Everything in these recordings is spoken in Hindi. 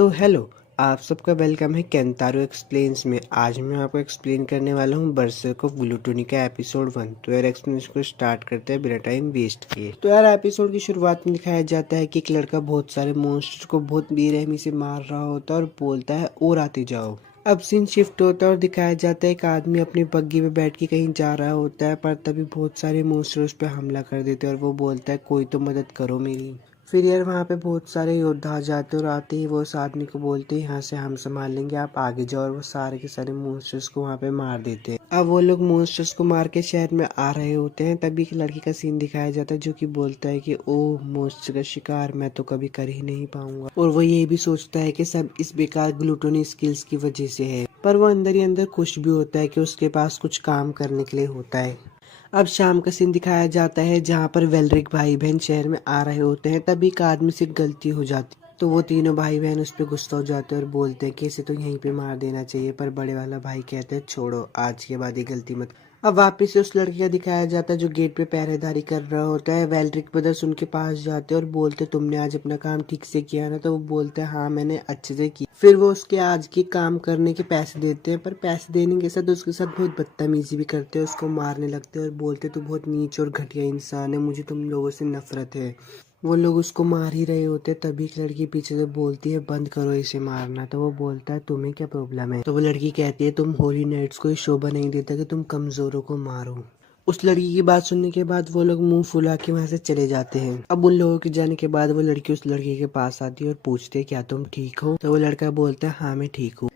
तो हेलो, आप सबका वेलकम है केंतारो एक्सप्लेन्स में। आज मैं आपको एक्सप्लेन करने वाला हूँ बरसर्क ऑफ ग्लूटोनी का एपिसोड 1। तो यार एक्सप्लेनेशन को स्टार्ट करते हैं बिना टाइम वेस्ट किए। तो यार एपिसोड की शुरुआत में दिखाया जाता है कि एक लड़का बहुत सारे मॉन्स्टर को बहुत बेरहमी से मार रहा होता है और बोलता है और आते जाओ। अब सीन शिफ्ट होता है और दिखाया जाता है एक आदमी अपनी बग्गी में बैठ के कहीं जा रहा होता है, पर तभी बहुत सारे मॉन्स्टर उस पर हमला कर देते हैं और वो बोलता है कोई तो मदद करो मेरी। फिर यार वहाँ पे बहुत सारे योद्धा आ जाते हैं और आते ही वो उस आदमी को बोलते हैं यहाँ से हम संभाल लेंगे, आप आगे जाओ। और वो सारे के सारे मॉन्स्टर्स को वहाँ पे मार देते हैं। अब वो लोग मॉन्स्टर्स को मार के शहर में आ रहे होते हैं, तभी एक लड़की का सीन दिखाया जाता है जो कि बोलता है कि ओह मॉन्स्टर का शिकार मैं तो कभी कर ही नहीं पाऊंगा। और वो ये भी सोचता है कि सब इस बेकार ग्लूटोनी स्किल्स की वजह से है, पर वो अंदर ही अंदर खुश भी होता है कि उसके पास कुछ काम करने के लिए होता है। अब शाम का सीन दिखाया जाता है जहाँ पर वेलरिक भाई बहन शहर में आ रहे होते हैं, तभी एक आदमी से गलती हो जाती तो वो तीनों भाई बहन उस पर गुस्सा हो जाते हैं और बोलते हैं कि इसे तो यहीं पे मार देना चाहिए, पर बड़े वाला भाई कहते हैं छोड़ो, आज के बाद ये गलती मत। अब वापस से उस लड़के का दिखाया जाता है जो गेट पे पहरेदारी कर रहा होता है। वेलरिक ब्रदर्स उनके पास जाते हैं और बोलते तुमने आज अपना काम ठीक से किया ना, तो वो बोलते हैं हाँ मैंने अच्छे से किया। फिर वो उसके आज के काम करने के पैसे देते हैं, पर पैसे देने के साथ उसके साथ बहुत बदतमीजी भी करते हैं, उसको मारने लगते हैं और बोलते तू बहुत नीच और घटिया इंसान है, मुझे तुम लोगों से नफरत है। वो लोग उसको मार ही रहे होते तभी एक लड़की पीछे से बोलती है बंद करो इसे मारना। तो वो बोलता है तुम्हें क्या प्रॉब्लम है। तो वो लड़की कहती है तुम होली नाइट्स को शोभा नहीं देता कि तुम कमजोरों को मारो। उस लड़की की बात सुनने के बाद वो लोग मुंह फुला के वहां से चले जाते हैं। अब उन लोगों के जाने के बाद वो लड़की उस लड़के के पास आती है और पूछती है क्या तुम ठीक हो। तो वो लड़का बोलता है हाँ मैं ठीक हूँ।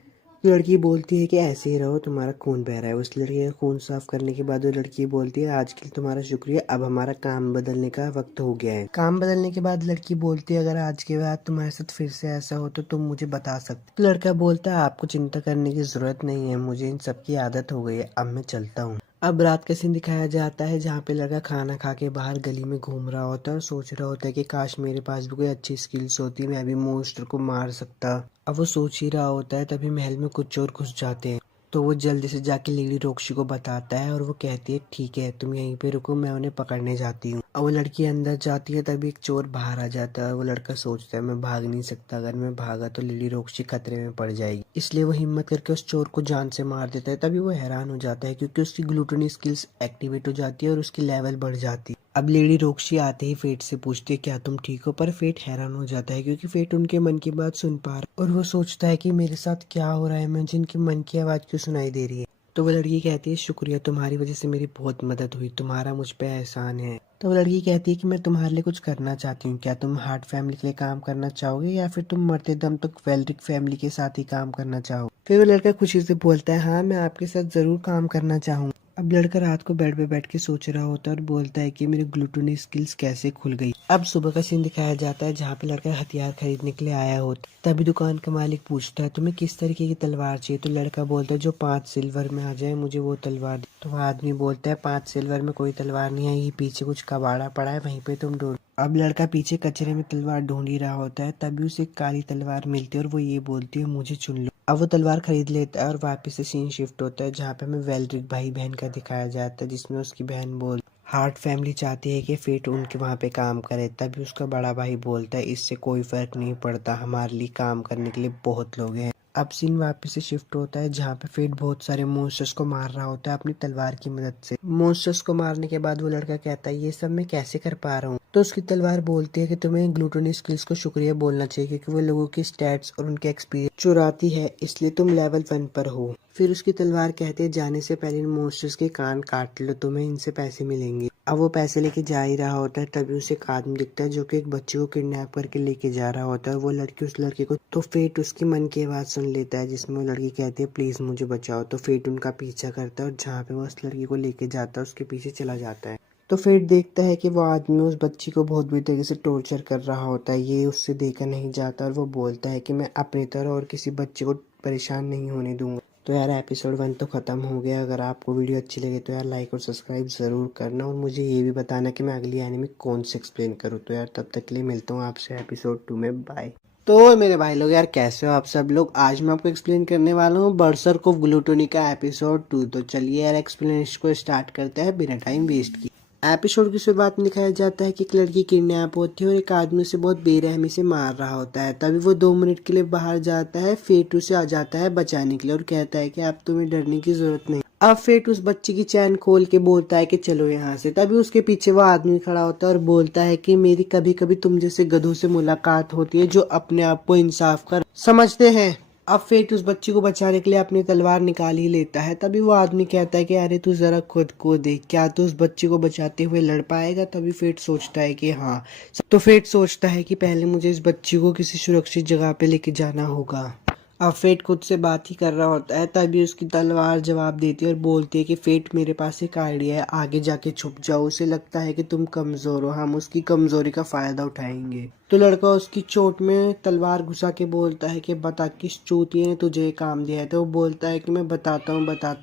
लड़की बोलती है कि ऐसे ही रहो, तुम्हारा खून बह रहा है। उस लड़के का खून साफ करने के बाद वो लड़की बोलती है आज के लिए तुम्हारा शुक्रिया, अब हमारा काम बदलने का वक्त हो गया है। काम बदलने के बाद लड़की बोलती है अगर आज के बाद तुम्हारे साथ फिर से ऐसा हो तो तुम मुझे बता सकते। तो लड़का बोलता है आपको चिंता करने की जरूरत नहीं है, मुझे इन सब की आदत हो गई है, अब मैं चलता हूँ। अब रात का सीन दिखाया जाता है जहाँ पे लड़का खाना खा के बाहर गली में घूम रहा होता है और सोच रहा होता है कि काश मेरे पास भी कोई अच्छी स्किल्स होती, मैं भी मॉन्स्टर को मार सकता। अब वो सोच ही रहा होता है तभी महल में कुछ चोर घुस जाते हैं। तो वो जल्दी से जाके लेडी रोक्शी को बताता है और वो कहती है ठीक है तुम यहीं पे रुको, मैं उन्हें पकड़ने जाती हूँ। अब वो लड़की अंदर जाती है तभी एक चोर बाहर आ जाता है और वो लड़का सोचता है मैं भाग नहीं सकता, अगर मैं भागा तो लेडी रोक्शी खतरे में पड़ जाएगी, इसलिए वो हिम्मत करके उस चोर को जान से मार देता है। तभी वो हैरान हो जाता है क्योंकि उसकी ग्लूटोनी स्किल्स एक्टिवेट हो जाती है और उसकी लेवल बढ़ जाती है। अब लेडी रोक्शी आते ही फेट से पूछती है क्या तुम ठीक हो, पर फेट हैरान हो जाता है क्योंकि फेट उनके मन की बात सुन पा रहा है और वो सोचता है कि मेरे साथ क्या हो रहा है, मुझे इनके मन की आवाज क्यों सुनाई दे रही है। तो वो लड़की कहती है शुक्रिया, तुम्हारी वजह से मेरी बहुत मदद हुई, तुम्हारा मुझ पे एहसान है। तो वो लड़की कहती है कि मैं तुम्हारे लिए कुछ करना चाहती हूँ, क्या तुम हार्ट फैमिली के लिए काम करना चाहोगे या फिर तुम मरते दम तक वेलरिक फैमिली के साथ ही काम करना चाहो। फिर वो लड़का खुशी से बोलता है हाँ मैं आपके साथ जरूर काम करना चाहूँ। अब लड़का रात को बेड पे बैठ के सोच रहा होता है और बोलता है कि मेरी ग्लूटोनी स्किल्स कैसे खुल गई। अब सुबह का सीन दिखाया जाता है जहाँ पे लड़का हथियार खरीदने के लिए आया होता है। तभी दुकान का मालिक पूछता है तुम्हें किस तरीके की तलवार चाहिए। तो लड़का बोलता है जो 5 सिल्वर में आ जाए मुझे वो तलवार। तो वह आदमी बोलता है 5 सिल्वर में कोई तलवार नहीं है, ये पीछे कुछ कबाड़ा पड़ा है वहीं पे तुम ढूंढ। अब लड़का पीछे कचरे में तलवार ढूंढ ही रहा होता है तभी उसे काली तलवार मिलती है और वो ये बोलती है मुझे चुन लो। अब वो तलवार खरीद लेता है और वापस से सीन शिफ्ट होता है जहाँ पे हमें वेलरिक भाई बहन का दिखाया जाता है जिसमें उसकी बहन बोल हार्ट फैमिली चाहती है कि फेट उनके वहाँ पे काम करे। तभी उसका बड़ा भाई बोलता है इससे कोई फर्क नहीं पड़ता, हमारे लिए काम करने के लिए बहुत लोग हैं। अब सीन वापस से शिफ्ट होता है जहाँ पे फेट बहुत सारे मॉन्स्टर्स को मार रहा होता है अपनी तलवार की मदद से। मॉन्स्टर्स को मारने के बाद वो लड़का कहता है ये सब मैं कैसे कर पा रहा हूँ। तो उसकी तलवार बोलती है कि तुम्हें ग्लूटोनी स्किल्स को शुक्रिया बोलना चाहिए क्योंकि वो लोगों की स्टैट्स और उनके एक्सपीरियंस चुराती है, इसलिए तुम लेवल 1 पर हो। फिर उसकी तलवार कहती है जाने से पहले इन मॉन्स्टर्स के कान काट लो, तुम्हें इनसे पैसे मिलेंगे। अब वो पैसे लेके जा ही रहा होता है तभी उसे एक आदमी दिखता है जो कि एक बच्चे को किडनैप करके लेके जा रहा होता है। वो लड़की उस लड़के को तो फेट उसकी मन की आवाज सुन लेता है जिसमें वो लड़की कहती है प्लीज मुझे बचाओ। तो फेट उनका पीछा करता है और जहाँ पे वो उस लड़की को लेके जाता है उसके पीछे चला जाता है। तो फेट देखता है कि वो आदमी उस बच्ची को बहुत बुरी तरीके से टॉर्चर कर रहा होता है, ये उससे देखा नहीं जाता और वो बोलता है कि मैं अपनी तरह और किसी बच्चे को परेशान नहीं होने दूंगा। तो यार एपिसोड 1 तो ख़त्म हो गया। अगर आपको वीडियो अच्छी लगे तो यार लाइक और सब्सक्राइब ज़रूर करना और मुझे ये भी बताना कि मैं अगली एनिमे कौन से एक्सप्लेन करूँ। तो यार तब तक के लिए मिलता हूँ आपसे एपिसोड 2 में, बाय। तो मेरे भाई लोग यार कैसे हो आप सब लोग। आज मैं आपको एक्सप्लेन करने वाला हूँ बरसर्क ऑफ ग्लूटोनी का एपिसोड 2। तो चलिए यार एक्सप्लेनेशन को स्टार्ट करते हैं बिना टाइम वेस्ट किए। एपिसोड की शुरुआत में दिखाया जाता है कि एक लड़की किडनैप होती है और एक आदमी उसे बहुत बेरहमी से मार रहा होता है। तभी वो 2 मिनट के लिए बाहर जाता है। फेट उसे आ जाता है बचाने के लिए और कहता है कि अब तुम्हें डरने की जरूरत नहीं। अब फेट उस बच्ची की चैन खोल के बोलता है कि चलो यहाँ से। तभी उसके पीछे वो आदमी खड़ा होता है और बोलता है कि मेरी कभी कभी तुम जैसे गधों से मुलाकात होती है जो अपने आप को इंसाफ कर समझते हैं। अब फेट उस बच्ची को बचाने के लिए अपनी तलवार निकाल ही लेता है। तभी वो आदमी कहता है कि अरे तू जरा खुद को देख, क्या तू उस बच्ची को बचाते हुए लड़ पाएगा। तभी फेट सोचता है कि हाँ। तो फेट सोचता है कि पहले मुझे इस बच्ची को किसी सुरक्षित जगह पे लेके जाना होगा। अब फेट खुद से बात ही कर रहा होता है। तभी उसकी तलवार जवाब देती है और बोलती है कि फेट मेरे पास एक आइडिया है, आगे जाके छुप जाओ। उसे लगता है कि तुम कमजोर हो, हम उसकी कमजोरी का फायदा उठाएंगे। तो लड़का उसकी चोट में तलवार घुसा के बोलता है कि बता किस चूतिए ने तुझे ये काम दिया है। तो वो बोलता है कि मैं बताता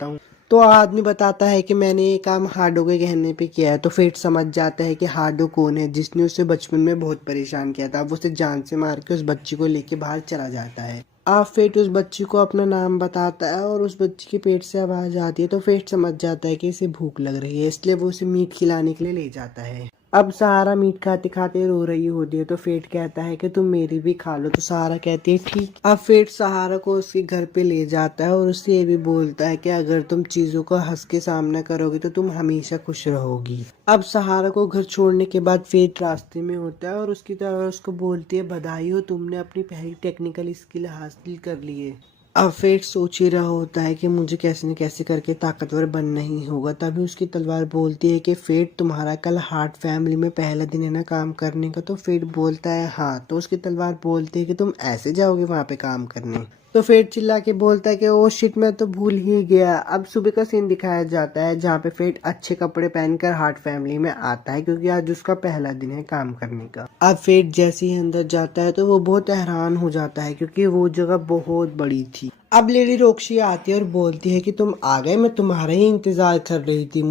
हूँ। तो आदमी बताता है कि मैंने ये काम हार्डो के कहने पे किया है। तो फेट समझ जाता है कि हार्डो कौन है, जिसने उसे बचपन में बहुत परेशान किया था। अब उसे जान से मार के उस बच्ची को लेके बाहर चला जाता है। अब फेट उस बच्ची को अपना नाम बताता है और उस बच्ची के पेट से आवाज आती है। तो फेट समझ जाता है कि इसे भूख लग रही है, इसलिए वो उसे मीट खिलाने के लिए ले जाता है। अब सहारा मीट खाते खाते रो रही होती है। तो फेट कहता है कि तुम मेरी भी खा लो। तो सहारा कहती है ठीक। अब फेट सहारा को उसके घर पे ले जाता है और उससे ये भी बोलता है कि अगर तुम चीजों का हंस के सामना करोगे तो तुम हमेशा खुश रहोगी। अब सहारा को घर छोड़ने के बाद फेट रास्ते में होता है और उसकी तरह उसको बोलती है बधाई हो, तुमने अपनी पहली टेक्निकल स्किल हासिल कर ली है। अब फेट सोच ही रहा होता है कि मुझे कैसे न कैसे करके ताकतवर बनना ही होगा। तभी उसकी तलवार बोलती है कि फेट तुम्हारा कल हार्ट फैमिली में पहला दिन है ना काम करने का। तो फेट बोलता है हाँ। तो उसकी तलवार बोलती है कि तुम ऐसे जाओगे वहां पे काम करने। तो फेट चिल्ला के बोलता है कि ओ शिट, मैं तो भूल ही गया। अब सुबह का सीन दिखाया जाता है जहाँ पे फेट अच्छे कपड़े पहनकर हार्ट फैमिली में आता है क्योंकि आज उसका पहला दिन है काम करने का। अब फेट जैसे ही अंदर जाता है तो वो बहुत हैरान हो जाता है क्योंकि वो जगह बहुत बड़ी थी। अब लेडी रोक्शी आती है और बोलती है कि तुम आ गए, मैं तुम्हारा ही इंतजार कर रही थी,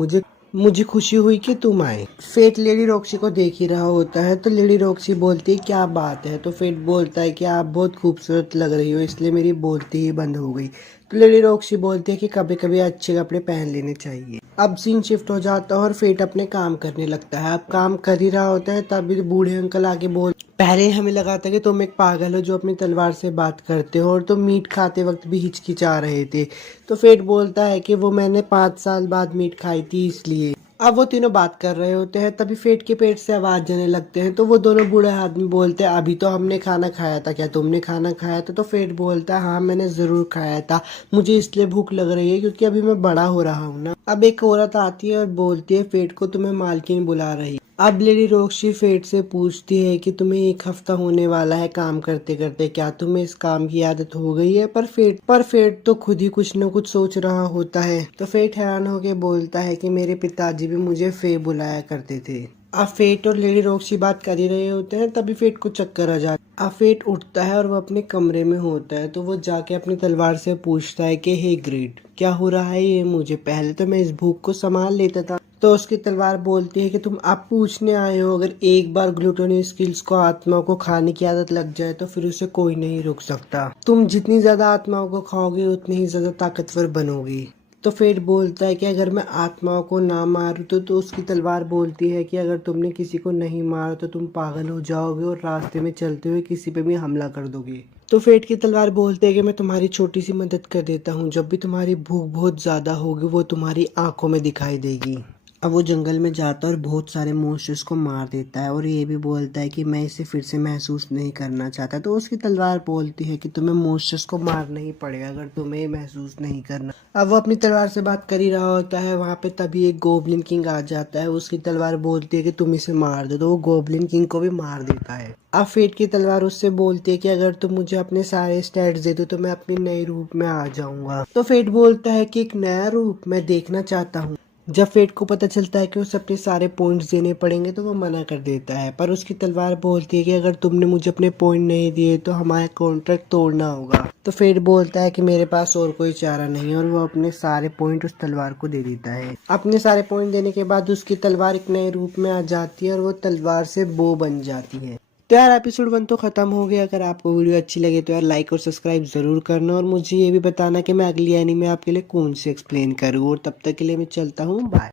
मुझे खुशी हुई कि तुम आए। फेट लेडी रॉक्सी को देख ही रहा होता है। तो लेडी रॉक्सी बोलती है क्या बात है। तो फेट बोलता है कि आप बहुत खूबसूरत लग रही हो, इसलिए मेरी बोलती ही बंद हो गई। तो लेडी रॉक्सी बोलती है कि कभी कभी अच्छे कपड़े पहन लेने चाहिए। अब सीन शिफ्ट हो जाता है और फेट अपने काम करने लगता है। अब काम कर ही रहा होता है तभी बूढ़े अंकल आगे बोल पहले हमें लगा था कि तुम एक पागल हो जो अपनी तलवार से बात करते हो और तुम मीट खाते वक्त भी हिचकिचा रहे थे। तो फेट बोलता है कि वो मैंने 5 साल बाद मीट खाई थी इसलिए। अब वो तीनों बात कर रहे होते हैं तभी फेट के पेट से आवाज जाने लगते हैं। तो वो दोनों बूढ़े आदमी बोलते हैं अभी तो हमने खाना खाया था, क्या तुमने खाना खाया था। तो फेट बोलता है हाँ मैंने जरूर खाया था, मुझे इसलिए भूख लग रही है क्योंकि अभी मैं बड़ा हो रहा हूँ ना। अब एक औरत आती है और बोलती है फेट को तुम्हें मालकिन बुला रही है। अब लेडी रोक्सी फेट से पूछती है कि तुम्हें 1 हफ्ता होने वाला है काम करते करते, क्या तुम्हें इस काम की आदत हो गई है। पर फेट तो खुद ही कुछ न कुछ सोच रहा होता है। तो फेट हैरान होकर बोलता है कि मेरे पिताजी भी मुझे फे बुलाया करते थे। अब फेट और लेडी रोक्सी बात कर ही रहे होते हैं तभी फेट को चक्कर आ जाता है। अब फेट उठता है और वो अपने कमरे में होता है। तो वो जाके अपनी तलवार से पूछता है कि हे ग्रेट, क्या हो रहा है ये मुझे, पहले तो मैं इस भूख को संभाल लेता था। तो उसकी तलवार बोलती है कि तुम अब पूछने आए हो, अगर एक बार ग्लूटोनी स्किल्स को आत्मा को खाने की आदत लग जाए तो फिर उसे कोई नहीं रोक सकता। तुम जितनी ज्यादा आत्माओं को खाओगे उतनी ही ज्यादा ताकतवर बनोगी। तो फेट बोलता है कि अगर मैं आत्माओं को ना मारूं तो उसकी तलवार बोलती है कि अगर तुमने किसी को नहीं मारा तो तुम पागल हो जाओगे और रास्ते में चलते हुए किसी पे भी हमला कर दोगे। तो फेट की तलवार बोलते है कि मैं तुम्हारी छोटी सी मदद कर देता हूँ, जब भी तुम्हारी भूख बहुत ज्यादा होगी वो तुम्हारी आंखों में दिखाई देगी। अब वो जंगल में जाता है और बहुत सारे मॉन्स्टर्स को मार देता है और ये भी बोलता है कि मैं इसे फिर से महसूस नहीं करना चाहता। तो उसकी तलवार बोलती है कि तुम्हें मॉन्स्टर्स को मारना ही पड़ेगा अगर तुम्हें महसूस नहीं करना। अब वो अपनी तलवार से बात कर ही रहा होता है वहां पे तभी एक गोबलिन किंग आ जाता है। उसकी तलवार बोलती है कि तुम इसे मार दो। तो वो गोबलिन किंग को भी मार देता है। अब फेट की तलवार उससे बोलती है कि अगर तुम मुझे अपने सारे स्टैट्स दे दो तो मैं अपने नए रूप में आ जाऊंगा। तो फेट बोलता है कि एक नया रूप मैं देखना चाहता हूँ। जब फेट को पता चलता है कि उसे अपने सारे पॉइंट्स देने पड़ेंगे तो वो मना कर देता है। पर उसकी तलवार बोलती है कि अगर तुमने मुझे अपने पॉइंट नहीं दिए तो हमारा कॉन्ट्रैक्ट तोड़ना होगा। तो फेट बोलता है कि मेरे पास और कोई चारा नहीं और वो अपने सारे पॉइंट उस तलवार को दे देता है। अपने सारे पॉइंट देने के बाद उसकी तलवार एक नए रूप में आ जाती है और वो तलवार से बो बन जाती है। तो यार एपिसोड 1 तो खत्म हो गया। अगर आपको वीडियो अच्छी लगे तो यार लाइक और सब्सक्राइब जरूर करना और मुझे ये भी बताना कि मैं अगली एनीमे आपके लिए कौन सी एक्सप्लेन करूँ। और तब तक के लिए मैं चलता हूँ, बाय।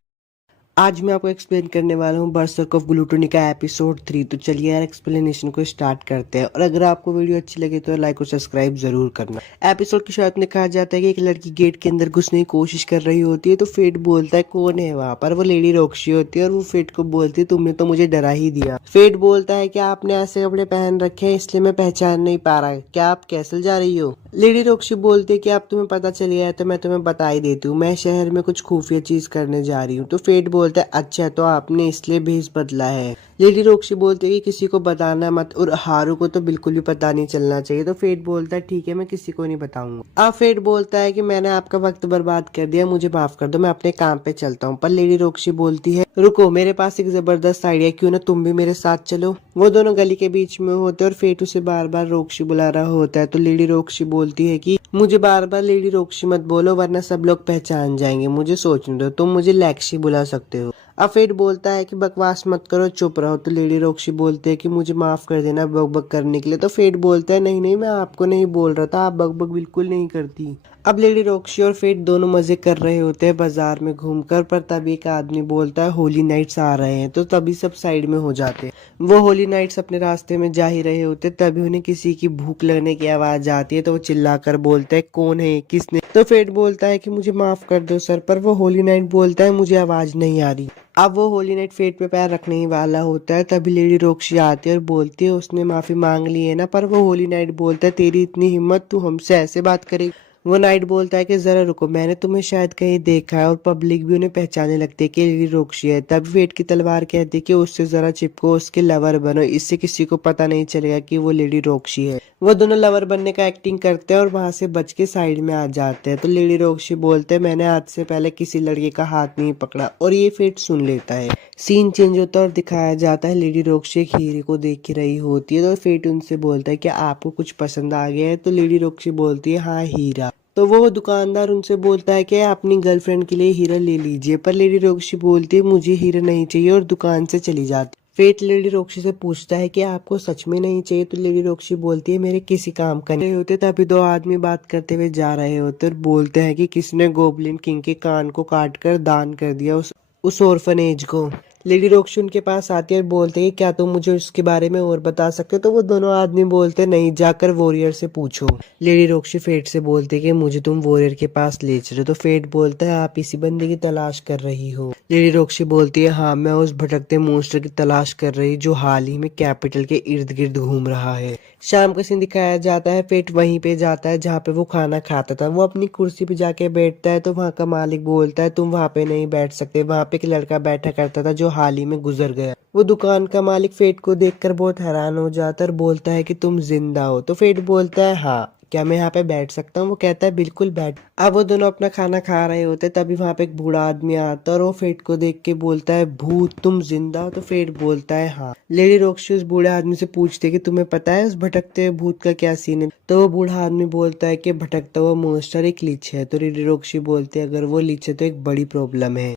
आज मैं आपको एक्सप्लेन करने वाला हूँ बर्सर्क ऑफ ग्लूटोनी का एपिसोड 3। तो चलिए यार एक्सप्लेनेशन को स्टार्ट करते हैं। और अगर आपको वीडियो अच्छी लगे तो लाइक और सब्सक्राइब जरूर करना। एपिसोड की शुरुआत में कहा जाता है कि एक लड़की गेट के अंदर घुसने की कोशिश कर रही होती है, तो फेट बोलता है कौन है वहाँ पर। वो लेडी रॉक्सी होती है और वो फेट को बोलती है तुमने तो मुझे डरा ही दिया। फेट बोलता है कि आपने ऐसे कपड़े पहन रखे हैं इसलिए मैं पहचान नहीं पा रहा, क्या आप कैसल जा रही हो। लेडी रॉक्सी बोलती है कि अब तुम्हें पता चल गया है तो मैं तुम्हें बता ही देती हूँ, मैं शहर में कुछ खुफिया चीज करने जा रही हूँ। तो फेट बोलता है अच्छा तो आपने इसलिए भेष बदला है। लेडी रॉक्सी बोलती है कि किसी को बताना मत, और हारू को तो बिल्कुल भी पता नहीं चलना चाहिए। तो फेट बोलता है ठीक है मैं किसी को नहीं बताऊंगा। अब फेट बोलता है कि मैंने आपका वक्त बर्बाद कर दिया, मुझे माफ कर दो, मैं अपने काम पे चलता हूँ। पर लेडी रॉक्सी बोलती है रुको, मेरे पास एक जबरदस्त आइडिया, क्यों ना तुम भी मेरे साथ चलो। वो दोनों गली के बीच में होते हैं और फेट उसे बार बार रॉक्सी बुला रहा होता है। तो लेडी रॉक्सी बोलती है कि मुझे बार बार लेडी रॉक्सी मत बोलो वरना सब लोग पहचान जाएंगे, मुझे सोचने दो, तुम मुझे लेक्सी बुला सकते हो। अब फेट बोलता है कि बकवास मत करो, चुप रहो। तो लेडी रॉक्सी बोलते है कि मुझे माफ कर देना बकबक करने के लिए। तो फेट बोलता है नहीं नहीं मैं आपको नहीं बोल रहा था, आप बकबक बिल्कुल नहीं करती। अब लेडी रॉक्सी और फेट दोनों मजे कर रहे होते हैं बाजार में घूमकर, पर तभी एक आदमी बोलता है होली नाइट्स आ रहे हैं। तो तभी सब साइड में हो जाते हैं। वो होली नाइट्स अपने रास्ते में जा ही रहे होते, तभी उन्हें किसी की भूख लगने की आवाज आती है। तो वो चिल्लाकर बोलते है कौन है किसने। तो फेट बोलता है कि मुझे माफ कर दो सर, पर वो होली नाइट बोलता है मुझे आवाज नहीं आ रही। अब वो होली नाइट फेट पे पैर रखने ही वाला होता है, तभी लेडी रॉक्सी आती है और बोलती है उसने माफी मांग ली है ना। पर वो होली नाइट बोलता है तेरी इतनी हिम्मत, तू हमसे ऐसे बात करेगी। वो नाइट बोलता है कि जरा रुको, मैंने तुम्हें शायद कहीं देखा है, और पब्लिक भी उन्हें पहचानने लगती है कि लेडी रॉक्सी है। तब फेट की तलवार कहती है कि उससे जरा चिपको, उसके लवर बनो, इससे किसी को पता नहीं चलेगा कि वो लेडी रॉक्सी है। वो दोनों लवर बनने का एक्टिंग करते हैं और वहां से बच के साइड में आ जाते हैं। तो लेडी रॉक्सी बोलते हैं मैंने आज से पहले किसी लड़के का हाथ नहीं पकड़ा, और ये फेट सुन लेता है। सीन चेंज होता है और दिखाया जाता है लेडी रॉक्सी एक हीरे को देख रही होती है। तो फेट उनसे बोलता है कि आपको कुछ पसंद आ गया है। तो लेडी रॉक्सी बोलती है हाँ हीरा। तो वो दुकानदार उनसे बोलता है कि अपनी गर्लफ्रेंड के लिए हीरा ले लीजिए। पर लेडी रॉक्सी बोलती है मुझे हीरा नहीं चाहिए और दुकान से चली जाती। फेट लेडी रॉक्सी से पूछता है कि आपको सच में नहीं चाहिए। तो लेडी रॉक्सी बोलती है मेरे किसी काम का नहीं होते। तभी दो आदमी बात करते हुए जा रहे होते और बोलते हैं कि किसने गोबलिन किंग के कान को काट कर दान कर दिया उस ऑर्फनेज को। लेडी रॉक्सी उनके पास आती है और बोलते हैं क्या तुम मुझे उसके बारे में और बता सकते हो। तो वो दोनों आदमी बोलते नहीं, जाकर वॉरियर से पूछो। लेडी रॉक्सी फेट से बोलते हैं कि मुझे तुम वॉरियर के पास ले चलो। तो फेट बोलता है आप इसी बंदे की तलाश कर रही हो। लेडी रॉक्सी बोलती है हाँ मैं उस भटकते मॉन्स्टर की तलाश कर रही जो हाल ही में कैपिटल के इर्द गिर्द घूम रहा है। शाम का सीन दिखाया जाता है। फेट वहीं पे जाता है जहाँ पे वो खाना खाता था। वो अपनी कुर्सी पे जाके बैठता है तो वहाँ का मालिक बोलता है तुम वहाँ पे नहीं बैठ सकते, वहाँ पे एक लड़का बैठा करता था जो हाल ही में गुजर गया। वो दुकान का मालिक फेट को देखकर बहुत हैरान हो जाता है और बोलता है कि तुम जिंदा हो। तो फेट बोलता है हाँ क्या मैं यहाँ पे बैठ सकता हूँ। वो कहता है बिल्कुल बैठ। अब वो दोनों अपना खाना खा रहे होते तभी वहाँ पे एक बूढ़ा आदमी आता है और वो फेट को देख के बोलता है भूत तुम जिंदा हो। तो फेट बोलता है हाँ। लेडी रॉक्सी उस बूढ़े आदमी से पूछती है कि तुम्हें पता है उस भटकते हुए भूत का क्या सीन है। तो वो बूढ़ा आदमी बोलता है कि भटकता हुआ मॉन्स्टर एक लीच है। तो लेडी रॉक्सी बोलती है अगर वो लीच है तो एक बड़ी प्रॉब्लम है।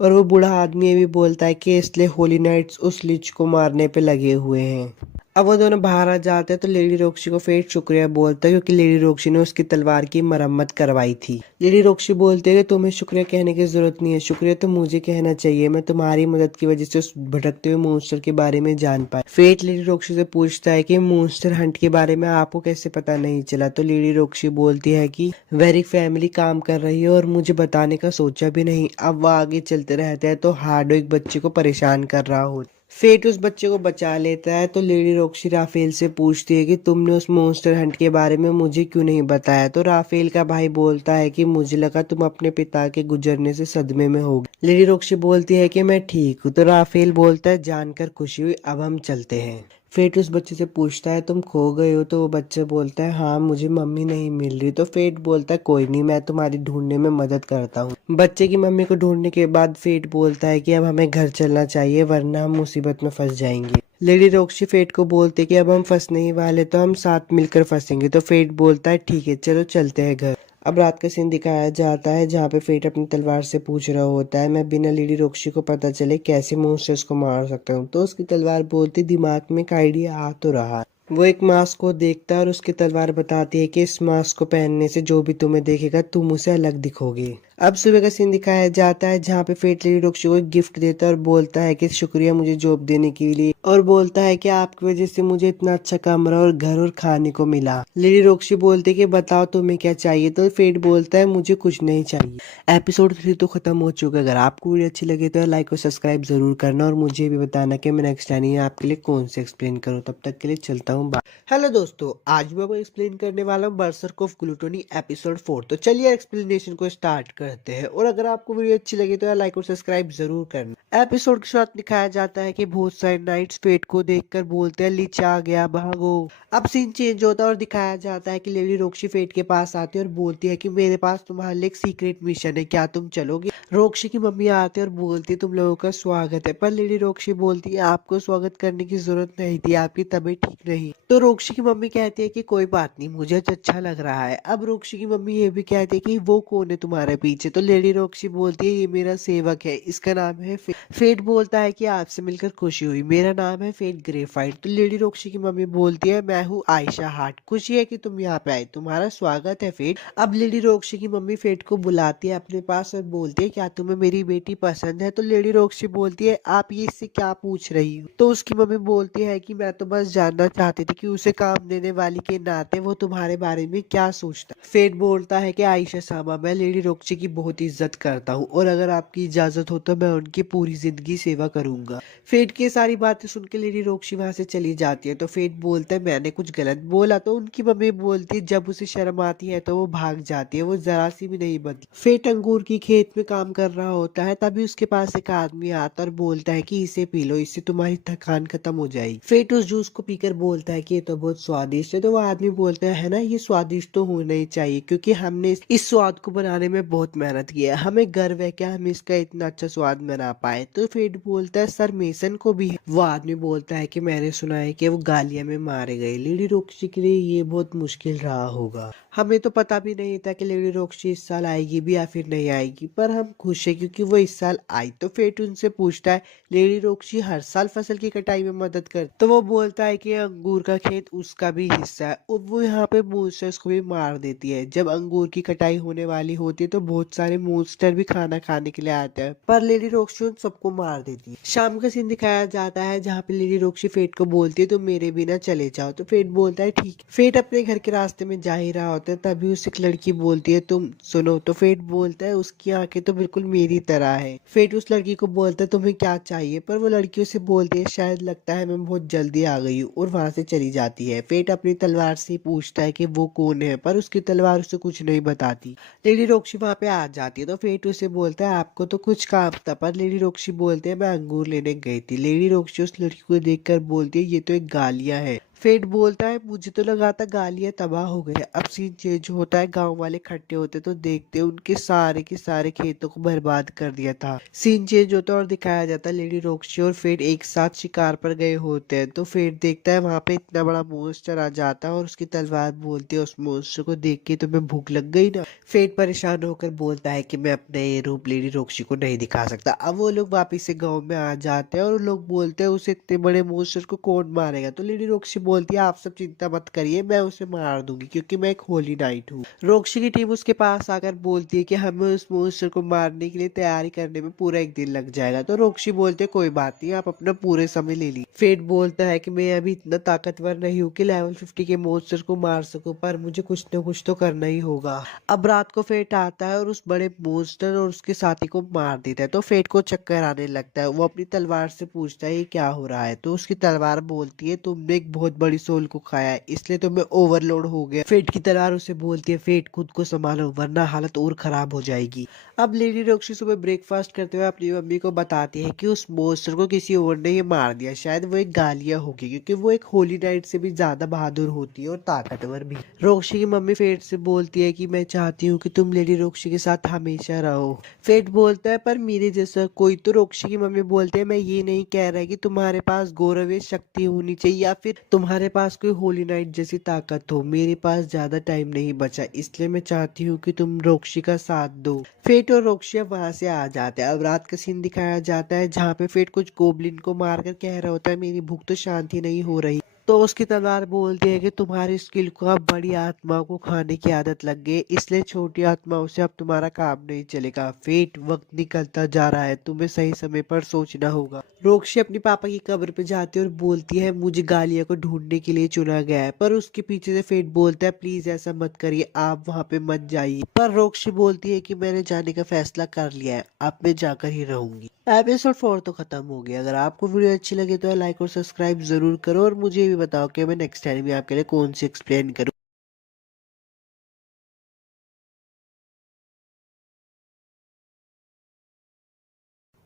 और वो बूढ़ा आदमी ये भी बोलता है कि इसलिए होली नाइट्स उस लीच को मारने पे लगे हुए हैं। अब वो दोनों बाहर आ जाते हैं तो लेडी रॉक्सी को फेट शुक्रिया बोलता है क्योंकि लेडी रॉक्सी ने उसकी तलवार की मरम्मत करवाई थी। लेडी रॉक्सी बोलते है कि तुम्हें शुक्रिया कहने की जरूरत नहीं है, शुक्रिया तो मुझे कहना चाहिए, मैं तुम्हारी मदद की वजह से उस भटकते हुए मॉन्स्टर के बारे में जान पाया। फेट लेडी रॉक्सी से पूछता है कि मॉन्स्टर हंट के बारे में आपको कैसे पता नहीं चला। तो लेडी रॉक्सी बोलती है कि वेरी फैमिली काम कर रही है और मुझे बताने का सोचा भी नहीं। अब वो आगे चलते रहते हैं तो हार्डो एक बच्चे को परेशान कर रहा हो। फेट उस बच्चे को बचा लेता है। तो लेडी रॉक्सी राफेल से पूछती है कि तुमने उस मॉन्स्टर हंट के बारे में मुझे क्यों नहीं बताया। तो राफेल का भाई बोलता है कि मुझे लगा तुम अपने पिता के गुजरने से सदमे में होगी। लेडी रॉक्सी बोलती है कि मैं ठीक हूँ। तो राफेल बोलता है जानकर खुशी हुई, अब हम चलते हैं। फेट उस बच्चे से पूछता है तुम खो गए हो। तो वो बच्चा बोलता है हाँ मुझे मम्मी नहीं मिल रही। तो फेट बोलता है कोई नहीं, मैं तुम्हारी ढूंढने में मदद करता हूँ। बच्चे की मम्मी को ढूंढने के बाद फेट बोलता है कि अब हमें घर चलना चाहिए वरना हम मुसीबत में फंस जाएंगे। लेडी रॉक्सी फेट को बोलते कि अब हम फंसने ही वाले तो हम साथ मिलकर फंसेंगे। तो फेट बोलता है ठीक है चलो चलते हैं घर। अब रात का सीन दिखाया जाता है जहाँ पे फेट अपनी तलवार से पूछ रहा होता है मैं बिना लेडी रॉक्सी को पता चले कैसे मॉन्स्टर्स को मार सकता हूँ। तो उसकी तलवार बोलती दिमाग में एक आइडिया आ तो रहा। वो एक मास्क को देखता है और उसकी तलवार बताती है कि इस मास्क को पहनने से जो भी तुम्हें देखेगा तुम उसे अलग दिखोगे। अब सुबह का सीन दिखाया जाता है जहाँ पे फेट लेडी रॉक्सी को एक गिफ्ट देता है और बोलता है कि शुक्रिया मुझे जॉब देने के लिए, और बोलता है कि आपकी वजह से मुझे इतना अच्छा कमरा और घर और खाने को मिला। लेडी रॉक्सी बोलती है कि बताओ तुम्हें क्या चाहिए, तो फेट बोलता है मुझे कुछ नहीं चाहिए। एपिसोड 3 तो खत्म हो चुका है। अगर आपको वीडियो अच्छी लगे तो लाइक और सब्सक्राइब जरूर करना और मुझे भी बताना कि मैं नेक्स्ट टाइम आपके लिए कौन से एक्सप्लेन करूँ। तब तक के लिए चलता हूँ, बाय। हेलो दोस्तों, आज मैं आपको एक्सप्लेन करने वाला हूँ बर्सर्क ऑफ ग्लूटोनी एपिसोड 4। तो चलिए एक्सप्लेनेशन को स्टार्ट करते हैं, और अगर आपको वीडियो अच्छी लगी तो लाइक और सब्सक्राइब जरूर करना। एपिसोड के साथ दिखाया जाता है कि बहुत सारे नाइट्स फेट को देखकर बोलते हैं लीच आ गया भागो। अब सीन चेंज होता है और दिखाया जाता है कि लेडी रोक्सी फेट के पास आती है और बोलती है कि मेरे पास तुम्हारे लिए एक सीक्रेट मिशन है, क्या तुम चलोगे। रोक्सी की मम्मी आती है और बोलती है तुम लोगों का स्वागत है, पर लेडी रोक्सी बोलती है आपको स्वागत करने की जरूरत नहीं थी, आपकी तबीयत ठीक नहीं। तो रोक्सी की मम्मी कहती है कि कोई बात नहीं, मुझे अच्छा लग रहा है। अब रोक्सी की मम्मी ये भी कहती है कि वो कौन है तुम्हारे पीछे। तो लेडी रोक्सी बोलती है ये मेरा सेवक है, इसका नाम है फेट बोलता है कि आपसे मिलकर खुशी हुई, मेरा नाम है फेट ग्रेफाइट। तो लेडी रोक्सी की मम्मी बोलती है मैं हूँ आयशा हार्ट, खुशी है कि तुम यहाँ पे आए, तुम्हारा स्वागत है फेट। अब लेडी रोक्सी की मम्मी फेट को बुलाती है अपने पास और बोलती है क्या तुम्हें मेरी बेटी पसंद है। तो लेडी रोक्सी बोलती है आप ये इससे क्या पूछ रही हो। तो उसकी मम्मी बोलती है कि मैं तो बस जानना चाहती थी कि उसे काम देने वाली के नाते वो तुम्हारे बारे में क्या सोचता। फेट बोलता है कि आयशा सामा, मैं लेडी रोक्सी की बहुत इज्जत करता हूँ और अगर आपकी इजाजत हो तो मैं उनकी पूरी जिंदगी सेवा करूंगा। फेट की सारी बातें सुन के लेडी रोक्सी वहां से चली जाती है। तो फेट बोलता है मैंने कुछ गलत बोला। तो उनकी मम्मी बोलती है जब उसे शर्म आती है तो वो भाग जाती है, वो जरा सी भी नहीं बदली। फेट अंगूर की खेत में काम कर रहा होता है, तभी उसके पास एक आदमी आता और बोलता है कि इसे पी लो, इससे तुम्हारी थकान खत्म हो जाएगी। फेट उस जूस को पीकर बोलता है कि ये तो बहुत स्वादिष्ट है। तो वो आदमी बोलता है ना, ये स्वादिष्ट तो होना ही चाहिए क्योंकि हमने इस स्वाद को बनाने में बहुत मेहनत की है, हमें गर्व है कि हम इसका इतना अच्छा स्वाद बना पाए। तो फेट बोलता है सर मेसन को भी है। वो आदमी बोलता है कि मैंने सुना है कि वो गालिया में मारे गए, लेडी रोक्सी के लिए ये बहुत मुश्किल रहा होगा। हमें तो पता भी नहीं था कि लेडी रोक्सी इस साल आएगी भी या फिर नहीं आएगी, पर हम खुश है क्योंकि वो इस साल आई। तो फेट उनसे पूछता है लेडी रोक्सी हर साल फसल की कटाई में मदद कर। तो वो बोलता है कि अंगूर का खेत उसका भी हिस्सा है, और वो यहाँ पे मॉन्स्टर्स को भी मार देती है। जब अंगूर की कटाई होने वाली होती है तो बहुत सारे मॉन्स्टर भी खाना खाने के लिए आते हैं, पर लेडी रोक्सी उन सबको मार देती है। शाम का सीन दिखाया जाता है जहाँ पे लेडी रोक्सी फेट को बोलती है तुम मेरे बिना चले जाओ। तो फेट बोलता है ठीक। फेट अपने घर के रास्ते में जा ही रहा होता है, तभी उसे एक लड़की बोलती है तुम सुनो। तो फेट बोलता है उसकी आंखें तो बिल्कुल मेरी तरह है। फेट उस लड़की को बोलता है तुम्हें क्या चाहिए, पर वो लड़की उसे बोलती है शायद लगता है मैं बहुत जल्दी आ गई हूँ, और वहां से चली जाती है। फेट अपनी तलवार से पूछता है कि वो कौन है, पर उसकी तलवार उसे कुछ नहीं बताती। लेडी रोक्सी वहां पे आ जाती है। तो फेट उसे बोलता है आपको तो कुछ काम था, पर लेडी रोक्सी बोलते हैं मैं अंगूर लेने गई थी। लेडी रोक्सी उस लड़की को देखकर बोलती है ये तो एक गालिया है। फेट बोलता है मुझे तो लगा था गालियां तबाह हो गए। अब सीन चेंज होता है, गांव वाले इकट्ठे होते तो देखते उनके सारे के सारे खेतों को बर्बाद कर दिया था। सीन चेंज होता है और दिखाया जाता है लेडी रोक्सी और फेट एक साथ शिकार पर गए होते हैं। तो फेट देखता है वहां पे इतना बड़ा मॉन्स्टर आ जाता है और उसकी तलवार बोलती है उस मॉन्स्टर को देख के तुम्हें भूख लग गई ना। फेट परेशान होकर बोलता है कि मैं अपना ये रूप लेडी रोक्सी को नहीं दिखा सकता। अब वो लोग वापिस से गाँव में आ जाते हैं और लोग बोलते हैं उसे इतने बड़े मॉन्स्टर को कौन मारेगा। तो लेडी रोक्सी बोलती है आप सब चिंता मत करिए, मैं उसे मार दूंगी क्योंकि मैं एक होली नाइट हूँ। रोक्सी की टीम उसके पास आकर बोलती है कि हमें उस मॉन्स्टर को मारने के लिए तैयारी करने में पूरा एक दिन लग जाएगा। तो रोक्सी बोलते है कोई बात नहीं, आप अपना पूरे समय ले ली। फेट बोलता है कि मैं अभी इतना ताकतवर नहीं हूँ कि लेवल 50 के मॉन्स्टर को मार सकूं, पर मुझे कुछ न कुछ तो करना ही होगा। अब रात को फेट आता है और उस बड़े मॉन्स्टर और उसके साथी को मार देता है। तो फेट को चक्कर आने लगता है, वो अपनी तलवार से पूछता है ये क्या हो रहा है। तो उसकी तलवार बोलती है तुमने एक बहुत बड़ी सोल को खाया है, इसलिए तुम्हें ओवरलोड हो गया। फेट की तलवार उसे बोलती है फेट खुद को संभालो वरना हालत और खराब हो जाएगी। अब लेडी रोक्सी सुबह ब्रेकफास्ट करते हुए अपनी मम्मी को बताती है कि उस मॉन्स्टर को किसी और ने ये मार दिया, शायद वो एक गालिया होगी क्योंकि वो एक होली नाइट से भी ज्यादा बहादुर होती है और ताकतवर भी। रोक्सी की मम्मी फेट से बोलती है कि मैं चाहती हूँ कि तुम लेडी रोक्सी के साथ हमेशा रहो। फेट बोलता है पर मेरे जैसा कोई। तो रोक्सी की मम्मी बोलते हैं मैं ये नहीं कह रहा कि तुम्हारे पास गौरवीय शक्ति होनी चाहिए या फिर तुम्हारे पास कोई होली नाइट जैसी ताकत हो, मेरे पास ज्यादा टाइम नहीं बचा, इसलिए मैं चाहती हूँ कि तुम रोक्सी का साथ दो। फेट और रोक्सी अब वहां से आ जाते हैं। अब रात का सीन दिखाया जाता है जहाँ पे फेट कुछ गोबलिन को मारकर कह रहा होता है मेरी भूख तो शांति नहीं हो रही। तो उसकी तलवार बोलती है कि तुम्हारी स्किल को अब बड़ी आत्माओं को खाने की आदत लग गई, इसलिए छोटी आत्माओं से अब तुम्हारा काम नहीं चलेगा। फेट, वक्त निकलता जा रहा है, तुम्हें सही समय पर सोचना होगा। रोक्शी अपनी पापा की कब्र पे जाती है और बोलती है मुझे गालिया को ढूंढने के लिए चुना गया है, पर उसके पीछे से फेट बोलता है प्लीज ऐसा मत करिए, आप वहाँ पे मत जाइए। पर रोक्शी बोलती है कि मैंने जाने का फैसला कर लिया है, अब मैं जाकर ही रहूंगी। एपिसोड 4 तो खत्म हो गया। अगर आपको वीडियो अच्छी लगे तो लाइक और सब्सक्राइब जरूर करो और मुझे ये भी बताओ कि मैं नेक्स्ट टाइम भी आपके लिए कौन सी एक्सप्लेन करूँ।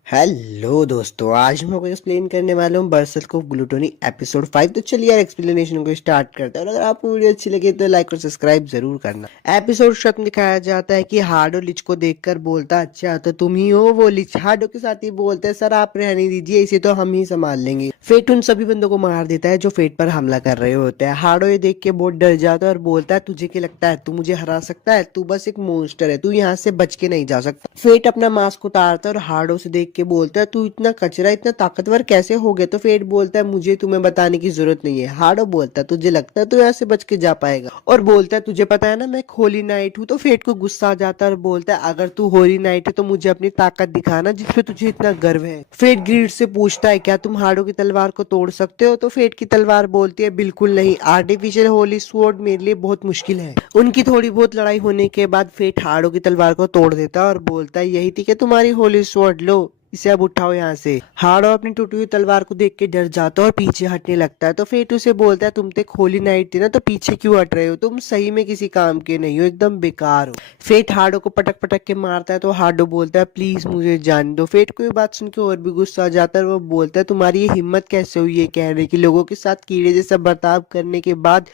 हेलो दोस्तों, आज मैं आपको एक्सप्लेन करने वाला हूँ बरसत ऑफ ग्लूटोनी एपिसोड 5। तो चलिए यार एक्सप्लेनेशन को स्टार्ट करते हैं और अगर आपको वीडियो अच्छी लगे तो लाइक और सब्सक्राइब जरूर करना। एपिसोड शुरू में दिखाया जाता है कि हार्डो लिच को देखकर बोलता है अच्छा तो तुम ही हो वो लिच। हार्डो के साथ ही बोलते हैं सर आप रहने दीजिए, इसे तो हम ही संभाल लेंगे। फेट उन सभी बंदों को मार देता है जो फेट पर हमला कर रहे होते हैं। हार्डो ये देख के बहुत डर जाता है और बोलता है तुझे क्या लगता है तू मुझे हरा सकता है? तू बस एक मॉन्स्टर है, तू यहाँ से बच के नहीं जा सकता। फेट अपना मास्क उतारता है और हार्डो से देख के बोलता है तू इतना कचरा इतना ताकतवर कैसे हो गया? तो फेट बोलता है मुझे तुम्हें बताने की जरूरत नहीं है। हार्डो बोलता है तुझे लगता है तू यहाँ से बच के जा पाएगा? और बोलता है तुझे पता है ना मैं होली नाइट हूँ। तो फेट को गुस्सा आ जाता है और बोलता है अगर तू होली नाइट है तो मुझे अपनी ताकत दिखाना जिसपे तुझे इतना गर्व है। फेट ग्रीड से पूछता है क्या तुम हार्डो की तलवार को तोड़ सकते हो? तो फेट की तलवार बोलती है बिल्कुल नहीं, आर्टिफिशियल होली स्वॉर्ड मेरे लिए बहुत मुश्किल है। उनकी थोड़ी बहुत लड़ाई होने के बाद फेट हार्डो की तलवार को तोड़ देता है और बोलता है यही थी कि तुम्हारी होली स्वॉर्ड, लो इसे अब उठाओ यहाँ से। हार्डो अपनी टूटी हुई तलवार को देख के डर जाता है और पीछे हटने लगता है। तो फेट उसे बोलता है तुम तो एक होली नाइट थी ना, तो पीछे क्यों हट रहे हो? तुम सही में किसी काम के नहीं हो, एकदम बेकार हो। फेट हार्डो को पटक पटक के मारता है तो हार्डो बोलता है प्लीज मुझे जाने दो। फेट को ये बात सुन के और भी गुस्सा आ जाता है और वो बोलता है तुम्हारी ये हिम्मत कैसे हुई है कहने की, लोगों के साथ कीड़े जैसा बर्ताव करने के बाद,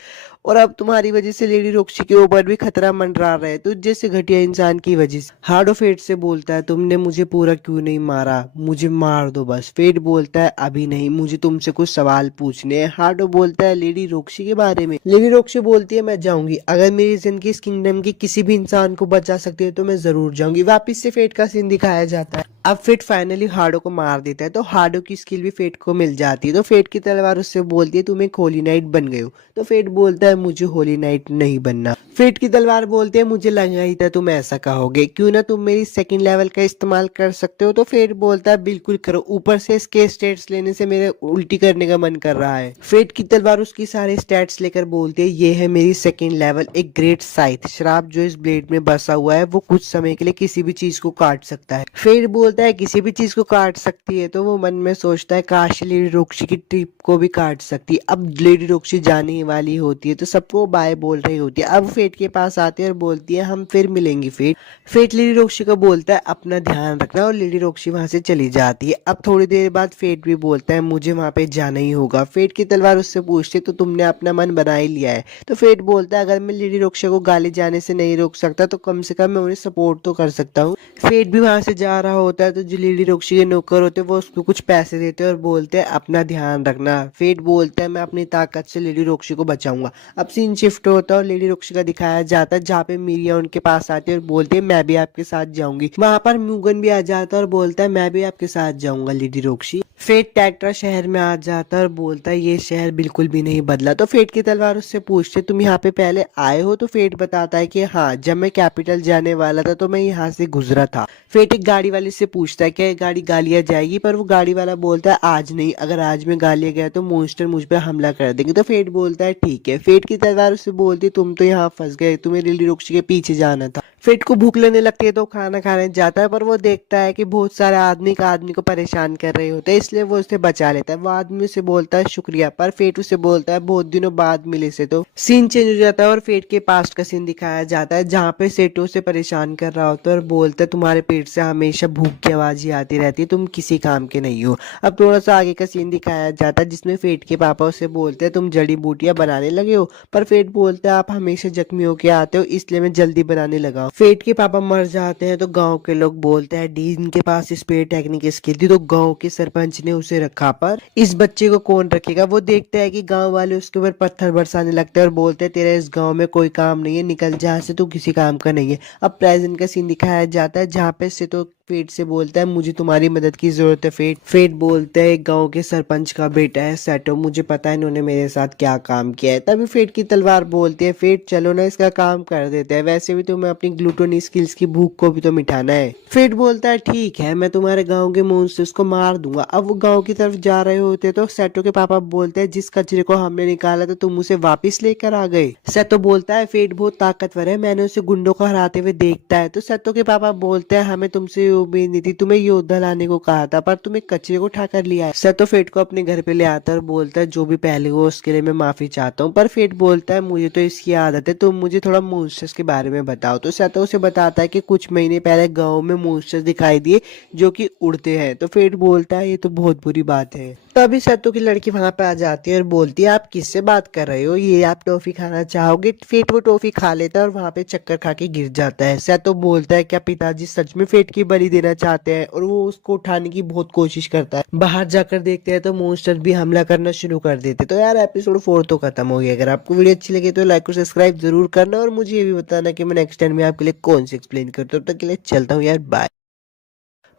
और अब तुम्हारी वजह से लेडी रोक्सी के ऊपर भी खतरा मंडरा रहा है, तो जैसे घटिया इंसान की वजह से। हार्डो फेट से बोलता है तुमने मुझे पूरा क्यों नहीं मारा, मुझे मार दो बस। फेट बोलता है अभी नहीं, मुझे तुमसे कुछ सवाल पूछने हैं। हार्डो बोलता है लेडी रोक्सी के बारे में। लेडी रोक्सी बोलती है मैं जाऊंगी, अगर मेरी जिंदगी इस किंगडम की किसी भी इंसान को बचा सकती है तो मैं जरूर जाऊंगी। वापिस से फेट का सीन दिखाया जाता है। अब फेट फाइनली हार्डो को मार देता है तो हार्डो की स्किल भी फेट को मिल जाती है। तो फेट की तलवार उससे बोलती है तुम एक होली नाइट बन गए हो। तो फेट बोलता है मुझे होली नाइट नहीं बनना। फेट की तलवार बोलती है मुझे लगा ही था तुम ऐसा कहोगे, क्यों ना तुम मेरी सेकंड लेवल का इस्तेमाल कर सकते हो। तो फेट बोलता है बिल्कुल करो, ऊपर से इसके स्टेट्स लेने से मेरे उल्टी करने का मन कर रहा है। फेट की तलवार उसकी सारे स्टेट्स लेकर बोलती है ये है मेरी सेकंड लेवल एक ग्रेट साइथ, श्राप जो इस ब्लेड में बसा हुआ है वो कुछ समय के लिए किसी भी चीज को काट सकता है। फेट बोलता है किसी भी चीज को काट सकती है, तो वो मन में सोचता है काश लेडी रोक्सी की ट्रिप को भी काट सकती है। अब लेडी रोक्सी जाने ही वाली होती है तो सबको बाय बोल रही होती है। अब फेट के पास आती है और बोलती है हम फिर मिलेंगी फेट। फेट लेडी रोक्सी को बोलता है अपना ध्यान रखना और लेडी रोक्सी वहां से चली जाती है। अब थोड़ी देर बाद फेट भी बोलता है मुझे वहां पे जाना ही होगा। फेट की तलवार उससे पूछती है तो तुमने अपना मन बना ही लिया है? तो फेट बोलता है अगर मैं लेडी रोक्सी को गाली जाने से नहीं रोक सकता तो कम से कम मैं उन्हें सपोर्ट तो कर सकता हूँ। फेट भी वहां से जा रहा होता है तो जो लेडी रोक्सी के नौकर होते हैं वो उसको कुछ पैसे देते हैं और बोलते हैं अपना ध्यान रखना। फेट बोलता है मैं अपनी ताकत से लेडी रोक्सी को बचाऊंगा। अब सीन शिफ्ट होता है और लेडी रोक्सी का दिखाया जाता है जहाँ पे मिरिया उनके पास आती है और बोलती है मैं भी आपके साथ जाऊंगी। वहां पर म्यूगन भी आ जाता है और बोलता है मैं भी आपके साथ जाऊंगा लेडी रोक्सी। फेट टैट्रा शहर में आ जाता है और बोलता है ये शहर बिल्कुल भी नहीं बदला। तो फेट की तलवार उससे पूछते तुम यहाँ पे पहले आए हो? तो फेट बताता है कि हाँ, जब मैं कैपिटल जाने वाला था तो मैं यहाँ से गुजरा था। फेट एक गाड़ी वाले से पूछता है क्या गाड़ी गालिया जाएगी? पर वो गाड़ी वाला बोलता है आज नहीं, अगर आज में गालिया गया तो मॉन्स्टर मुझ पर हमला कर देंगे। तो फेट बोलता है ठीक है। फेट की तलवार उससे बोलती तुम तो यहाँ फंस गए, तुम्हें लेडी रोक्सी के पीछे जाना था। फेट को भूख लगने लगती है तो खाना खाने जाता है, पर वो देखता है कि बहुत सारे आदमी का आदमी को परेशान कर रहे होते हैं, इसलिए वो उसे बचा लेता है। वो आदमी उसे बोलता है शुक्रिया, पर फेट उसे बोलता है बहुत दिनों बाद मिले से। तो सीन चेंज हो जाता है और फेट के पास्ट का सीन दिखाया जाता है जहाँ पे सेटो उसे परेशान कर रहा होता है और बोलता है तुम्हारे पेट से हमेशा भूख की आवाज ही आती रहती है, तुम किसी काम के नहीं हो। अब थोड़ा सा आगे का सीन दिखाया जाता है जिसमें फेट के पापा उसे बोलते हैं तुम जड़ी बूटियां बनाने लगे हो? पर फेट बोलता है आप हमेशा जख्मी होके आते हो इसलिए मैं जल्दी बनाने लगा हूं। फेट के पापा मर जाते हैं तो गांव के लोग बोलते हैं डीन के पास स्पेयर टेक्निक स्किल थी तो गांव के सरपंच ने उसे रखा, पर इस बच्चे को कौन रखेगा? वो देखता है कि गांव वाले उसके ऊपर पत्थर बरसाने लगते हैं और बोलते हैं तेरा इस गांव में कोई काम नहीं है, निकल जहाँ से, तू किसी काम का नहीं है। अब प्रेजेंट का सीन दिखाया जाता है जहाँ पे से तो फेट से बोलता है मुझे तुम्हारी मदद की जरूरत है फेट। फेट बोलता है गांव के सरपंच का बेटा है सेटो, मुझे पता है इन्होंने मेरे साथ क्या काम किया है। तभी फेट की तलवार बोलती है फेट चलो ना इसका काम कर देते हैं, वैसे भी तुम्हें अपनी ग्लूटोनी स्किल्स की भूख को भी तो मिटाना है। फेट बोलता है ठीक है मैं तुम्हारे गाँव के मॉन्स्टर्स को मार दूंगा। अब वो गाँव की तरफ जा रहे होते तो सेटो के पापा बोलते हैं जिस कचरे को हमने निकाला था तुम उसे वापिस लेकर आ गए। सेटो बोलता है फेट बहुत ताकतवर है, मैंने उसे गुंडों को हराते हुए देखता है। तो सेटो के पापा बोलते हैं हमें तुमसे उम्मीद नहीं थी, तुम्हें योद्धा लाने को कहा था पर तुम एक कचरे को उठा कर लिया है। सेटो फेट को अपने घर पे ले आता है और बोलता है जो भी पहले हो उसके लिए मैं माफी चाहता हूँ। पर फेट बोलता है मुझे तो इसकी आदत है, तुम मुझे थोड़ा मॉन्स्टर्स के बारे में बताओ। तो सेटो उसे बताता है कि कुछ महीने पहले गाँव में मॉन्स्टर्स दिखाई दिए जो कि उड़ते हैं। तो फेट बोलता है ये तो बहुत बुरी बात है। तभी सेटो की लड़की वहां पे आ जाती है और बोलती है आप किससे बात कर रहे हो, ये आप टॉफी खाना चाहोगे। फेट वो टॉफी खा लेता है और वहां पे चक्कर खा के गिर जाता है। सेटो बोलता है क्या पिताजी सच में फेट की बलि देना चाहते हैं, और वो उसको उठाने की बहुत कोशिश करता है। बाहर जाकर देखते हैं तो मॉन्स्टर भी हमला करना शुरू कर देते। तो यार एपिसोड 4 तो खत्म हो गया। अगर आपको वीडियो अच्छी लगी तो लाइक और सब्सक्राइब जरूर करना, और मुझे ये भी बताना कि मैं नेक्स्ट टाइम में आपके लिए कौन सी एक्सप्लेन करता हूँ। तब तक के लिए चलता हूँ यार, बाय।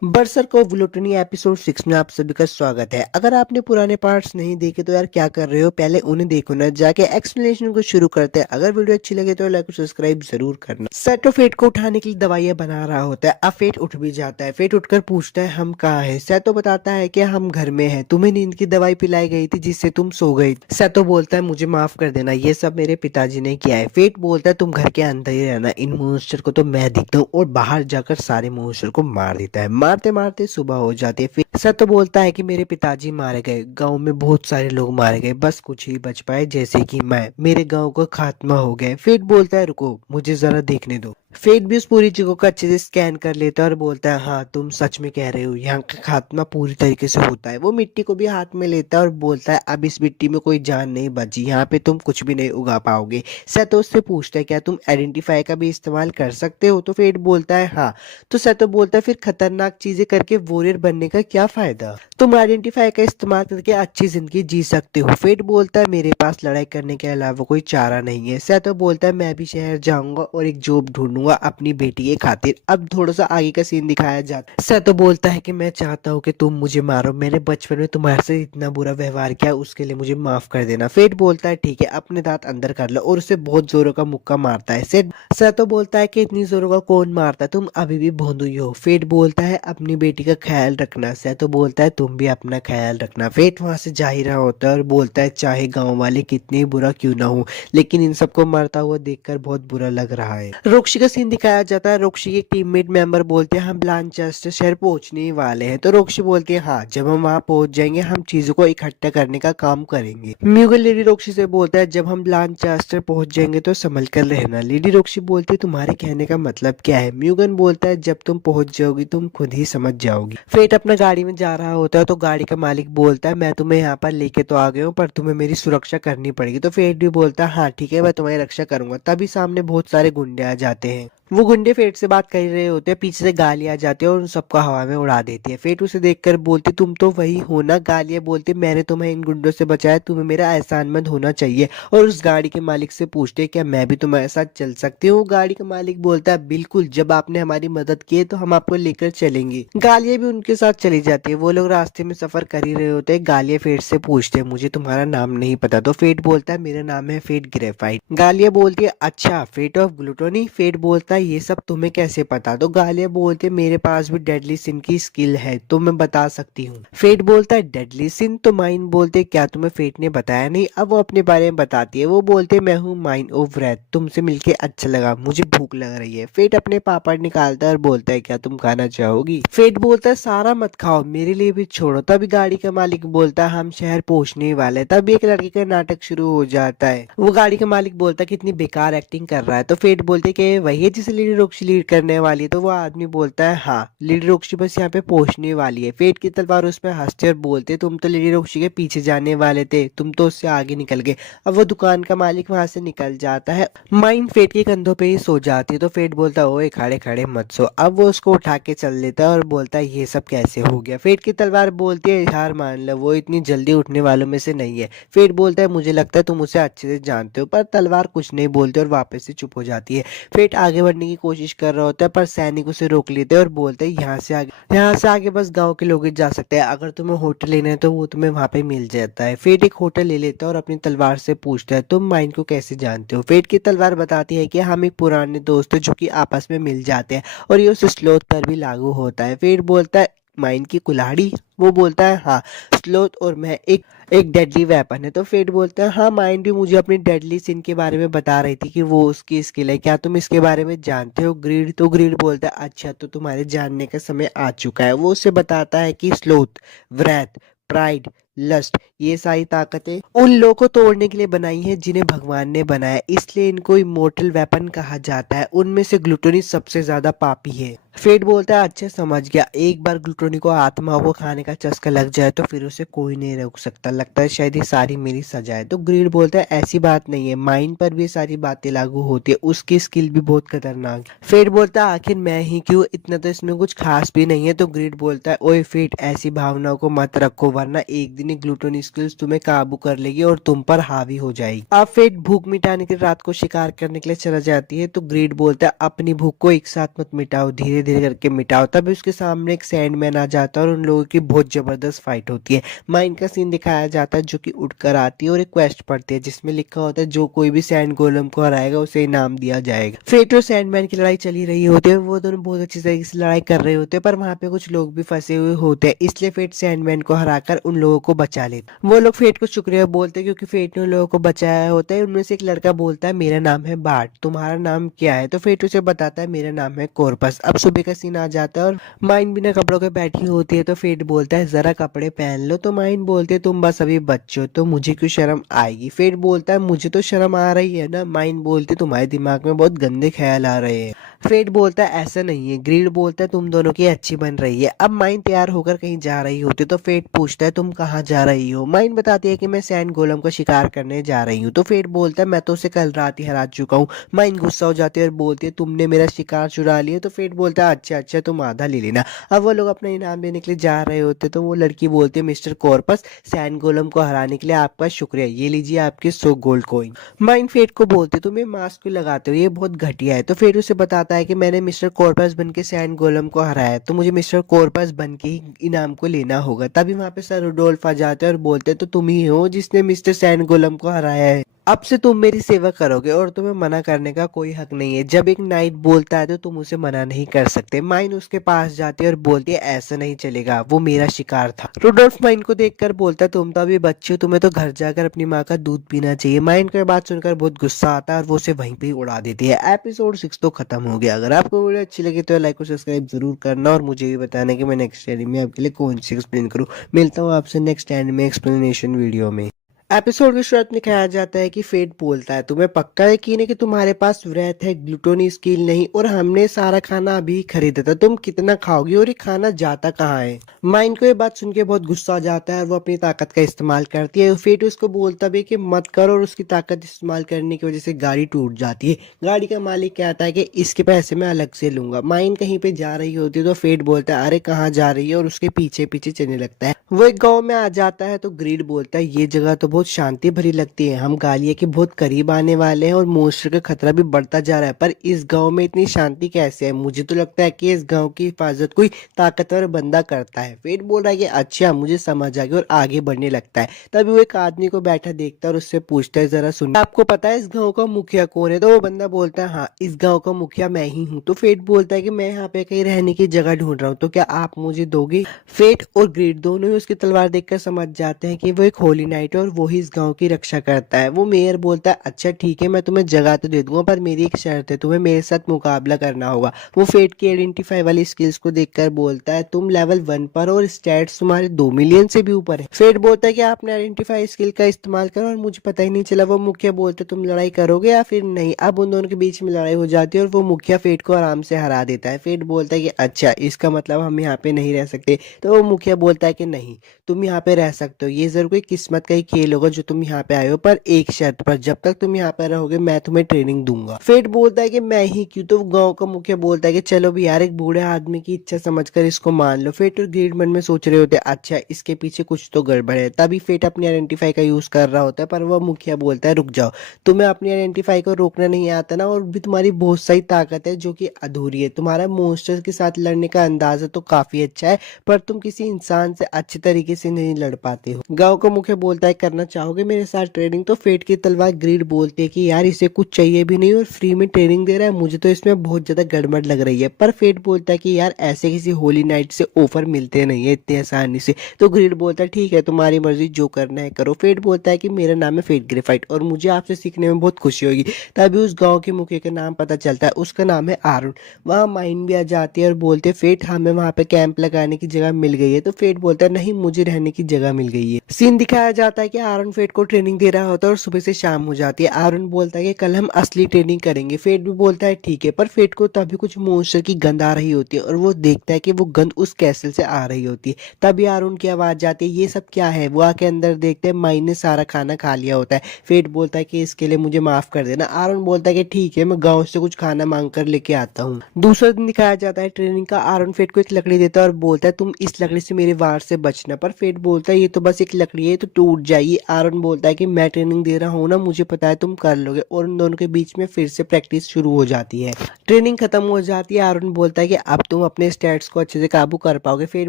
बरसर्क ऑफ ग्लूटनी एपिसोड 6 में आप सभी का स्वागत है। अगर आपने पुराने पार्ट्स नहीं देखे तो यार क्या कर रहे हो, पहले उन्हें देखो ना। जाके एक्सप्लेनेशन को शुरू करते हैं। अगर वीडियो अच्छी लगे तो लाइक और सब्सक्राइब जरूर करना। सेटो फेट को उठाने के लिए दवाइयां बना रहा होता है। अब फेट उठ भी जाता है। फेट उठकर पूछता है हम कहाँ है। सेटो बताता है कि हम घर में है, तुम्हें नींद की दवाई पिलाई गई थी जिससे तुम सो गई। सेटो बोलता है मुझे माफ कर देना, ये सब मेरे पिताजी ने किया है। फेट बोलता है तुम घर के अंदर ही रहना, इन मॉन्स्टर को तो मैं दिखता हूँ, और बाहर जाकर सारे मॉन्स्टर को मार देता है। मारते मारते सुबह हो जाती है। फिर सत्य बोलता है कि मेरे पिताजी मारे गए, गांव में बहुत सारे लोग मारे गए, बस कुछ ही बच पाए जैसे कि मैं, मेरे गांव का खात्मा हो गया। फेट बोलता है रुको मुझे जरा देखने दो। फेट भी उस पूरी जगह को अच्छे से स्कैन कर लेता है और बोलता है हाँ तुम सच में कह रहे हो, यहाँ का खात्मा पूरी तरीके से होता है। वो मिट्टी को भी हाथ में लेता है और बोलता है अब इस मिट्टी में कोई जान नहीं बची, यहाँ पे तुम कुछ भी नहीं उगा पाओगे। सतो उससे पूछता है क्या तुम आइडेंटिफाई का भी इस्तेमाल कर सकते हो। तो फेट बोलता है हाँ। तो सतो बोलता है फिर खतरनाक चीजें करके वॉरियर बनने का क्या फायदा, तुम आइडेंटिफाई का इस्तेमाल करके अच्छी जिंदगी जी सकते हो। फेट बोलता है मेरे पास लड़ाई करने के अलावा कोई चारा नहीं है। सतो बोलता है मैं भी शहर जाऊंगा और एक जॉब ढूंढूंगा अपनी बेटी के खातिर। अब थोड़ा सा आगे का सीन दिखाया जाता है। सतो बोलता है कि मैं चाहता हूँ कि तुम मुझे मारो, मैंने बचपन में तुम्हारे से इतना बुरा व्यवहार किया उसके लिए मुझे माफ कर देना। फेट बोलता है ठीक है, अपने दांत अंदर कर लो, और उसे बहुत जोरों का मुक्का मारता है। सतो बोलता है कि इतनी जोरों का कौन मारता, तुम अभी भी भोंदू ही हो। फेट बोलता है अपनी बेटी का ख्याल रखना। सतो बोलता है तुम भी अपना ख्याल रखना। फेट वहां से जा ही रहा होता है और बोलता है चाहे गांव वाले कितने बुरा क्यों ना हो, लेकिन इन सबको मरता हुआ देखकर बहुत बुरा लग रहा है। रोक्शी का सीन दिखाया जाता है। रोक्शी के टीममेट मेंबर बोलते हैं हम ब्लानचेस्टर शहर पहुंचने ही वाले हैं। तो रोक्शी बोलती है हाँ जब हम वहां पहुंच जाएंगे हम चीजों को इकट्ठा करने का काम करेंगे। म्यूगन लेडी रोक्शी से बोलता है जब हम ब्लानचेस्टर पहुंच जाएंगे तो संभल कर रहना। लेडी रोक्शी बोलती है तुम्हारे कहने का मतलब क्या है। म्यूगन बोलता है जब तुम पहुंच जाओगी तुम खुद ही समझ जाओगी। फेट अपना गाड़ी में जा रहा होता है तो गाड़ी का मालिक बोलता है मैं तुम्हें यहाँ पर लेके तो आ गया हूँ पर तुम्हें मेरी सुरक्षा करनी पड़ेगी। तो फेट भी बोलता है हाँ ठीक है मैं तुम्हारी रक्षा करूंगा। तभी सामने बहुत सारे गुंडे आ जाते हैं। वो गुंडे फेट से बात कर रहे होते हैं, पीछे से गालियां आ जाती है और उन सबको हवा में उड़ा देती है। फेट उसे देखकर बोलती तुम तो वही हो ना। गालियां बोलती मैंने तुम्हें इन गुंडों से बचाया, तुम्हें मेरा एहसानमंद होना चाहिए। और उस गाड़ी के मालिक से पूछते क्या मैं भी तुम्हारे साथ चल सकती हूँ। गाड़ी का मालिक बोलता है बिल्कुल, जब आपने हमारी मदद की है तो हम आपको लेकर चलेंगे। गालियां भी उनके साथ चली जाती है। वो लोग रास्ते में सफर कर ही रहे होते हैं। गालियां फेट से पूछते मुझे तुम्हारा नाम नहीं पता। तो फेट बोलता है मेरा नाम है फेट ग्रेफाइट। गालियां बोलती है अच्छा फेट ऑफ ग्लूटोनी। फेट बोलता है ये सब तुम्हें कैसे पता। तो गालियां बोलते मेरे पास भी डेडली सिन की स्किल है तो मैं बता सकती हूँ। फेट बोलता है डेडली सिन। तो माइन बोलते क्या तुम्हें फेट ने बताया नहीं। अब वो अपने बारे में बताती है। वो बोलते मैं हूँ माइन ऑफ रेथ, तुमसे मिलके अच्छा लगा, मुझे भूख लग रही है। फेट अपने पापड़ निकालता है और बोलता है क्या तुम खाना चाहोगी। फेट बोलता है सारा मत खाओ मेरे लिए भी छोड़ो। तभी गाड़ी का मालिक बोलता है हम शहर पहुंचने वाले। तब एक लड़के का नाटक शुरू हो जाता है। वो गाड़ी का मालिक बोलता है कितनी बेकार एक्टिंग कर रहा है। तो फेट बोलते कि वही है जिसे लेडी रोक्शी लीड करने वाली है। तो वो आदमी बोलता है हाँ लेडी रोक्शी बस यहाँ पे पहुंचने वाली है। फेट की तलवार उस पर हंसते और बोलते तुम तो लेडी रोक्शी के पीछे जाने वाले थे, तुम तो उससे आगे निकल गए। अब वो दुकान का मालिक वहां से निकल जाता है। माइन फेट के कंधों पे ही सो जाती है। तो फेट बोलता है ओए खड़े खड़े मत सो। अब वो उसको उठा के चल लेता है और बोलता है ये सब कैसे हो गया। फेट की तलवार बोलती है हार मान लो, वो इतनी जल्दी उठने वालों में से नहीं है। फेट बोलता है मुझे लगता है तुम उसे अच्छे से जानते हो। पर तलवार कुछ नहीं बोलती और वापस से चुप हो जाती है। फेट आगे बढ़ने करने की कोशिश कर रहा होता है, पर सैनिक उसे रोक लेते हैं और बोलते हैं यहाँ से आगे बस गांव के लोग ही जा सकते हैं। अगर तुम्हें होटल लेना है तो वो तुम्हें वहां पे मिल जाता है। फेट एक होटल ले लेता है और अपनी तलवार से पूछता है तुम माइन को कैसे जानते हो। फेट की तलवार बताती है कि हम एक पुराने दोस्त हैं जो कि आपस में मिल जाते हैं, और ये उस स्लोथ पर भी लागू होता है। फेट बोलता है माइन की कुल्हाड़ी। वो बोलता है हाँ, स्लोथ और मैं एक एक डेडली वेपन है। तो फेट बोलता है हाँ, माइंड भी मुझे अपनी डेडली सिन के बारे में बता रही थी कि वो उसकी स्किल है, क्या तुम इसके बारे में जानते हो ग्रीड। तो ग्रीड बोलता है अच्छा, तो तुम्हारे जानने का समय आ चुका है। वो उसे बताता है कि स्लोथ, व्रैथ, प्राइड, लस्ट, ये सारी ताकतें उन लोगों को तोड़ने के लिए बनाई हैं जिन्हें भगवान ने बनाया, इसलिए इनको इमोर्टल वेपन कहा जाता है। उनमें से ग्लूटोनी सबसे ज्यादा पापी है। फेट बोलता है अच्छा समझ गया, एक बार ग्लूटोनी को आत्मा को खाने का चस्का लग जाए तो फिर उसे कोई नहीं रोक सकता, लगता है शायद ये सारी मेरी सजा है। तो ग्रीड बोलता है ऐसी बात नहीं है, माइंड पर भी सारी बातें लागू होती है, उसकी स्किल भी बहुत खतरनाक है। फेट बोलता है आखिर मैं ही क्यों, इतना तो इसमें कुछ खास भी नहीं है। तो ग्रीड बोलता है ओए फेट, ऐसी भावनाओं को मत रखो वरना एक दिन ग्लूटोनी स्किल्स तुम्हें काबू कर लेगी और तुम पर हावी हो जाएगी। अब फेट भूख मिटाने के लिए रात को शिकार करने के लिए चला जाती है। तो ग्रीड बोलता है अपनी भूख को एक साथ मत मिटाओ, धीरे धीरे करके मिटाओ। तभी उसके सामने एक सैंडमैन आ जाता है और उन लोगों की बहुत जबरदस्त फाइट होती है। माइन का सीन दिखाया जाता है जो कि उठकर आती है और एक क्वेस्ट पढ़ती है जिसमें लिखा होता है जो कोई भी सैंड गोलम को हराएगा उसे इनाम दिया जाएगा। फेट और सैंडमैन की लड़ाई चली रही होती है, वो दोनों बहुत अच्छी तरीके से लड़ाई कर रहे होते हैं, पर वहां पे कुछ लोग भी फंसे हुए होते हैं, इसलिए फेट सैंडमैन को हराकर उन लोगों को बचा लेता है। वो लोग फेट को शुक्रिया बोलते हैं क्योंकि फेट ने उन लोगों को बचाया होता है। उनमें से एक लड़का बोलता है मेरा नाम है बार्ट, तुम्हारा नाम क्या है। तो फेट उसे बताता है मेरा नाम है कॉर्पस। अब सुबह का सीन आ जाता है और माइन बिना कपड़ों के बैठी होती है। तो फेट बोलता है जरा कपड़े पहन लो। तो माइन बोलते है तुम बस अभी बच्चे हो तो मुझे क्यों शर्म आएगी। फेट बोलता है मुझे तो शर्म आ रही है ना। माइन बोलते तुम्हारे दिमाग में बहुत गंदे ख्याल आ रहे हैं। फेट बोलता है ऐसा नहीं है। ग्रीड बोलता है तुम दोनों की अच्छी बन रही है। अब माइन तैयार होकर कहीं जा रही होती है। तो फेट पूछता है तुम कहाँ जा रही हो। माइन बताती है कि मैं सैंड गोलम का शिकार करने जा रही हूँ। तो फेट बोलता है मैं तो उसे कल रात ही हरा चुका हूँ। माइन गुस्सा हो जाती है और बोलती है तुमने मेरा शिकार चुरा लिया। तो फेट बोलता है अच्छा अच्छा, तुम आधा ले लेना। अब वो लोग अपना इनाम देने के लिए जा रहे होते तो वो लड़की बोलती है मिस्टर कॉर्पस, सैंड गोलम को हराने के लिए आपका शुक्रिया, ये लीजिए आपके 100 गोल्ड कॉइन। माइन फेट को बोलते तुम ये मास्क क्यों लगाते हो, ये बहुत घटिया है। तो फेट उसे बताता है कि मैंने मिस्टर कॉर्पस बन के सैंड गोलम को हराया, तो मुझे मिस्टर कॉर्पस बन के ही इनाम को लेना होगा। तभी वहां पे सर रुडोल्फ आ जाते हैं और बोलते तो तुम ही हो जिसने मिस्टर सैंड गोलम को हराया है, अब से तुम मेरी सेवा करोगे और तुम्हें मना करने का कोई हक नहीं है। जब एक नाइट बोलता है तो तुम उसे मना नहीं कर सकते। माइन उसके पास जाती है और बोलती है ऐसा नहीं चलेगा, वो मेरा शिकार था। रुडोल्फ माइन को देखकर बोलता है तुम तो अभी बच्चे हो, तुम्हें तो घर जाकर अपनी माँ का दूध पीना चाहिए। माइन को बात सुनकर बहुत गुस्सा आता है और वो उसे वहीं पे उड़ा देती है। एपिसोड 6 तो खत्म हो गया। अगर आपको वीडियो अच्छी लगी तो लाइक और सब्सक्राइब जरूर करना और मुझे भी बताना कि मैं नेक्स्ट एनिमे आपके लिए कौन सी एक्सप्लेन करूँ। मिलता हूँ आपसे नेक्स्ट एनिमे एक्सप्लेनेशन वीडियो में। एपिसोड की शुरुआत में कहा जाता है कि फेट बोलता है तुम्हें पक्का यकीन है कि तुम्हारे पास व्रत है, ग्लूटोनी स्किल नहीं, और हमने सारा खाना अभी खरीदा था, तुम कितना खाओगी और ये खाना जाता कहाँ है। माइन को ये बात सुन के बहुत गुस्सा आ जाता है और वो अपनी ताकत का इस्तेमाल करती है। फेट उसको बोलता भी कि मत करो और उसकी ताकत इस्तेमाल करने की वजह से गाड़ी टूट जाती है। गाड़ी का मालिक कहता है कि इसके पैसे मैं अलग से लूंगा। माइन कहीं पे जा रही होती है तो फेट बोलता है अरे कहाँ जा रही है, और उसके पीछे पीछे चलने लगता है। वो एक गाँव में आ जाता है तो ग्रीड बोलता है ये जगह तो बहुत शांति भरी लगती है, हम गालिया के बहुत करीब आने वाले हैं और मॉन्स्टर का खतरा भी बढ़ता जा रहा है, पर इस गांव में इतनी शांति कैसे है। मुझे तो लगता है कि इस गांव की हिफाजत कोई ताकतवर बंदा करता है। फेट बोल रहा है कि अच्छा मुझे समझ आ गया और आगे बढ़ने लगता है। तभी वो एक आदमी को बैठा देखता है और उससे पूछता है जरा सुन आपको पता है इस गाँव का मुखिया कौन है। तो वो बंदा बोलता है हाँ, इस गाँव का मुखिया मैं ही हूँ। तो फेट बोलता है कि मैं यहाँ पे कहीं रहने की जगह ढूंढ रहा हूँ, तो क्या आप मुझे दोगे। फेट और ग्रीड दोनों ही उसकी तलवार देखकर समझ जाते हैं कि वो एक होली नाइट है और वो ही इस गांव की रक्षा करता है। वो मेयर बोलता है अच्छा ठीक है, मैं तुम्हें जगह तो दे दूंगा पर मेरी एक शर्त है, तुम्हें मेरे साथ मुकाबला करना होगा। वो फेट की आइडेंटिफाई वाली स्किल्स को देखकर बोलता है तुम लेवल 1 पर और स्टैट्स तुम्हारे 2 मिलियन से भी ऊपर है। फेट बोलता है कि आपने आइडेंटिफाई स्किल का इस्तेमाल करा और मुझे पता ही नहीं चला। वो मुखिया बोलते तुम लड़ाई करोगे या फिर नहीं। अब उन दोनों के बीच में लड़ाई हो जाती है और वो मुखिया फेट को आराम से हरा देता है। फेट बोलता है कि अच्छा इसका मतलब हम यहाँ पे नहीं रह सकते। तो वो मुखिया बोलता है कि नहीं, तुम यहाँ पे रह सकते हो, ये जरूर कोई किस्मत का ही खेल होगा जो तुम यहाँ पे आए हो, पर एक शर्त पर, जब तक तुम यहाँ पे रहोगे मैं तुम्हें ट्रेनिंग दूंगा। फेट बोलता है कि मैं ही क्यों, तो गांव का मुखिया बोलता है कि चलो भी यार, एक बूढ़े आदमी की इच्छा समझकर इसको मान लो। फेट और ग्रीड मन में सोच रहे होते हैं अच्छा इसके पीछे कुछ तो गड़बड़ है। तभी फेट अपनी आइडेंटिफाई का यूज कर रहा होता है, पर वह मुखिया बोलता है रुक जाओ, तुम्हें अपनी आइडेंटिफाई को रोकना नहीं आता ना, और भी तुम्हारी बहुत सारी ताकत है जो कि अधूरी है। तुम्हारा मॉन्स्टर्स के साथ लड़ने का अंदाजा तो काफी अच्छा है, पर तुम किसी इंसान से अच्छे तरीके से नहीं लड़ पाते हो। गांव का मुखिया बोलता है करना चाहोगे मेरे साथ ट्रेनिंग, तो फेट की तलवार ग्रीड बोलती है कि यार इसे कुछ चाहिए भी नहीं और फ्री में ट्रेनिंग दे रहा है, मुझे तो इसमें बहुत ज्यादा गड़बड़ लग रही है। पर फेट बोलता है कि यार ऐसे किसी होली नाइट से ऑफर मिलते नहीं है इतनी आसानी से। तो ग्रीड बोलता है ठीक है तुम्हारी मर्जी, जो करना है करो। फेट बोलता है कि मेरा नाम है फेट ग्रेफाइट और मुझे आपसे सीखने में बहुत खुशी होगी। तभी उस गांव के मुखिया का नाम पता चलता है, उसका नाम है आरुण। वहाँ माइन भी आ जाती है और बोलते फेट हमें वहाँ पे कैंप लगाने की जगह मिल गई है। तो फेट बोलता है नहीं, मुझे रहने की जगह मिल गई है। सीन दिखाया जाता है कि आरुण फेट को ट्रेनिंग दे रहा होता है और सुबह से शाम हो जाती है। आरुण बोलता है कि कल हम असली ट्रेनिंग करेंगे। फेट भी बोलता है ठीक है, पर फेट को तभी कुछ मॉन्स्टर की गंध आ रही होती है और वो देखता है कि वो गंध उस कैसल से आ रही होती है। तभी आरुण की आवाज आती है ये सब क्या है। वो आके अंदर देखते हैं माइन ने सारा खाना खा लिया होता है। फेट बोलता है कि इसके लिए मुझे माफ कर देना। आरुण बोलता है कि ठीक है, मैं गांव से कुछ खाना मांग कर लेके आता हूँ। दूसरा दिन दिखाया जाता है ट्रेनिंग का। आरुण फेट को एक लकड़ी देता है और बोलता है तुम इस लकड़ी से मेरे वार से बचना। पर फेट बोलता है ये तो बस एक लकड़ी है, तो टूट जाएगी। आरुण बोलता है कि मैं ट्रेनिंग दे रहा हूँ ना, मुझे पता है तुम कर लोगे, और उन दोनों के बीच में फिर से प्रैक्टिस शुरू हो जाती है। ट्रेनिंग खत्म हो जाती है। आरुण बोलता है कि अब तुम अपने स्टैट्स को अच्छे से काबू कर पाओगे। फेट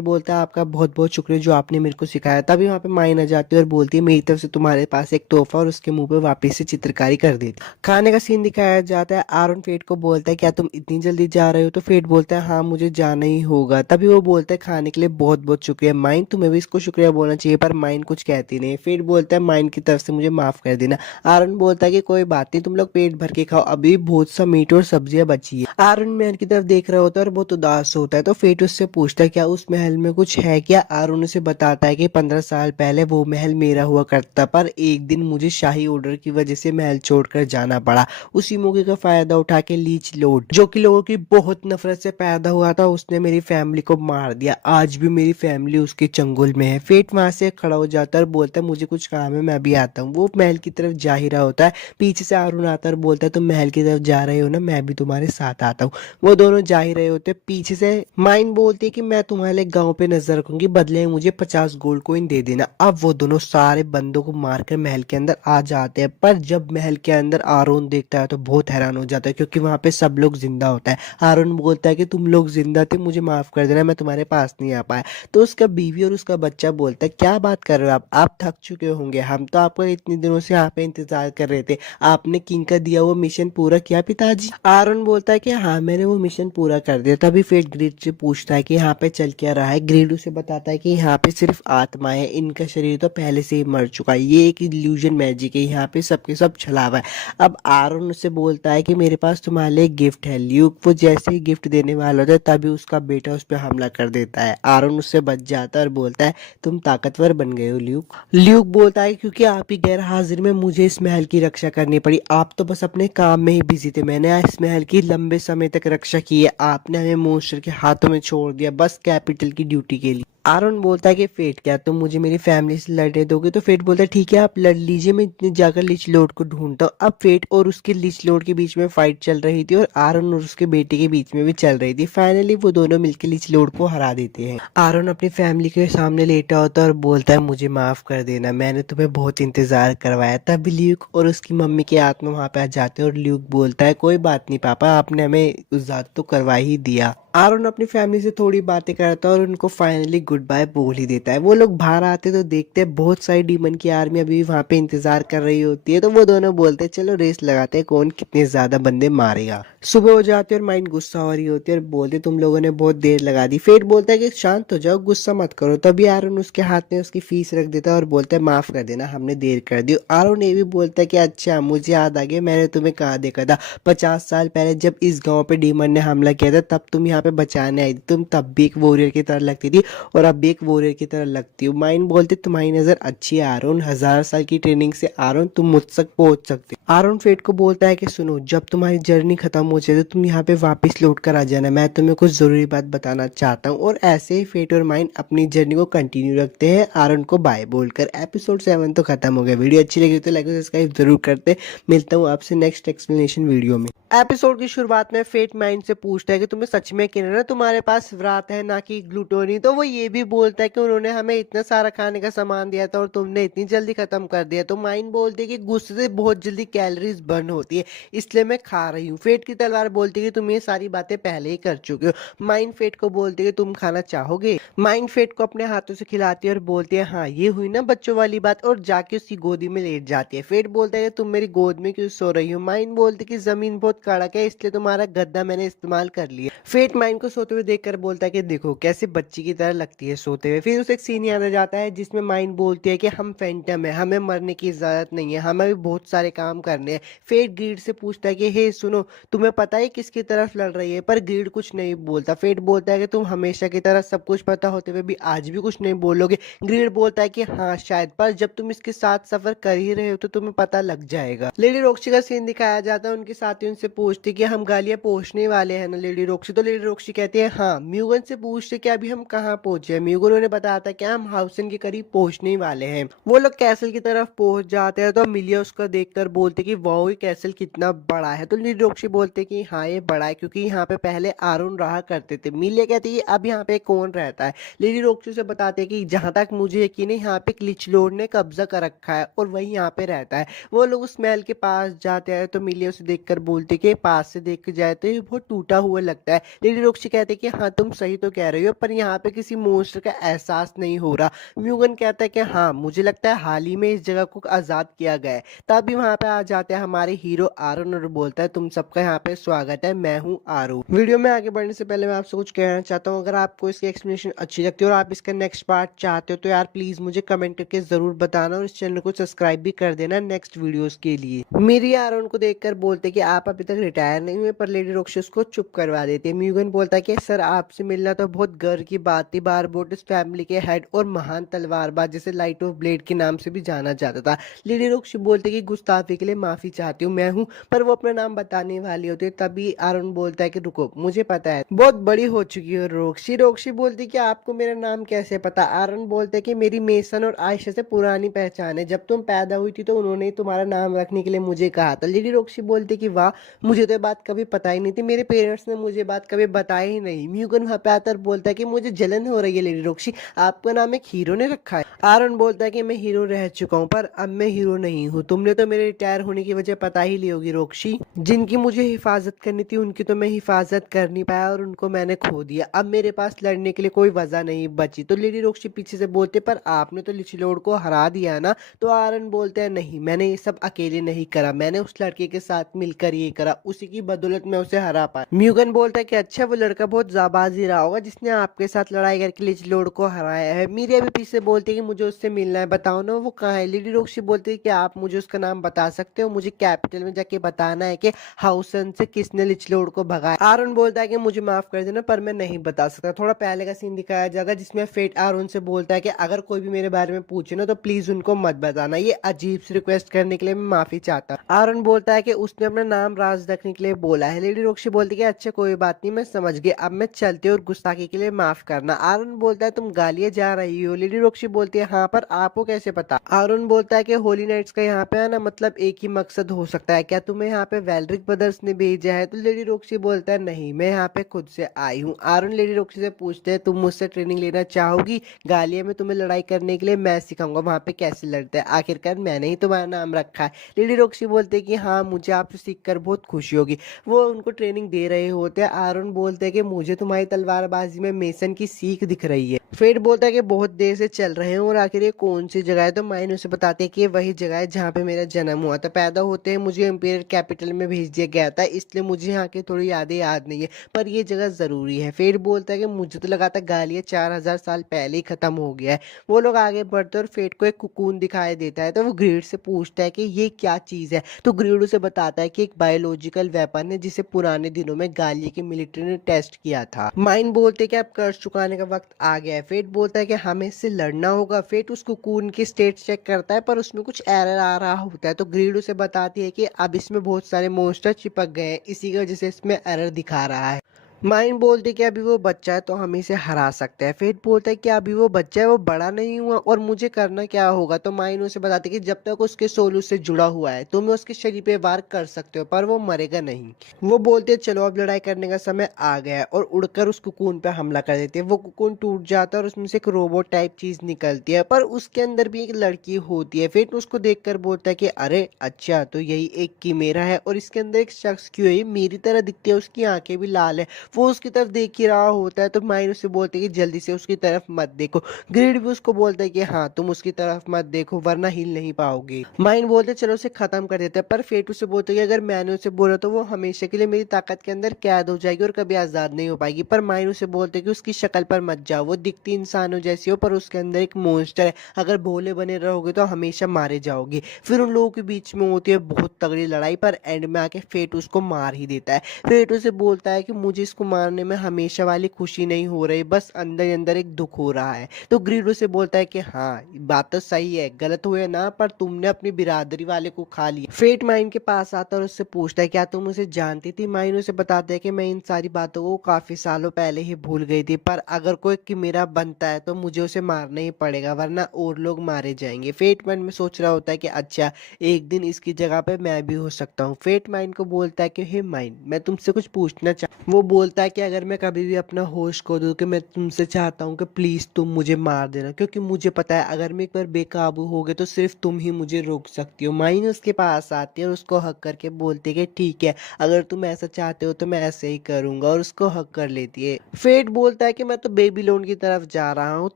बोलता है आपका बहुत बहुत शुक्रिया जो आपने मेरे को सिखाया। तभी वहाँ पे माइन आ जाती है और बोलती है मेरी तरफ से तुम्हारे पास एक तोहफा, और उसके मुंह पे वापस से चित्रकारी कर देती। खाने का सीन दिखाया जाता है। आरुण फेट को बोलता है क्या तुम इतनी जल्दी जा रहे हो, तो फेट बोलता है हाँ मुझे जाना ही होगा। तभी वो बोलता है खाने के लिए बहुत बहुत शुक्रिया। माइन तुम्हें भी इसको शुक्रिया बोलना चाहिए, पर माइन कुछ कहती नहीं। फेट बोलता है माइन की तरफ से मुझे माफ कर देना। आरुण बोलता है कि कोई बात नहीं, तुम लोग पेट भर के खाओ, अभी बहुत सा मीट और सब्जियां बची है। आरुण महल की तरफ देख रहा होता है और बहुत उदास होता है। तो फेट उससे पूछता है क्या उस महल में कुछ है क्या। आरुण उसे बताता है कि 15 साल पहले वो महल मेरा हुआ करता, पर एक दिन मुझे शाही ऑर्डर की वजह से महल छोड़कर जाना पड़ा। उसी मौके का फायदा उठा के लीच लॉर्ड, जो कि लोगों की बहुत नफरत से पैदा हुआ था, उसने मेरी फैमिली को मार दिया। आज भी मेरी फैमिली उसके चंगुल में है। फेट वहां से खड़ा हो जाता है और बोलता है मुझे कुछ काम है, मैं भी आता हूँ। वो महल की तरफ जा ही रहा होता है, पीछे से आरुण आता है और बोलता है तुम महल की तरफ जा रहे हो ना, मैं भी तुम्हारे साथ आता हूँ। वो दोनों जा ही रहे होते। पीछे से माइन बोलती है कि मैं तुम्हारे गांव पे नजर रखूंगी, बदले में मुझे 50 गोल्ड कॉइन दे देना। अब वो दोनों सारे बंदों को मारकर महल के अंदर आ जाते हैं, पर जब महल के अंदर आरुण देखता है तो बहुत हैरान हो जाता है, क्योंकि वहां पे सब लोग जिंदा होता है। आरुण बोलता है कि तुम लोग जिंदा थे, मुझे माफ कर देना, मैं तुम्हारे पास नहीं आ पाया। तो उसका बीवी और उसका बच्चा बोलता है क्या बात कर रहे हो आप थक चुके होंगे, हम तो आपका इतने दिनों से यहाँ पे इंतजार कर रहे थे। आपने किंग का दिया हुआ मिशन पूरा किया पिताजी। आरुण बोलता है कि हाँ मैंने वो मिशन पूरा कर दिया। तभी फेट ग्रीड से पूछता है कि यहाँ पे चल क्या रहा है। ग्रीड उसे बताता है कि यहाँ पे सिर्फ आत्मा है, इनका शरीर तो पहले से ही मर चुका है, ये एक इल्यूजन मैजिक है, यहाँ पे सबके सब छलावा है। अब आरुण उससे बोलता है कि मेरे पास तुम्हारे लिए गिफ्ट है। ल्यूक वो जैसे ही गिफ्ट देने वाला होता है तभी उसका बेटा उस पर हमला कर देता है। आरुण उससे बच जाता है और बोलता है तुम ताकतवर बन गए हो ल्यूक। ल्यूक बोलता है क्योंकि आप ही गैर हाजिर में मुझे इस महल की रक्षा करनी पड़ी, आप तो बस अपने काम में ही बिजी थे, मैंने इस महल की लंबे समय तक रक्षा की है, आपने हमें मॉन्स्टर के हाथों में छोड़ दिया बस कैपिटल की ड्यूटी के लिए। आरुण बोलता है कि फेट क्या तुम मुझे मेरी फैमिली से लड़ने दोगे। तो फेट बोलता है ठीक है आप लड़ लीजिए, मैं इतने जाकर लिच लॉर्ड को ढूंढता हूँ। अब फेट और उसके लिच लॉर्ड के बीच में फाइट चल रही थी और आरुण और उसके बेटे के बीच में भी चल रही थी। फाइनली वो दोनों मिलकर लिच लॉर्ड को हरा देते हैं। आरुण अपनी फैमिली के सामने लेटा होता है और बोलता है मुझे माफ कर देना, मैंने तुम्हें बहुत इंतजार करवाया। तब ल्यूक और उसकी मम्मी के आत्मा वहां पे आ जाते हैं और ल्यूक बोलता है कोई बात नहीं पापा, आपने हमें इजाजत तो करवा ही दिया। आरुण अपनी फैमिली से थोड़ी बातें करता है और उनको फाइनली गुड बाय बोल ही देता है। वो लोग बाहर आते तो देखते हैं बहुत सारी डीमन की आर्मी अभी वहां पे इंतजार कर रही होती है। तो वो दोनों बोलते हैं चलो रेस लगाते हैं कौन कितने ज्यादा बंदे मारेगा। सुबह हो जाती है और माइंड गुस्सा हो रही होती है और बोलते तुम लोगों ने बहुत देर लगा दी। फेट बोलता है कि शांत हो जाओ, गुस्सा मत करो। तभी आरुण उसके हाथ में उसकी फीस रख देता है और बोलता है माफ कर देना, हमने देर कर दी। आरुण ये भी बोलता है कि अच्छा मुझे याद आ गया, मैंने तुम्हें कहाँ देखा था 50 साल पहले जब इस गाँव पे डीमन ने हमला किया था, तब तुम यहाँ पे बचाने आई थी। तुम तब भी एक वॉरियर की तरह लगती थी और अब भी एक वॉरियर की तरह लगती हो। माइन बोलते तुम्हारी नजर अच्छी है आरोन, 1000 साल की ट्रेनिंग से आरोन तुम मुझ तक पहुंच सकते हो। आरोन फेट को बोलता है कि सुनो, जब तुम्हारी जर्नी खत्म हो जाए तो तुम यहाँ पे वापस लौट कर आ जाना, मैं तुम्हें कुछ जरूरी बात बताना चाहता हूँ। और ऐसे ही फेट और माइन अपनी जर्नी को कंटिन्यू रखते हैं आरोन को बाय बोलकर। एपिसोड 7 तो खत्म हो गया। वीडियो अच्छी लगी तो लाइक और सब्सक्राइब जरूर करते। मिलता हूँ आपसे नेक्स्ट एक्सप्लेनेशन वीडियो में। एपिसोड की शुरुआत में फेट माइंड से पूछता है कि तुम्हें सच में कहना ना तुम्हारे पास व्रात है ना कि ग्लूटोनी। तो वो ये भी बोलता है कि उन्होंने हमें इतना सारा खाने का सामान दिया था और तुमने इतनी जल्दी खत्म कर दिया। तो माइंड बोलती है कि गुस्से से बहुत जल्दी कैलोरीज बर्न होती है, इसलिए मैं खा रही हूँ। फेट की तलवार बोलती है कि तुम ये सारी बातें पहले ही कर चुके हो। माइंड फेट को बोलती है कि तुम खाना चाहोगे। माइंड फेट को अपने हाथों से खिलाती है और बोलती है हाँ ये हुई ना बच्चों वाली बात, और जाके उसकी गोदी में लेट जाती है। फेट बोलता है कि तुम मेरी गोद में क्यों सो रही हो। माइंड बोलती है कि जमीन बहुत कड़क है इसलिए तुम्हारा गद्दा मैंने इस्तेमाल कर लिया। फेट माइंड को सोते हुए देखकर बोलता है कि देखो कैसे बच्ची की तरह लगती है सोते हुए। फिर उसे एक सीन याद आ जाता है जिसमें माइंड बोलती है कि हम फैंटम है, हमें मरने की इजाजत नहीं है, हमें भी बहुत सारे काम करने हैं। फेट ग्रीड से पूछता है कि हे सुनो, तुम्हें पता है किसकी तरफ लड़ रही है। पर ग्रीड कुछ नहीं बोलता। फेट बोलता है कि तुम हमेशा की तरह सब कुछ पता होते हुए भी आज भी कुछ नहीं बोलोगे। ग्रीड बोलता है कि हाँ शायद, पर जब तुम इसके साथ सफर कर ही रहे हो तो तुम्हें पता लग जाएगा। लेडी रोक्सी का सीन दिखाया जाता है। उनके साथी उनसे पूछते कि हम गालियां पहुंचने वाले हैं ना लेडी रोक्सी। तो लेडी रोक्सी कहती है हाँ। म्यूगन से पूछते कि अभी हम कहाँ पहुंचे हैं। म्यूगन उन्हें बताता कि हम हाउसन के करीब पहुंचने वाले हैं। वो लोग कैसल की तरफ पहुंच जाते हैं तो मिलिया उसको देखकर बोलते कि वाओ ये कैसल कितना बड़ा है। तो लेडी रोक्सी बोलते कि हाँ ये बड़ा है क्योंकि यहाँ पे पहले आरुण रहा करते थे। मिलिया कहती है अब यहाँ पे कौन रहता है। लेडी रोक्सी से बताते कि जहां तक मुझे यकीन है यहाँ पे क्लिच लॉर्ड ने कब्जा कर रखा है और वही यहाँ पे रहता है। वो लोग उस महल के पास जाते हैं तो मिलिया उसे देखकर बोलती कि पास से देख के जाए तो ये बहुत टूटा हुआ लगता है। लेडी रोक्सी कहते कि हाँ तुम सही तो कह रही हो, पर यहाँ पे किसी मॉन्स्टर का एहसास नहीं हो रहा। म्यूगन कहता है कि हाँ मुझे लगता है हाल ही में इस जगह को आजाद किया गया है। तभी वहां पे आ जाते हैं हमारे हीरो आरुण और बोलता है तुम सबका यहाँ पे स्वागत है, मैं हूँ आरुण। वीडियो में आगे बढ़ने से पहले मैं आपसे कुछ कहना चाहता हूँ। अगर आपको इसकी एक्सप्लेनेशन अच्छी लगती है और आप इसका नेक्स्ट पार्ट चाहते हो तो यार प्लीज मुझे कमेंट करके जरूर बताना और इस चैनल को सब्सक्राइब भी कर देना नेक्स्ट वीडियोस के लिए। मेरी आरोन को देखकर बोलते कि आप अभी तक रिटायर नहीं हुए, पर लेडी रोक्सी उसको चुप करवा देती है। म्यूगन बोलता है कि सर आपसे मिलना तो बहुत गर्व की बात थी। बारबोटिस फैमिली के हेड और महान तलवारबाज जिसे लाइट ऑफ ब्लेड के नाम से भी जाना जाता था। लेडी रोक्सी बोलते कि गुस्ताफी के लिए माफी चाहती हूँ मैं हूँ, पर वो अपना नाम बताने वाली होती है। तभी आरोन बोलता है कि रुको मुझे पता है, बहुत बड़ी हो चुकी हो रोक्सी। रोक्सी बोलती कि आपको मेरा नाम कैसे पता। आरोन बोलते है कि मेरी मेसन और आयशा से पुरानी पहचान है, जब तुम पैदा हुई थी तो उन्होंने ही तुम्हारा नाम रखने के लिए मुझे कहा था। लेडी रोक्सी बोलती कि वाह मुझे तो ये बात कभी पता ही नहीं थी, मेरे पेरेंट्स ने मुझे बात कभी बताई ही नहीं। म्यूगन वहां पे आकर बोलता है कि मुझे जलन हो रही है लेडी रोक्सी, आपका नाम एक हीरो ने रखा है। आरोन बोलता है कि मैं हीरो रह चुका हूँ पर अब मैं हीरो नहीं हूँ। तुमने तो मेरे रिटायर होने की वजह पता ही ली होगी रोक्सी। जिनकी मुझे हिफाजत करनी थी उनकी तो मैं हिफाजत कर नहीं पाया और उनको मैंने खो दिया। अब मेरे पास लड़ने के लिए कोई वजह नहीं बची। तो लेडी रोक्सी पीछे से बोलते पर आपने तो लिचलॉर्ड को हरा दिया ना। तो आरन बोलते हैं नहीं मैंने ये सब अकेले नहीं करा, मैंने उस लड़के के साथ मिलकर ये करा, उसी की बदौलत मैं उसे हरा पाया। म्यूगन बोलता है कि अच्छा वो लड़का बहुत जाबाज ही रहा होगा जिसने आपके साथ लड़ाई करके लिचलॉर्ड को हराया है। मीरी अभी पीछे बोलती है कि मुझे उससे मिलना है, बताओ ना वो कहाँ है। लेडी रोक्सी बोलती है कि आप मुझे उसका नाम बता सकते हो, मुझे कैपिटल में जाके बताना है कि हाउसन से किसने लिचलॉर्ड को भगाया। आरन बोलता है कि मुझे माफ कर देना पर मैं नहीं बता सकता। थोड़ा पहले का सीन दिखाया जाएगा जिसमें फेट आरन से बोलता है कि अगर कोई भी मेरे बारे में पूछे ना तो प्लीज उनको मत बताना। ये अजीब सी रिक्वेस्ट करने के लिए मैं माफी चाहता हूँ। आरन बोलता है कि उसने अपना नाम राज रखने के लिए बोला है। लेडी रोक्सी बोलती है अच्छा कोई बात नहीं मैं समझ गई, अब मैं चलती हूँ और गुस्ताखी के लिए माफ करना। आरन बोलता है तुम गालियां जा रही हो। लेडी रोक्सी बोलती है हाँ पर आपको कैसे पता। आरन बोलता है कि होली नाइट्स का यहाँ पे आना मतलब एक ही मकसद हो सकता है, क्या तुम्हें यहाँ पे वेलरिक ब्रदर्स ने भेजा है। तो लेडी रोक्सी बोलता है नहीं मैं यहाँ पे खुद से आई हूँ। आरन लेडी रोक्सी से पूछते हैं तुम मुझसे ट्रेनिंग लेना चाहोगी, गालिया में तुम्हें लड़ाई करने के लिए मैं सिखाऊंगा वहां पे कैसे लड़ते हैं, आखिरकार मैंने ही तुम्हारा नाम रखा है। लेडी रोक्सी बोलते हैं कि हाँ मुझे आपसे सीखकर बहुत खुशी होगी। वो उनको ट्रेनिंग दे रहे होते हैं। आरन बोलते हैं कि मुझे तुम्हारी तलवारबाजी में मेसन की सीख दिख रही है। फेट बोलता है कि बहुत देर से चल रहे हैं और आखिर ये कौन सी जगह है। तो माइन उसे बताते हैं कि ये वही जगह है जहाँ पे मेरा जन्म हुआ था। पैदा होते हैं मुझे इंपीरियल कैपिटल में भेज दिया गया था, इसलिए मुझे यहाँ की थोड़ी यादें याद नहीं है, पर ये जगह जरूरी है। फेट बोलता है कि मुझे तो लगा था गालिया 4000 साल पहले ही खत्म हो गया है। वो लोग आगे बढ़ते और फेट को एक कुकून दिखाई देता है। तो वो ग्रीड से पूछता है कि ये क्या चीज है। तो ग्रीड उसे बताता है कि एक बायोलॉजिकल वेपन है जिसे पुराने दिनों में गालिया की मिलिट्री ने टेस्ट किया था। माइन बोलते कि अब कर्ज चुकाने का वक्त वक्त आ गया है। फेट बोलता है कि हमें इससे लड़ना होगा। फेट उसको कून की स्टेट चेक करता है पर उसमें कुछ एरर आ रहा होता है, तो ग्रीड उसे बताती है कि अब इसमें बहुत सारे मॉन्स्टर चिपक गए हैं, इसी की वजह से इसमें एरर दिखा रहा है। माइन बोलती है कि अभी वो बच्चा है तो हम इसे हरा सकते हैं। फेट बोलता है कि अभी वो बच्चा है, वो बड़ा नहीं हुआ और मुझे करना क्या होगा। तो माइन उसे बताती है कि जब तक उसके सोल उससे जुड़ा हुआ है तुम्हें उसके शरीर पे वार कर सकते हो पर वो मरेगा नहीं। वो बोलते है चलो अब लड़ाई करने का समय आ गया है और उड़कर उस कुकून पे हमला कर देते हैं। वो कुकून टूट जाता है और उसमें से एक रोबोट टाइप चीज निकलती है पर उसके अंदर भी एक लड़की होती है। फेट उसको देखकर बोलता है कि अरे अच्छा, तो यही एक कीमेरा है और इसके अंदर एक शख्स क्यों है, ये मेरी तरह दिखती है, उसकी आंखें भी लाल है। वो उसकी तरफ देख ही रहा होता है तो माइन उससे बोलते है कि जल्दी से उसकी तरफ मत देखो। ग्रिड भी उसको बोलता है कि हाँ तुम उसकी तरफ मत देखो वरना हिल नहीं पाओगे। माइन बोलते चलो उसे खत्म कर देते हैं पर फेट उसे बोलते कि अगर मैंने उसे बोला तो वो हमेशा के लिए मेरी ताकत के अंदर कैद हो जाएगी और कभी आजाद नहीं हो पाएगी। पर माइन उसे बोलते कि उसकी शक्ल पर मत जाओ, वो दिखती इंसानों जैसी हो पर उसके अंदर एक मॉन्स्टर है, अगर भोले बने रहोगे तो हमेशा मारे जाओगे। फिर उन लोगों के बीच में होती है बहुत तगड़ी लड़ाई पर एंड में आके फेट उसको मार ही देता है। फेट उसे बोलता है कि मुझे इसको मारने में हमेशा वाली खुशी नहीं हो रही, बस अंदर ही अंदर एक दुख हो रहा है। तो ग्रीडो से बोलता है कि हाँ बात तो सही है, गलत हुए ना पर तुमने अपनी बिरादरी वाले को खा लिया। फेट माइन के पास आता है और उससे पूछता है क्या तुम उसे जानती थी। माइन उसे बताता है कि मैं इन सारी बातों को काफी सालों पहले ही भूल गई थी पर अगर कोई किमेरा बनता है तो मुझे उसे मारना ही पड़ेगा वरना और लोग मारे जाएंगे। फेट माइन में सोच रहा होता है कि अच्छा एक दिन इसकी जगह पे मैं भी हो सकता हूँ। फेट माइन को बोलता है कि हे माइन मैं तुमसे कुछ पूछना वो बोलता है कि अगर मैं कभी भी अपना होश खो दूं कि मैं तुमसे चाहता हूं कि प्लीज तुम मुझे मार देना, क्योंकि मुझे पता है अगर मैं एक बार बेकाबू हो गए तो सिर्फ तुम ही मुझे रोक सकती हो। माइन उसके पास आती है और उसको हक करके बोलती है कि ठीक है अगर तुम ऐसा चाहते हो तो मैं ऐसे ही करूंगा और उसको हक कर लेती है। फेट बोलता है कि मैं तो बेबीलोन की तरफ जा रहा हूँ,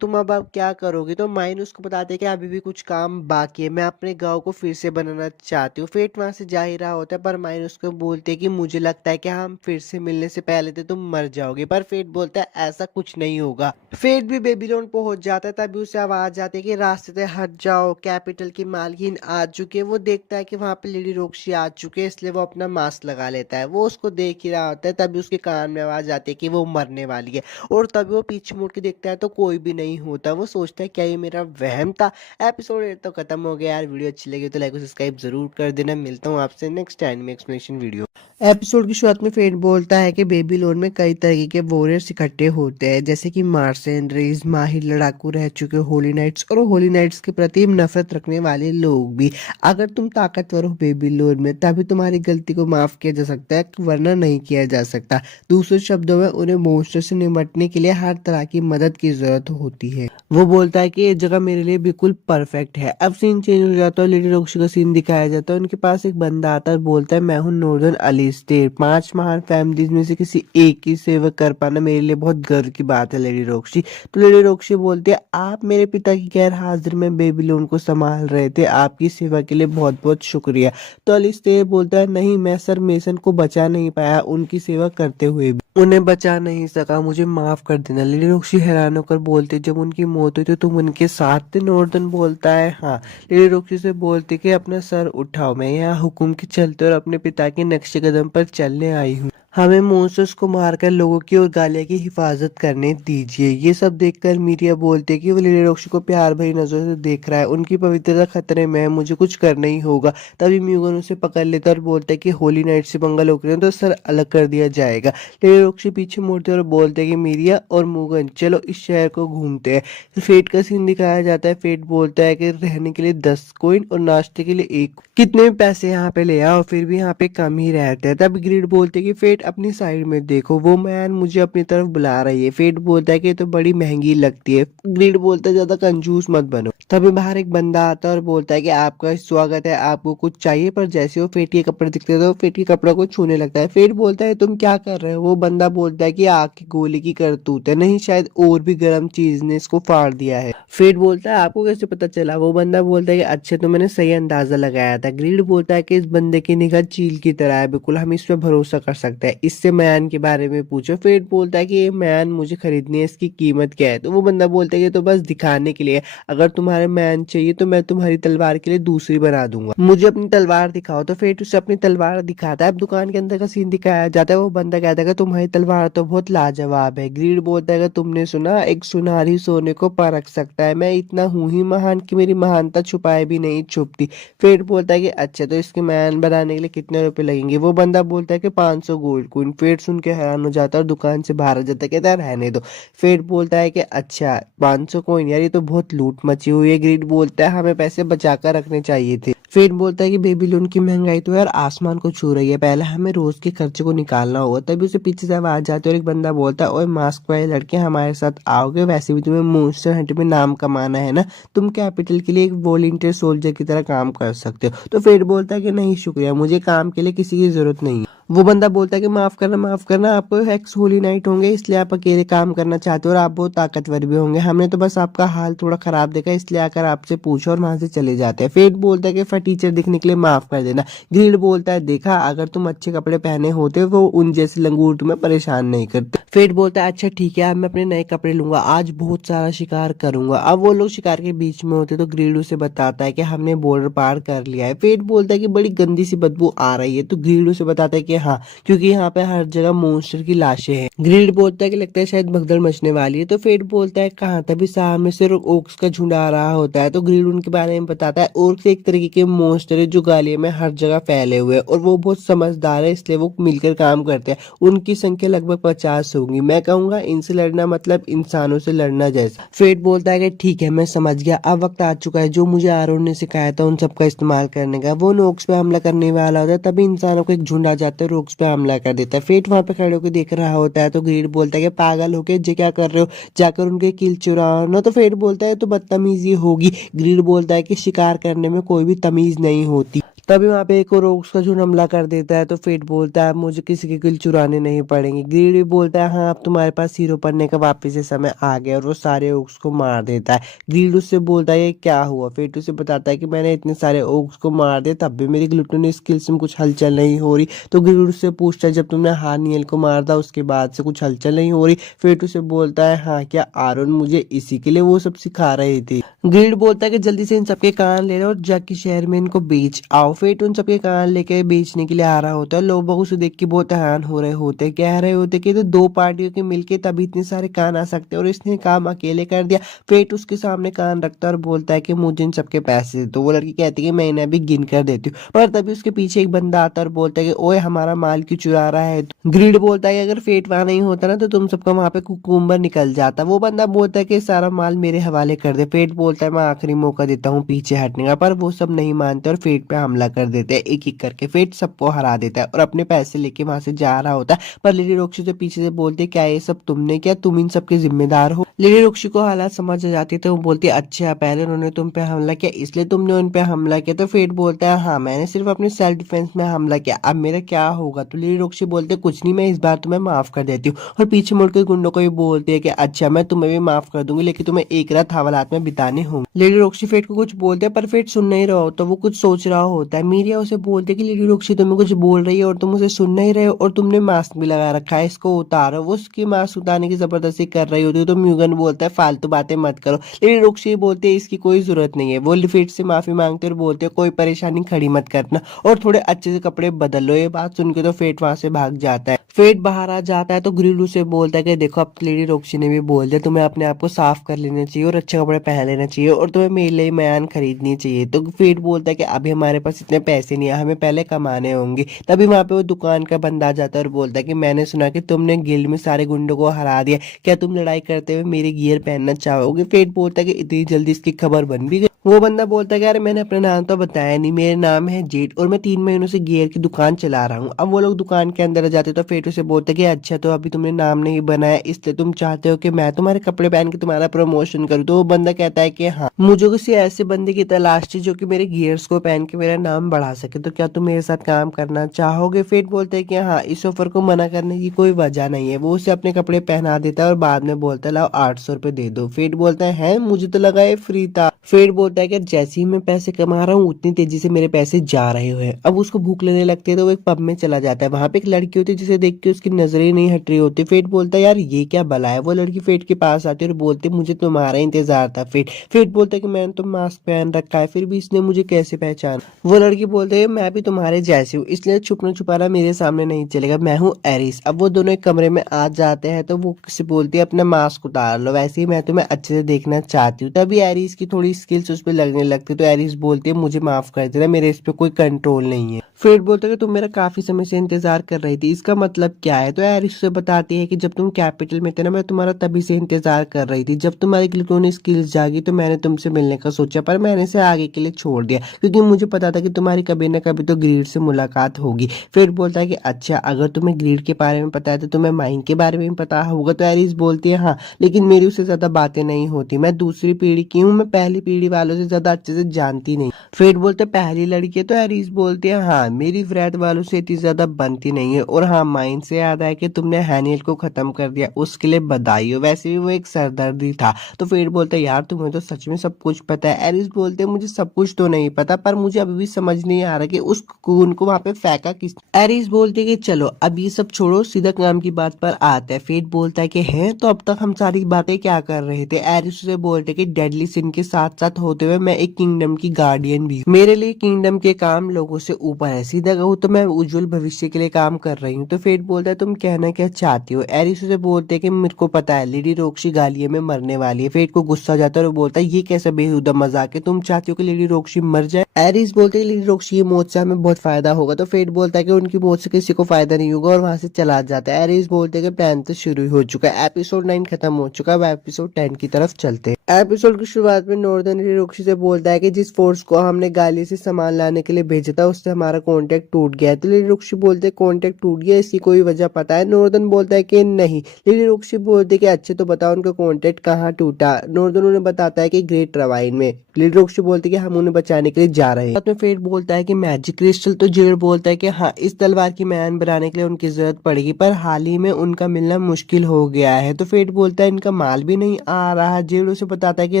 तुम अब क्या करोगे। तो माइन उसको बताते हैं कि अभी भी कुछ काम बाकी है, मैं अपने गाँव को फिर से बनाना चाहती हूँ। फेट वहां से जा ही रहा होता है पर माइन उसको बोलते है कि मुझे लगता है कि हम फिर से मिलने से पहले तो तुम मर जाओगे। पर फेट बोलता है ऐसा कुछ नहीं होगा। फेट भी बेबीलोन पहुंच जाता है तभी उसे आवाज आती है कि रास्ते से हट जाओ, कैपिटल की मालकिन आ चुकी है। वो देखता है कि वहां पे लेडी रोक्सी आ चुके हैं इसलिए वो अपना मास्क लगा लेता है। वो उसको देख ही रहा होता है तभी उसके कान में आवाज आती है कि वो मरने वाली है और तभी वो पीछे मुड़ के देखता है तो कोई भी नहीं होता। वो सोचता है क्या ये मेरा वहम था। एपिसोड 8 तो खत्म हो गया यार। वीडियो अच्छी लगी तो लाइक और सब्सक्राइब जरूर कर देना। मिलता हूँ आपसे नेक्स्ट टाइम में एक्सप्लेनेशन वीडियो। एपिसोड की शुरुआत में फेट बोलता है कि बेबीलोन में कई तरह के वॉरियर्स इकट्ठे होते हैं जैसे कि मार्सेंडरीज, माहिर लड़ाकू रह चुके होली नाइट्स और होली नाइट्स के प्रति नफरत रखने वाले लोग भी। अगर तुम ताकतवर हो बेबीलोन में तभी तुम्हारी गलती को माफ किया जा सकता है वरना नहीं किया जा सकता। दूसरे शब्दों में उन्हें मॉन्स्टर से निपटने के लिए हर तरह की मदद की जरूरत होती है। वो बोलता है कि ये जगह मेरे लिए बिल्कुल परफेक्ट है। अब सीन चेंज हो जाता है, लेडी रोक्सी का सीन दिखाया जाता है। उनके पास एक बंदा आता है बोलता है मैं हूँ नॉर्दर्न अलिस्टेयर, 5 महान फैमिलीज में से किसी एक की सेवा कर पाना मेरे लिए बहुत गर्व की बात है लेडी रोक्सी। तो लेडी रोक्सी बोलती है आप मेरे पिता की गैर हाजिर में बेबीलोन को संभाल रहे थे, आपकी सेवा के लिए बहुत बहुत शुक्रिया। तो अलिस्टेयर बोलता है नहीं मैं सर मेसन को बचा नहीं पाया, उनकी सेवा करते हुए भी उन्हें बचा नहीं सका, मुझे माफ कर देना। लेडी रोक्सी हैरान होकर बोलती जब उनकी मौत हुई तो तुम उनके साथ थे। नॉर्दर्न बोलता है हाँ। लेडी रोक्सी से बोलती कि अपना सर उठाओ, मैं यहाँ हुक्म के चलते और अपने पिता के नक्शे कदम पर चलने आई हूँ, हमें मॉन्स्टर्स को मारकर लोगों की और गालिया की हिफाजत करने दीजिए। ये सब देखकर मीरिया बोलती है कि वो लेडी रोक्सी को प्यार भरी नजरों से देख रहा है, उनकी पवित्रता खतरे में है, मुझे कुछ करना ही होगा। तभी म्यूगन उसे पकड़ लेता और बोलता है कि होली नाइट से पंगा लोग तो सर अलग कर दिया जाएगा। लेडी रोक्सी पीछे मुड़ते और बोलते हैं कि मीरिया और म्यूगन चलो इस शहर को घूमते हैं। फेट का सीन दिखाया जाता है। फेट बोलता है कि रहने के लिए 10 कॉइन और नाश्ते के लिए 1, कितने भी पैसे यहाँ पे ले आओ फिर भी यहाँ पे कम ही रहते हैं। तब ग्रिड बोलते हैं कि फेट अपनी साइड में देखो, वो मैन मुझे अपनी तरफ बुला रही है। फेट बोलता है कि ये तो बड़ी महंगी लगती है। ग्रिड बोलता है ज्यादा कंजूस मत बनो। तभी बाहर एक बंदा आता है और बोलता है कि आपका स्वागत है, आपको कुछ चाहिए। पर जैसे वो फेट के कपड़े दिखते हैं तो फेट के कपड़ों को छूने लगता है। फेट बोलता है तुम क्या कर रहे हो। वो बंदा बोलता है कि आग की गोली की करतूत है, नहीं शायद और भी गर्म चीज ने इसको फाड़ दिया है। फेट बोलता है आपको कैसे पता चला। वो बंदा बोलता है कि अच्छा तो मैंने सही अंदाजा लगाया था। ग्रिड बोलता है कि इस बंदे की निगाह चील की तरह है, बिल्कुल हम इस पे भरोसा कर सकते हैं। है, इससे मैन के बारे में पूछो। फेट बोलता है कि ये मैन मुझे खरीदनी है, इसकी कीमत क्या है? तो वो बंदा बोलता है कि तो बस दिखाने के लिए, अगर तुम्हारे मैन चाहिए तो मैं तुम्हारी तलवार के लिए दूसरी बना दूंगा, मुझे अपनी तलवार दिखाओ। तो फेट उसे अपनी तलवार दिखाता है। अब दुकान के अंदर का सीन दिखाया जाता है। वो बंदा कहता है कि तुम्हारी तलवार तो बहुत लाजवाब है। ग्रीड बोलता है कि तुमने सुना, एक सुनारी सोने को परख सकता है, मैं इतना हूं ही महान कि मेरी महानता छुपाए भी नहीं छुपती। फेट बोलता है कि अच्छा, तो इसके मैन बनाने के लिए कितने रुपए लगेंगे? वो बंदा बोलता है कि 500 गोल्ड कॉइन। फेट सुन के हैरान हो जाता है और दुकान से बाहर आ जाता है, कहता है रहने दो। फेट बोलता है कि अच्छा 500 कॉइन, यार ये तो बहुत लूट मची हुई है। ग्रीड बोलता है हमें पैसे बचा कर रखने चाहिए थे। फेट बोलता है कि बेबीलोन की महंगाई तो यार आसमान को छू रही है, पहले हमें रोज के खर्चे को निकालना होगा। तभी उसे पीछे से आवाज आती है और एक बंदा बोलता है, ओए मास्क वाले लड़के, हमारे साथ आओगे? वैसे भी तुम्हें मॉन्स्टर हंट में नाम कमाना है ना, तुम कैपिटल के लिए एक वॉलंटियर सोल्जर की तरह काम कर सकते हो। तो फेट बोलता है कि नहीं शुक्रिया, मुझे काम के लिए किसी की जरूरत नहीं है। वो बंदा बोलता है कि माफ करना, आपको हेक्स होली नाइट होंगे इसलिए आप अकेले काम करना चाहते हो और आप बहुत ताकतवर भी होंगे, हमने तो बस आपका हाल थोड़ा खराब देखा इसलिए आकर आपसे पूछो, और वहां से चले जाते हैं। फेट बोलता है कि टीचर दिखने के लिए माफ कर देना। ग्रीड बोलता है देखा, अगर तुम अच्छे कपड़े पहने होते वो उन जैसे लंगूर तुम्हें परेशान नहीं करते। फेट बोलता है अच्छा ठीक है, अब मैं अपने नए कपड़े लूंगा, आज बहुत सारा शिकार करूंगा। अब वो लोग शिकार के बीच में होते तो ग्रीड उसे बताता है कि हमने बॉर्डर पार कर लिया है। फेट बोलता है कि बड़ी गंदी सी बदबू आ रही है। तो ग्रीड उसे बताता है कि हाँ, क्योंकि यहाँ पे हर जगह मॉन्स्टर की लाशें हैं। ग्रीड बोलता है कि लगता है शायद भगदड़ मचने वाली है। तो फेट बोलता है कहाँ, तभी सामने से ओक्स का झुंड आ रहा होता है। तो ग्रीड उनके बारे में बताता है, ओक्स एक तरीके के मॉन्स्टर है जो गालिया में हर जगह फैले हुए हैं और वो बहुत समझदार है, इसलिए वो मिलकर काम करते हैं। उनकी संख्या लगभग 50 होंगी। मैं कहूंगा इनसे लड़ना मतलब इंसानों से लड़ना जैसा। फेट बोलता है कि ठीक है, मैं समझ गया, अब वक्त आ चुका है जो मुझे आरोन ने सिखाया था उन सबका इस्तेमाल करने का। वो ओक्स पे हमला करने वाला होता है, तभी इंसानों को एक झुंड आ जाता है और ओक्स पे हमला कर देता है। फेट वहां पे खड़े होकर देख रहा होता है। तो ग्रीड बोलता है कि पागल होके जे क्या कर रहे हो, जाकर उनके किल चुराओ ना। तो फेट बोलता है तो बदतमीजी होगी। ग्रीड बोलता है कि शिकार करने में कोई भी तमीज नहीं होती। तभी वहां पे एक और ओक्स का झुंड हमला कर देता है। तो फेट बोलता है मुझे किसी के किल चुराने नहीं पड़ेंगे। ग्रीड भी बोलता है हाँ, अब तुम्हारे पास हीरो बनने का वापस से समय आ गया, और वो सारे ओक्स को मार देता है। ग्रीड उससे बोलता है ये क्या हुआ? फेट उसे बताता है कि मैंने इतने सारे ओक्स को मार दिया, तब भी मेरी ग्लूटोनी स्किल्स में कुछ हलचल नहीं हो रही। तो ग्रीड उससे पूछता है जब तुमने हानियल को मार था उसके बाद से कुछ हलचल नहीं हो रही? फेट उसे बोलता है हाँ, क्या आरोन मुझे इसी के लिए वो सब सिखा रही थी? ग्रीड बोलता है कि जल्दी से इन सबके कान ले लो और जाके शहर में इनको बेच आओ। फेट उन सबके कान लेके बेचने के लिए आ रहा होता है। लोग बाग उसे देख के बहुत हैरान हो रहे होते, कह रहे होते कि तो दो पार्टियों के मिलके तभी इतने सारे कान आ सकते हैं और इसने काम अकेले कर दिया। फेट उसके सामने कान रखता है और बोलता है कि मुझे इन सबके पैसे दे। तो वो लड़की कहती है कि मैं इन्हें अभी गिन कर देती हूँ, पर तभी उसके पीछे एक बंदा आता है और बोलता है कि ओए हमारा माल क्यों चुरा रहा है? ग्रीड बोलता है कि अगर फेट वहां नहीं होता ना तो तुम सबका वहां पे कुकुम्बर निकल जाता। वो बंदा बोलता है कि सारा माल मेरे हवाले कर दे। फेट बोलता है मैं आखिरी मौका देता हूँ पीछे हटने का, पर वो सब नहीं मानते और फेट पे हमला कर देते हैं। एक एक करके फेट सबको हरा देता है और अपने पैसे लेके वहां से जा रहा होता है। पर लेडी रोक्सी से पीछे से बोलते क्या ये सब तुमने किया, तुम इन सबके जिम्मेदार हो। लेडी रोक्सी को हालात समझ आ जाती है तो वो बोलती है अच्छा, पहले उन्होंने तुम पे हमला किया इसलिए तुमने उन पे हमला किया? तो फेट बोलता है हाँ, मैंने सिर्फ अपने सेल्फ डिफेंस में हमला किया, अब मेरा क्या होगा? तो लेडी रोक्सी बोलते कुछ नहीं, मैं इस बार तुम्हें माफ कर देती हूँ। और पीछे मुड़कर गुंडों को भी बोलती है कि अच्छा, मैं तुम्हें भी माफ कर दूंगी लेकिन तुम्हें एक रात हवालात में बिताने होंगे। लेडी रोक्सी फेट को कुछ बोलते हैं पर फेट सुन नहीं रहा होता, वो कुछ सोच रहा होता है। मीरिया उसे बोलती है कि लेडी रोक्सी तुम्हें कुछ बोल रही है और तुम उसे सुन नहीं रहे हो और तुमने मास्क भी लगा रखा है, इसको उतारो। वो उसकी मास्क उतारने की जबरदस्ती कर रही होती है तो म्यूगन बोलता है फालतू बातें मत करो। लेडी रोक्सी बोलती है इसकी कोई जरूरत नहीं है। वो फेट से माफी मांगते और बोलते कोई परेशानी खड़ी मत करना और थोड़े अच्छे से कपड़े बदल लो। ये बात सुन के तो फेट वहां से भाग जाता है। फेट बाहर आ जाता है तो ग्रिल उसे बोलता है कि देखो अब लेडी रोक्सी ने भी बोल दिया, तुम्हें अपने आप को साफ कर लेना चाहिए और अच्छे कपड़े पहन लेना चाहिए और तुम्हें मेरे लिए मैन खरीदनी चाहिए। तो फेट बोलता है कि अभी हमारे पास इतने पैसे नहीं है, हमें पहले कमाने होंगे। तभी वहां पे वो दुकान का बंदा आ जाता है और बोलता है कि मैंने सुना कि तुमने गिल्ड में सारे गुंडों को हरा दिया, क्या तुम लड़ाई करते हुए मेरी गियर पहनना चाहोगे? फेट बोलता है कि इतनी जल्दी इसकी खबर बन भी गई। वो बंदा बोलता है कि अरे मैंने अपना नाम तो बताया नहीं, मेरा नाम है जेट और मैं 3 महीनों से गियर की दुकान चला रहा हूँ। अब वो लोग दुकान के अंदर आ जाते तो फेट उसे बोलते कि अच्छा, तो अभी तुमने नाम नहीं बनाया इसलिए तुम चाहते हो कि मैं तुम्हारे कपड़े पहन के तुम्हारा प्रमोशन करूँ? तो वो बंदा कहता है कि हाँ, मुझे किसी ऐसे बंदे की तलाश थी जो कि मेरे गियर्स को पहन के मेरा नाम बढ़ा सके, तो क्या तुम मेरे साथ काम करना चाहोगे? फेट बोलते हैं कि हाँ, इस ऑफर को मना करने की कोई वजह नहीं है। वो उसे अपने कपड़े पहना देता है और बाद में बोलता है लाओ 800 रुपए दे दो। फेट बोलता है मुझे तो लगा ये फ्री था। फेट बोलता बोलता है कि जैसे ही मैं पैसे कमा रहा हूँ उतनी तेजी से मेरे पैसे जा रहे हैं। अब उसको भूख लगने लगती है तो वो एक पब में चला जाता है। वहां पे एक लड़की होती है जिसे देख के उसकी नजरें नहीं हट रही होती। फेट बोलता है यार ये क्या बला है। वो लड़की फेट के पास आती है और बोलती है मुझे तुम्हारा इंतजार था फेट। फेट बोलता है कि मैंने तो मास्क पहन रखा है फिर भी इसने मुझे कैसे पहचाना। वो लड़की बोलते है मैं भी तुम्हारे जैसी हूँ इसलिए छुपना छुपाना मेरे सामने नहीं चलेगा, मैं हूँ एरिस। अब वो दोनों एक कमरे में आ जाते हैं तो वो किसी बोलती है अपना मास्क उतार लो, वैसे ही मैं तुम्हें अच्छे से देखना चाहती हूँ। तभी एरिस की थोड़ी स्किल्स उस पर लगने लगती है तो एरिस बोलती है मुझे माफ कर देना, मेरे इस पे कोई कंट्रोल नहीं है। फेट बोलता है कि तुम मेरा काफी समय से इंतजार कर रही थी, इसका मतलब क्या है। तो एरिस उसे बताती है कि जब तुम कैपिटल में थे ना मैं तुम्हारा तभी से इंतजार कर रही थी। जब तुम्हारी ग्लूटोनी स्किल्स जागी तो मैंने तुमसे मिलने का सोचा पर मैंने इसे आगे के लिए छोड़ दिया क्योंकि मुझे पता था कि तुम्हारी कभी ना कभी तो ग्रीड से मुलाकात होगी। फिर बोलता है कि अच्छा अगर तुम्हें ग्रीड के बारे में पता है तो तुम्हें माइंड के बारे में भी पता होगा। तो एरिस बोलती है हाँ लेकिन मेरी उससे ज्यादा बातें नहीं होती, मैं दूसरी पीढ़ी की हूँ, मैं पहली पीढ़ी वालों से ज्यादा अच्छे से जानती नहीं। फेट बोलते पहली लड़की है तो एरिस बोलती है हाँ मेरी फ्रेंड वालों से इतनी ज्यादा बनती नहीं है। और हाँ माइंड से याद आया कि तुमने हैनियल को खत्म कर दिया, उसके लिए बधाई हो, वैसे भी वो एक सरदर्दी था। तो फेट बोलते यार तुम्हें तो सच में सब कुछ पता है। एरिस बोलते मुझे सब कुछ तो नहीं पता पर मुझे अभी भी समझ नहीं आ रहा कि उस खून को वहां पे फेंका किस। एरिस बोलते कि चलो अब ये सब छोड़ो सीधा काम की बात पर आते हैं। फेट बोलता है कि हैं तो अब तक हम सारी बातें क्या कर रहे थे। एरिस उसे बोलते कि डेडली सिन के साथ साथ होते हुए मैं एक किंगडम की गार्डियन भी हूँ, मेरे लिए किंगडम के काम लोगों से ऊपर है, सीधा कहूँ तो मैं उज्जवल भविष्य के लिए काम कर रही हूँ। तो फेट बोलता है तुम कहना क्या चाहती हो। एरिस उसे बोलते कि मेरे को पता है लेडी रोक्सी गालिया में मरने वाली है। फेट को गुस्सा हो जाता है और बोलता है ये कैसा बेहुदा मजाक है, तुम चाहती हो कि लेडी रोक्सी मर जाए। एरिस बोलते हैं लेडी रोक्सी की मौत से हमें बहुत फायदा होगा। तो फेट बोलता है कि उनकी मौत से किसी को फायदा नहीं होगा और वहां से चला जाता है। एरिस बोलते हैं कि प्लान तो शुरू हो चुका है, एपिसोड 9 खत्म हो चुका है, अब एपिसोड 10 की तरफ चलते हैं। एपिसोड की शुरुआत में नॉर्दर्न लेडी रोक्सी से बोलता है कि जिस फोर्स को हमने गाली से सामान लाने के लिए भेजा था उससे हमारा कॉन्टेक्ट टूट गया है। तो लेडी रोक्सी बोलते हैं कॉन्टेक्ट टूट गया इसकी कोई वजह पता है। नॉर्दर्न बोलता है कि नहीं। लेडी रोक्सी बोलते कि अच्छे तो बताओ उनका कॉन्टेक्ट कहाँ टूटा। नॉर्दर्न उन्हें बताता है कि ग्रेट रवाइन में। लेडी रोक्सी बोलती है कि हम उन्हें बचाने के लिए जा रहे हैं। में फेट बोलता है कि मैजिक क्रिस्टल। तो जेड बोलता है कि हाँ इस तलवार की मैन बनाने के लिए उनकी जरूरत पड़ेगी पर हाल ही में उनका मिलना मुश्किल हो गया है। तो फेट बोलता है इनका माल भी नहीं आ रहा। जेड उसे बताता है कि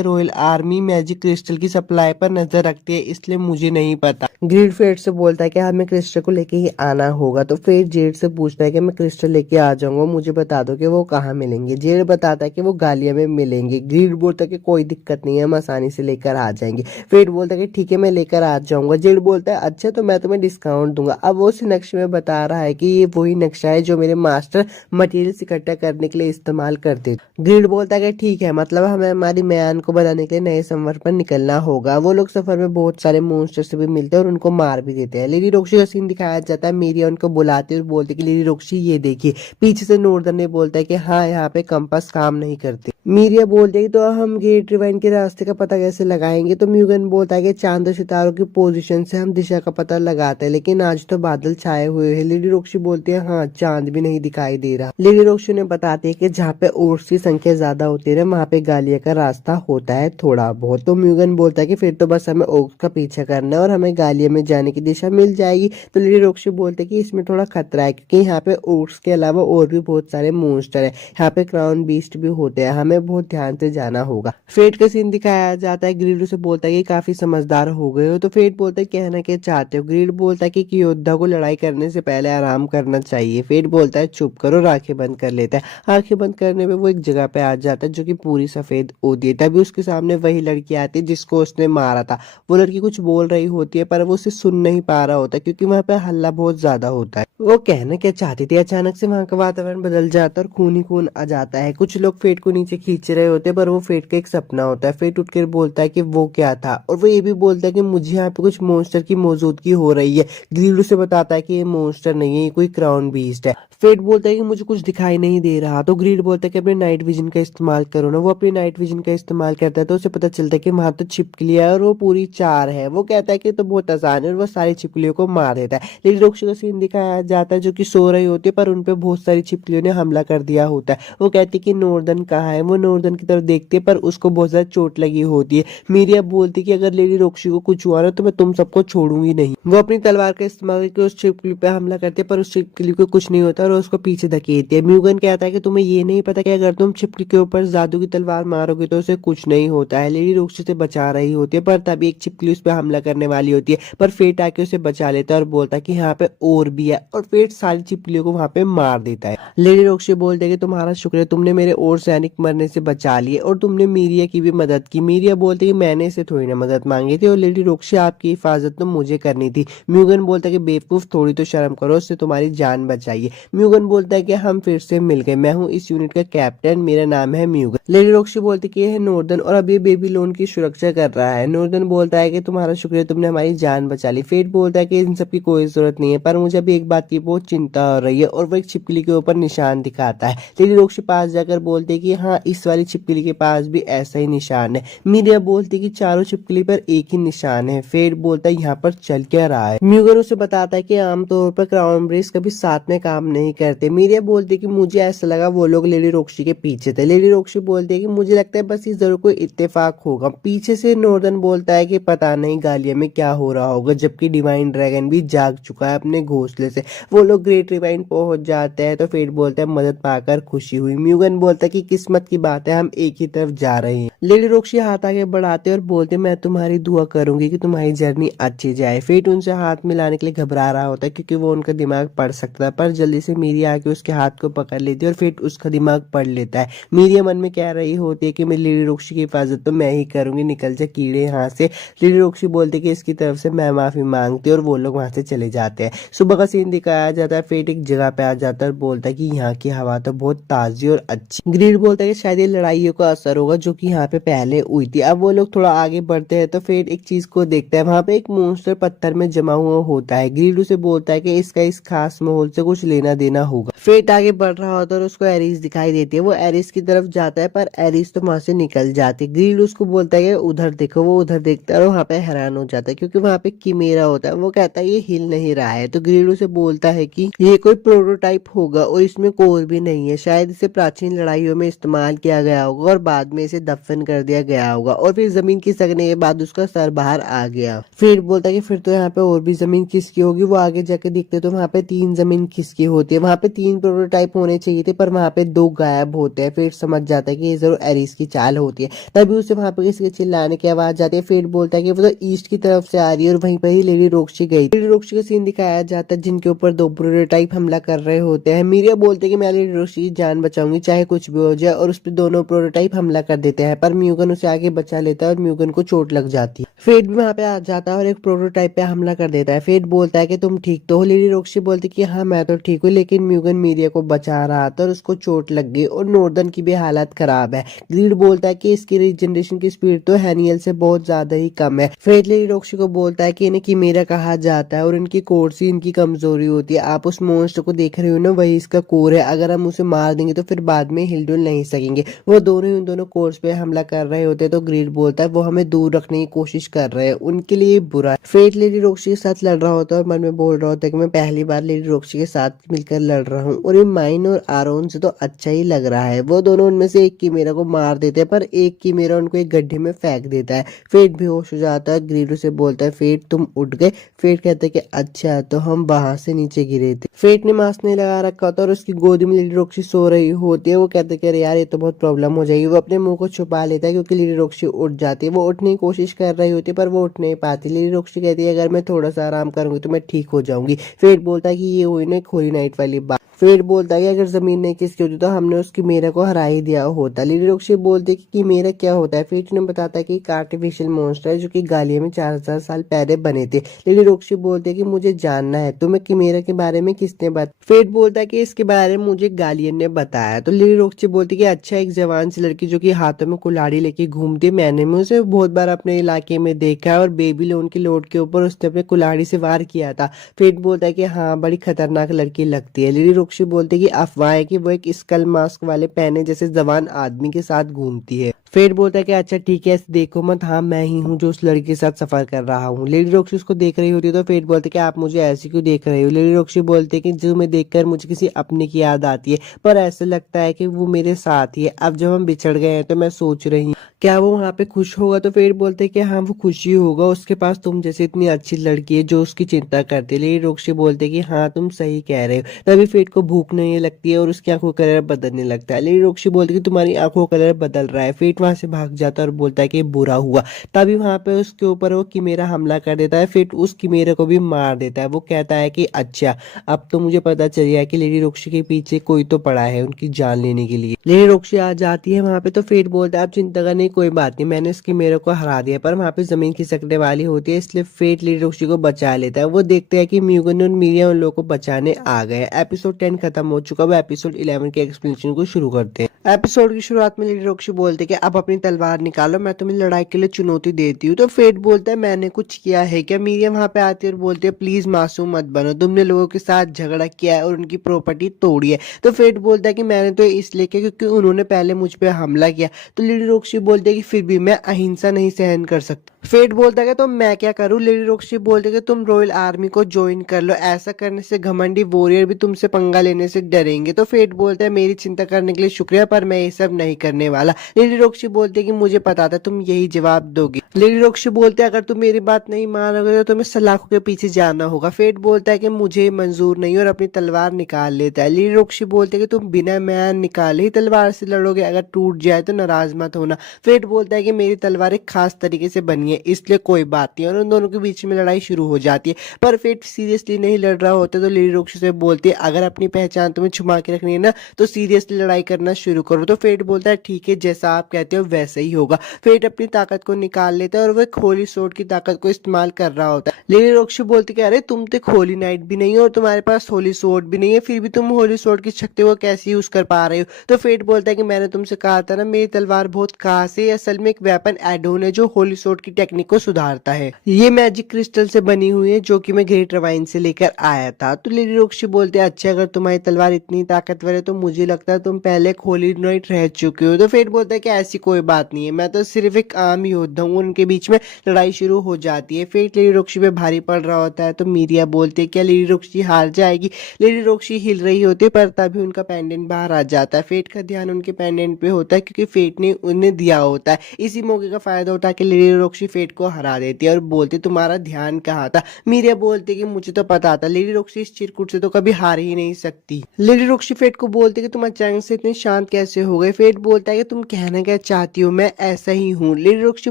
रॉयल आर्मी मैजिक क्रिस्टल की सप्लाई पर नजर रखती है इसलिए मुझे नहीं पता। ग्रीड फेट से बोलता है कि हमें क्रिस्टल को लेके ही आना होगा। तो फेट जेड से पूछता है कि मैं क्रिस्टल लेके आ जाऊंगा, मुझे बता दो कि वो कहाँ मिलेंगे। जेड बताता है कि वो गालिया में मिलेंगे। ग्रीड बोलता है कि कोई दिक्कत नहीं है हम आसानी से लेकर आ जाएंगे। फेट बोलता है कि ठीक है मैं लेकर आ जाऊंगा। जेड बोलता है अच्छा तो मैं तुम्हें डिस्काउंट दूंगा। अब वो उस नक्शे में बता रहा है कि ये वही नक्शा है जो मेरे मास्टर मटेरियल्स इकट्ठा करने के लिए इस्तेमाल करते। ग्रीड बोलता है कि ठीक है मतलब हमें हमारी म्यान को बनाने के लिए नए सफर पर निकलना होगा। वो लोग सफर में बहुत सारे मॉन्स्टर से भी मिलते हैं और उनको मार भी देते हैं। लेडी रोक्सी का सीन दिखाया जाता है। मीरिया उनको बुलाती है और बोलती है कि लेडी रोक्सी ये देखिए। पीछे से नॉर्दर्न ने बोलता है कि हाँ यहाँ पे कंपास काम नहीं करते। मीरिया बोलती है तो हम ग्रेट रिवाइन के रास्ते का पता कैसे लगाएंगे। तो म्यूगन बोलता है कि चांद और सितारों की पोजीशन से हम दिशा का पता लगाते हैं लेकिन आज तो बादल छाए हुए हैं। लेडी रोक्सी बोलती है हाँ चांद भी नहीं दिखाई दे रहा। लेडी रोक्सी ने बताती है कि जहाँ पे ओर्स की संख्या ज्यादा होती है वहाँ पे गालिया का रास्ता होता है थोड़ा बहुत। तो म्यूगन बोलता है कि फिर तो बस हमें ओक्स का पीछा करना है और हमें गालिया में जाने की दिशा मिल जाएगी। तो लेडी रोक्सी बोलते हैं कि इसमें थोड़ा खतरा है क्योंकि यहाँ पे ओक्स के अलावा और भी बहुत सारे मॉन्स्टर है, यहाँ पे क्राउन बीस्ट भी होते हैं, हमें बहुत ध्यान से जाना होगा। फेट का सीन दिखाया जाता है। ग्रीड से बोलता है कि काफी समझदार हो गए हो। तो फेट बोलता है कहना क्या चाहते हो। ग्रीड बोलता है कि योद्धा को लड़ाई करने से पहले आराम करना चाहिए। फेट बोलता है चुप करो और आंखें बंद कर लेता है। आंखें बंद करने पे वो एक जगह पे आ जाता है जो कि पूरी सफेद होती है। तभी उसके सामने वही लड़की आती है जिसको उसने मारा था। वो लड़की कुछ बोल रही होती है पर वो उसे सुन नहीं पा रहा होता क्योंकि वहां पे हल्ला बहुत ज्यादा होता है। वो कहना क्या चाहती थी अचानक से वहां का वातावरण बदल जाता है और खून ही खून आ जाता है। कुछ लोग फेट को नीचे खींच रहे होते हैं पर वो फेट का एक सपना होता है। फेट उठकर बोलता है कि वो क्या था और वो ये भी बोलता है कि मुझे यहाँ पे कुछ मॉन्स्टर की मौजूदगी हो रही है। ग्रीड उसे बताता है कि ये मॉन्स्टर नहीं है, ये कोई क्राउन बीस्ट है। फेट बोलता है कि मुझे कुछ दिखाई नहीं दे रहा। तो ग्रीड बोलता है कि अपने नाइट विजन का इस्तेमाल करो ना। वो अपने नाइट विजन का इस्तेमाल करता है तो उसे पता चलता है कि वहां तो छिपकलियां है और वो पूरी 4 है। वो कहता है कि तो बहुत आसान है और वो सारी छिपकलियों को मार देता है। लेकिन रोक्सी का सीन दिखाया जाता है जो कि सो रही होती है पर उनपे बहुत सारी छिपकलियों ने हमला कर दिया होता है। वो कहती है कि नॉर्दर्न कहाँ है। वो नॉर्दर्न की तरफ देखती है पर उसको बहुत ज्यादा चोट लगी होती है। मीरिया बोलती है कि अगर लेडी रोक्सी को कुछ हुआ ना तो मैं तुम सबको छोड़ूंगी नहीं। वो अपनी तलवार का इस्तेमाल करके उस छिपकली पे हमला करती है पर उस छिपकली को कुछ नहीं होता और उसको पीछे धकेलती है। म्यूगन कहता है कि तुम्हें ये नहीं पता कि अगर तुम छिपकली के ऊपर जादू की तलवार मारोगे तो उसे कुछ नहीं होता है। लेडी रोक्सी से बचा रही होती है, पर तभी एक छिपकली उस पर हमला करने वाली होती है, पर फेट आके उसे बचा लेता है और बोलता है कि यहाँ पे और भी है, और फेट सारी छिपकलियों को वहां पे मार देता है। लेडी रॉक्सी बोलते हैं कि तुम्हारा शुक्र है, तुमने मेरे और सैनिक मरने से बचा लिए और तुमने मीरिया की भी मदद की। मीरिया बोलते कि मैंने इसे थोड़ी ना मदद मांगी थी, और लेडी रॉक्सी आपकी हिफाजत तो मुझे करनी थी। म्यूगन बोलता है कि बेवकूफ, थोड़ी तो शर्म करो, उससे तुम्हारी जान बचाइए। म्यूगन बोलता है कि हम फिर से मिल गए, मैं हूँ इस यूनिट का कैप्टन, मेरा नाम है म्यूगन। लेडी रॉक्सी बोलती कि यह है नॉर्दन और अब ये बेबीलोन की सुरक्षा कर रहा है। नॉर्दन बोलता है कि तुम्हारा शुक्रिया, तुमने हमारी जान बचा ली। फेट बोलता है कि इन सब की कोई जरूरत नहीं है, पर मुझे अभी एक बात की बहुत चिंता हो रही है, और वो एक छिपकली के ऊपर निशान दिखाता है। लेडी रॉक्सी पास जाकर बोलती है कि हाँ, इस वाली छिपकली के पास भी ऐसा ही निशान है। मीरिया बोलती कि चारों छिपकली पर एक ही निशान है। फेट बोलता है यहाँ पर चल क्या रहा है। म्यूगन उसे बताता है कि आमतौर पर क्राउन ब्रेस कभी साथ में काम नहीं करते। मीरिया बोलती कि मुझे ऐसा लगा वो लोग लेडी रॉक्सी के पीछे थे। लेडी रॉक्सी बोलती है कि मुझे लगता है बस ये जरूर कोई इत्तेफाक होगा। पीछे से नॉर्दन बोलता है कि पता नहीं गालिया में क्या हो रहा होगा, जबकि डिवाइन ड्रैगन भी जाग चुका है अपने घोंसले से। वो लोग ग्रेट रिवाइन पहुंच जाते हैं तो फेट बोलता है मदद पाकर खुशी हुई। म्यूगन बोलता है कि किस्मत की बात है, हम एक ही तरफ जा रहे हैं। लेडी रॉक्सी हाथ आगे बढ़ाते और बोलते मैं तुम्हारी दुआ करूंगी कि तुम्हारी जर्नी अच्छी जाए। फेट उनसे हाथ मिलाने के लिए घबरा रहा होता है क्योंकि वो उनका दिमाग पढ़ सकता है, पर जल्दी से मीरिया आके उसके हाथ को पकड़ लेती है और फेट उसका दिमाग पढ़ लेता है। मीरिया मन में कह रही होती है कि मेरी लेडी रॉक्सी की हिफाजत तो मैं ही करूंगी, निकल जा कीड़े यहाँ से। लेडी रॉक्सी बोलती है कि इसकी तरफ से मैं माफी मांगती है और वो लोग वहां से चले जाते हैं। सुबह का सीन दिखाया जाता है। फेट एक जगह पे आ जाता है और बोलता है कि यहाँ की हवा तो बहुत ताजी और अच्छी। ग्रीड बोलता है कि शायद ये लड़ाइयों का असर होगा जो कि यहाँ पे पहले हुई थी। अब वो लोग थोड़ा आगे बढ़ते हैं तो फेट एक चीज को देखता है, वहां पे एक मॉन्स्टर पत्थर में जमा हुआ होता है। ग्रीड उसे बोलता है कि इसका इस खास माहौल से कुछ लेना देना होगा। फेट आगे बढ़ रहा होता है और उसको एरिस दिखाई देती है। वो एरिस की तरफ जाता है पर एरिस तो वहां से निकल जाती है। ग्रीड उसको बोलता है कि उधर देखो। वो उधर देखता है और वहां पे हैरान हो जाता है क्योंकि वहां पे कीमेरा होता है। वो कहता है ये हिल नहीं रहा है, तो ग्रीड उसे बोलता है कि ये कोई प्रोटोटाइप होगा और इसमें कोर भी नहीं है, शायद इसे प्राचीन लड़ाइयों में इस्तेमाल किया गया होगा और बाद में इसे दफन कर दिया गया होगा, और फिर जमीन खिसकने के बाद उसका सर बाहर आ गया। फिर बोलता है कि फिर तो यहाँ पे और भी जमीन खिसकी होगी। वो आगे जाके देखते तो वहाँ पे 3 जमीन खिसकी होती है। वहाँ पे 3 प्रोटोटाइप होने चाहिए थे पर वहाँ पे 2 गायब होते हैं। फिर समझ जाता है कि ये जरूर एरिस की चाल होती है। तभी उसे वहाँ पे किसी के चिल्लाने की आवाज आती है। फिर बोलता है कि वो तो ईस्ट की तरफ से आ रही है और वहीं पर ही लेडी रॉक्सी गई। लेडी रॉक्सी का सीन दिखाया जाता है जिनके ऊपर 2 प्रोटोटाइप हमला कर रहे होते हैं। मीरिया बोलते हैं कि मैं लेडी रॉक्सी की जान बचाऊंगी चाहे कुछ भी हो जाए, और उस पर दोनों प्रोटोटाइप हमला कर देते हैं, पर म्यूगन उसे आगे बचा लेता है और म्यूगन को चोट लग जाती है। फेट भी वहां पे आ जाता है और एक प्रोटोटाइप पे हमला कर देता है। फेट बोलता है कि तुम ठीक तो हो। लेडी रॉक्सी बोलती कि हाँ मैं तो ठीक हूँ, लेकिन म्यूगन मीरिया को बचा रहा था और उसको चोट लग गई और नॉर्दन की भी हालत खराब है। ग्रीड बोलता है कि इसकी रिजनरेशन की स्पीड तो हैनियल से बहुत ज्यादा ही कम है। फेट लेडी रॉक्सी को बोलता है कि इन्हें कीमेरा कहा जाता है और इनकी कोर से इनकी कमजोरी होती है। आप उस मॉन्स्टर को देख रहे हो ना, वही इसका कोर है। अगर हम उसे मार देंगे तो फिर बाद में हिलडुल नहीं सकेंगे। वो दोनों ही उन दोनों कोर्स पे हमला कर रहे होते हैं तो ग्रीड बोलता है वो हमें दूर रखने की कोशिश कर रहे हैं, उनके लिए बुरा है। फेट लेडी रॉक्सी के साथ लड़ रहा होता है और मन में बोल रहा होता है कि मैं पहली बार लेडी रॉक्सी के साथ मिलकर लड़ रहा हूँ और ये माइन और आरोन से तो अच्छा ही लग रहा है। वो दोनों उनमें से एक कीमेरा को मार देते हैं पर एक कीमेरा उनको एक गड्ढे में फेंक देता है। फेट बेहोश हो जाता है। ग्रीड उसे बोलता है फेट तुम उठ गए। फेट कहता है कि अच्छा तो हम वहां से नीचे गिरे थे। फेट ने मास्क नहीं लगा रखा होता और उसकी गोदी में लेडी रॉक्सी सो रही होती है। वो कहते कि अरे यार ये तो बहुत प्रॉब्लम हो जाएगी। वो अपने मुंह को छुपा लेता है क्योंकि लेडी रॉक्सी उठ जाती है। वो उठने की कोशिश कर रही होती है पर वो उठ नहीं पाती। लेडी रॉक्सी कहती है अगर मैं थोड़ा सा आराम करूंगी तो मैं ठीक हो जाऊंगी। फेट बोलता है कि ये हुई ना खोरी नाइट वाली बात। फेट बोलता है कि अगर जमीन नहीं किसकी होती तो हमने उसकी मेरा को हरा ही दिया होता। लेडी रॉक्सी बोलती है कि मेरा क्या होता है। फेट ने बताता है कि एक आर्टिफिशियल मॉन्स्टर है जो कि गालिया में 4000 साल पहले बने थे। लेडी रॉक्सी बोलती है कि मुझे जानना है तुम्हें कीमेरा के बारे में किसने बताया। फेट बोलता है कि इसके बारे में मुझे गालियन ने बताया। तो लेडी रॉक्सी बोलती है कि अच्छा एक जवान सी लड़की जो कि हाथों में कुल्हाड़ी लेके घूमती है, मैंने उसे बहुत बार अपने इलाके में देखा है और बेबीलोन की लोड के ऊपर उसने अपने कुल्हाड़ी से वार किया था। फेट बोलता है कि हाँ बड़ी खतरनाक लड़की लगती है। लेडी रॉक्सी बोलती है कि अफवाह है कि वो एक स्कल मास्क वाले पहने जैसे जवान आदमी के साथ घूमती है। फेट बोलता है कि अच्छा ठीक है देखो मत, हाँ मैं ही हूँ जो उस लड़की के साथ सफर कर रहा हूँ। लेडी रॉक्सी उसको देख रही होती है तो फेट बोलते कि आप मुझे ऐसे क्यों देख रहे हो। लेडी रॉक्सी बोलते कि जो मैं देखकर मुझे किसी अपने की याद आती है, पर ऐसे लगता है कि वो मेरे साथ ही है। अब जब हम बिछड़ गए हैं तो मैं सोच रही हूँ क्या वो वहाँ पे खुश होगा। तो फेट बोलते कि हाँ वो खुशी होगा, उसके पास तुम जैसे इतनी अच्छी लड़की है जो उसकी चिंता करती है। लेडी रॉक्सी बोलते कि हाँ तुम सही कह रहे हो। तभी फेट को भूख नहीं लगती है और उसकी आंखों का कलर बदलने लगता है। लेडी रॉक्सी बोलती है कि तुम्हारी आंखों का कलर बदल रहा है। फेट वहां से भाग जाता है और बोलता है कि बुरा हुआ। तभी वहां पे उसके ऊपर वो किमेरा हमला कर देता है। फेट उस किमेरा को भी मार देता है। वो कहता है कि अच्छा, अब तो मुझे पता चल गया कि लेडी रॉक्सी के पीछे कोई तो पड़ा है उनकी जान लेने के लिए। लेडी रॉक्सी आ जाती है वहां पे, तो फेट बोलता है आप चिंता करने की कोई बात नहीं, मैंने इसकी मेरे को हरा दिया। पर वहां पे जमीन खिसकने वाली होती है, इसलिए फेट लेडी रॉक्सी को बचा लेता है। वो देखते हैं कि म्यूगन और मीरिया उन लोगों को बचाने आ गए। एपिसोड 10 खत्म हो चुका है। वो एपिसोड 11 के एक्सप्लेनेशन को शुरू करते हैं। एपिसोड की शुरुआत में लेडी रॉक्सी बोलते हैं कि अब अपनी तलवार निकालो, मैं तुम्हें लड़ाई के लिए चुनौती देती हूँ। तो फेट बोलता है मैंने कुछ किया है क्या? मीरिया वहां पे आती है और बोलती है प्लीज मासूम मत बनो, तुमने लोगों के साथ झगड़ा किया है और उनकी प्रॉपर्टी तोड़ी है। तो फेट बोलता है कि मैंने तो इसलिए किया क्योंकि उन्होंने पहले मुझ पे हमला किया। तो लेडी रॉक्सी बोलती है कि फिर भी मैं अहिंसा नहीं सहन कर सकता। फेट बोलता है कि तो मैं क्या करूं? लेडी रॉक्सी बोलती है कि तुम रॉयल आर्मी को ज्वाइन कर लो, ऐसा करने से घमंडी वॉरियर भी तुमसे पंगा लेने से डरेंगे। तो फेट बोलता है मेरी चिंता करने के लिए शुक्रिया, पर मैं ये सब नहीं करने वाला। लेडी रॉक्सी बोलती है कि मुझे पता था तुम यही जवाब दोगी। लेडी रॉक्सी बोलते हैं अगर तुम मेरी बात नहीं मानोगे तो तुम्हें सलाखों के पीछे जाना होगा। फेट बोलता है कि मुझे मंजूर नहीं और अपनी तलवार निकाल लेता है। लेडी रॉक्सी बोलते है कि तुम बिना मैन निकाले ही तलवार से लड़ोगे, अगर टूट जाए तो नाराज मत होना। फेट बोलता है कि मेरी तलवार एक खास तरीके से बनी है, इसलिए कोई बात नहीं। और उन दोनों के बीच में लड़ाई शुरू हो जाती है, पर फेट सीरियसली नहीं लड़ रहा होता। तो लेडी रॉक्सी से बोलती है अगर अपनी पहचान तुम्हें छुपा के रखनी है ना तो सीरियसली लड़ाई करना शुरू करो। तो फेट बोलता है ठीक है, जैसा आप कहते हो वैसा ही होगा। फेट अपनी ताकत को निकाल लेता है और वह होली सोर्ड की ताकत को इस्तेमाल कर रहा होता है। लेडी रॉक्सी बोलती है अरे तुम तो होली नाइट भी नहीं हो और तुम्हारे पास होली सोर्ड भी नहीं है, फिर भी तुम होली सोर्ड की शक्ति को कैसे यूज कर पा रहे हो? तो फेट बोलता है कि मैंने तुमसे कहा था ना मेरी तलवार बहुत खास है, असल में एक वेपन एड ऑन है जो होली सोर्ड की टेक्निक को सुधारता है। ये मैजिक क्रिस्टल से बनी हुई है जो कि मैं ग्रेट रवाइन से लेकर आया था। तो लेडी रॉक्सी बोलते हैं अच्छा, अगर तुम्हारी तलवार इतनी ताकतवर है तो मुझे लगता है तुम पहले एक होली नाइट रह चुके हो। तो फेट बोलता है कि ऐसी कोई बात नहीं है, मैं तो सिर्फ एक आम योद्धा हूँ। उनके बीच में लड़ाई शुरू हो जाती है। फेट लेडी रॉक्सी पे भारी पड़ रहा होता है। तो मीरिया बोलते है क्या लेडी रॉक्सी हार जाएगी? लेडी रॉक्सी हिल रही होती है पर तभी उनका पेंडेंट बाहर आ जाता है। फेट का ध्यान उनके पेंडेंट पे होता है क्योंकि फेट ने उन्हें दिया होता है। इसी मौके का फायदा उठा के लेडी रॉक्सी फेट को हरा देती है और बोलती तुम्हारा ध्यान कहाँ था? मीरिया बोलती कि मुझे तो पता था, लेडी रॉक्सी इस चिरकुट से तो कभी हार ही नहीं सकती। लेडी रॉक्सी फेट को बोलती कि तुम अचानक से इतने शांत कैसे हो गए? फेट बोलता है कि तुम कहना क्या चाहती हो, मैं ऐसा ही हूँ। लेडी रॉक्सी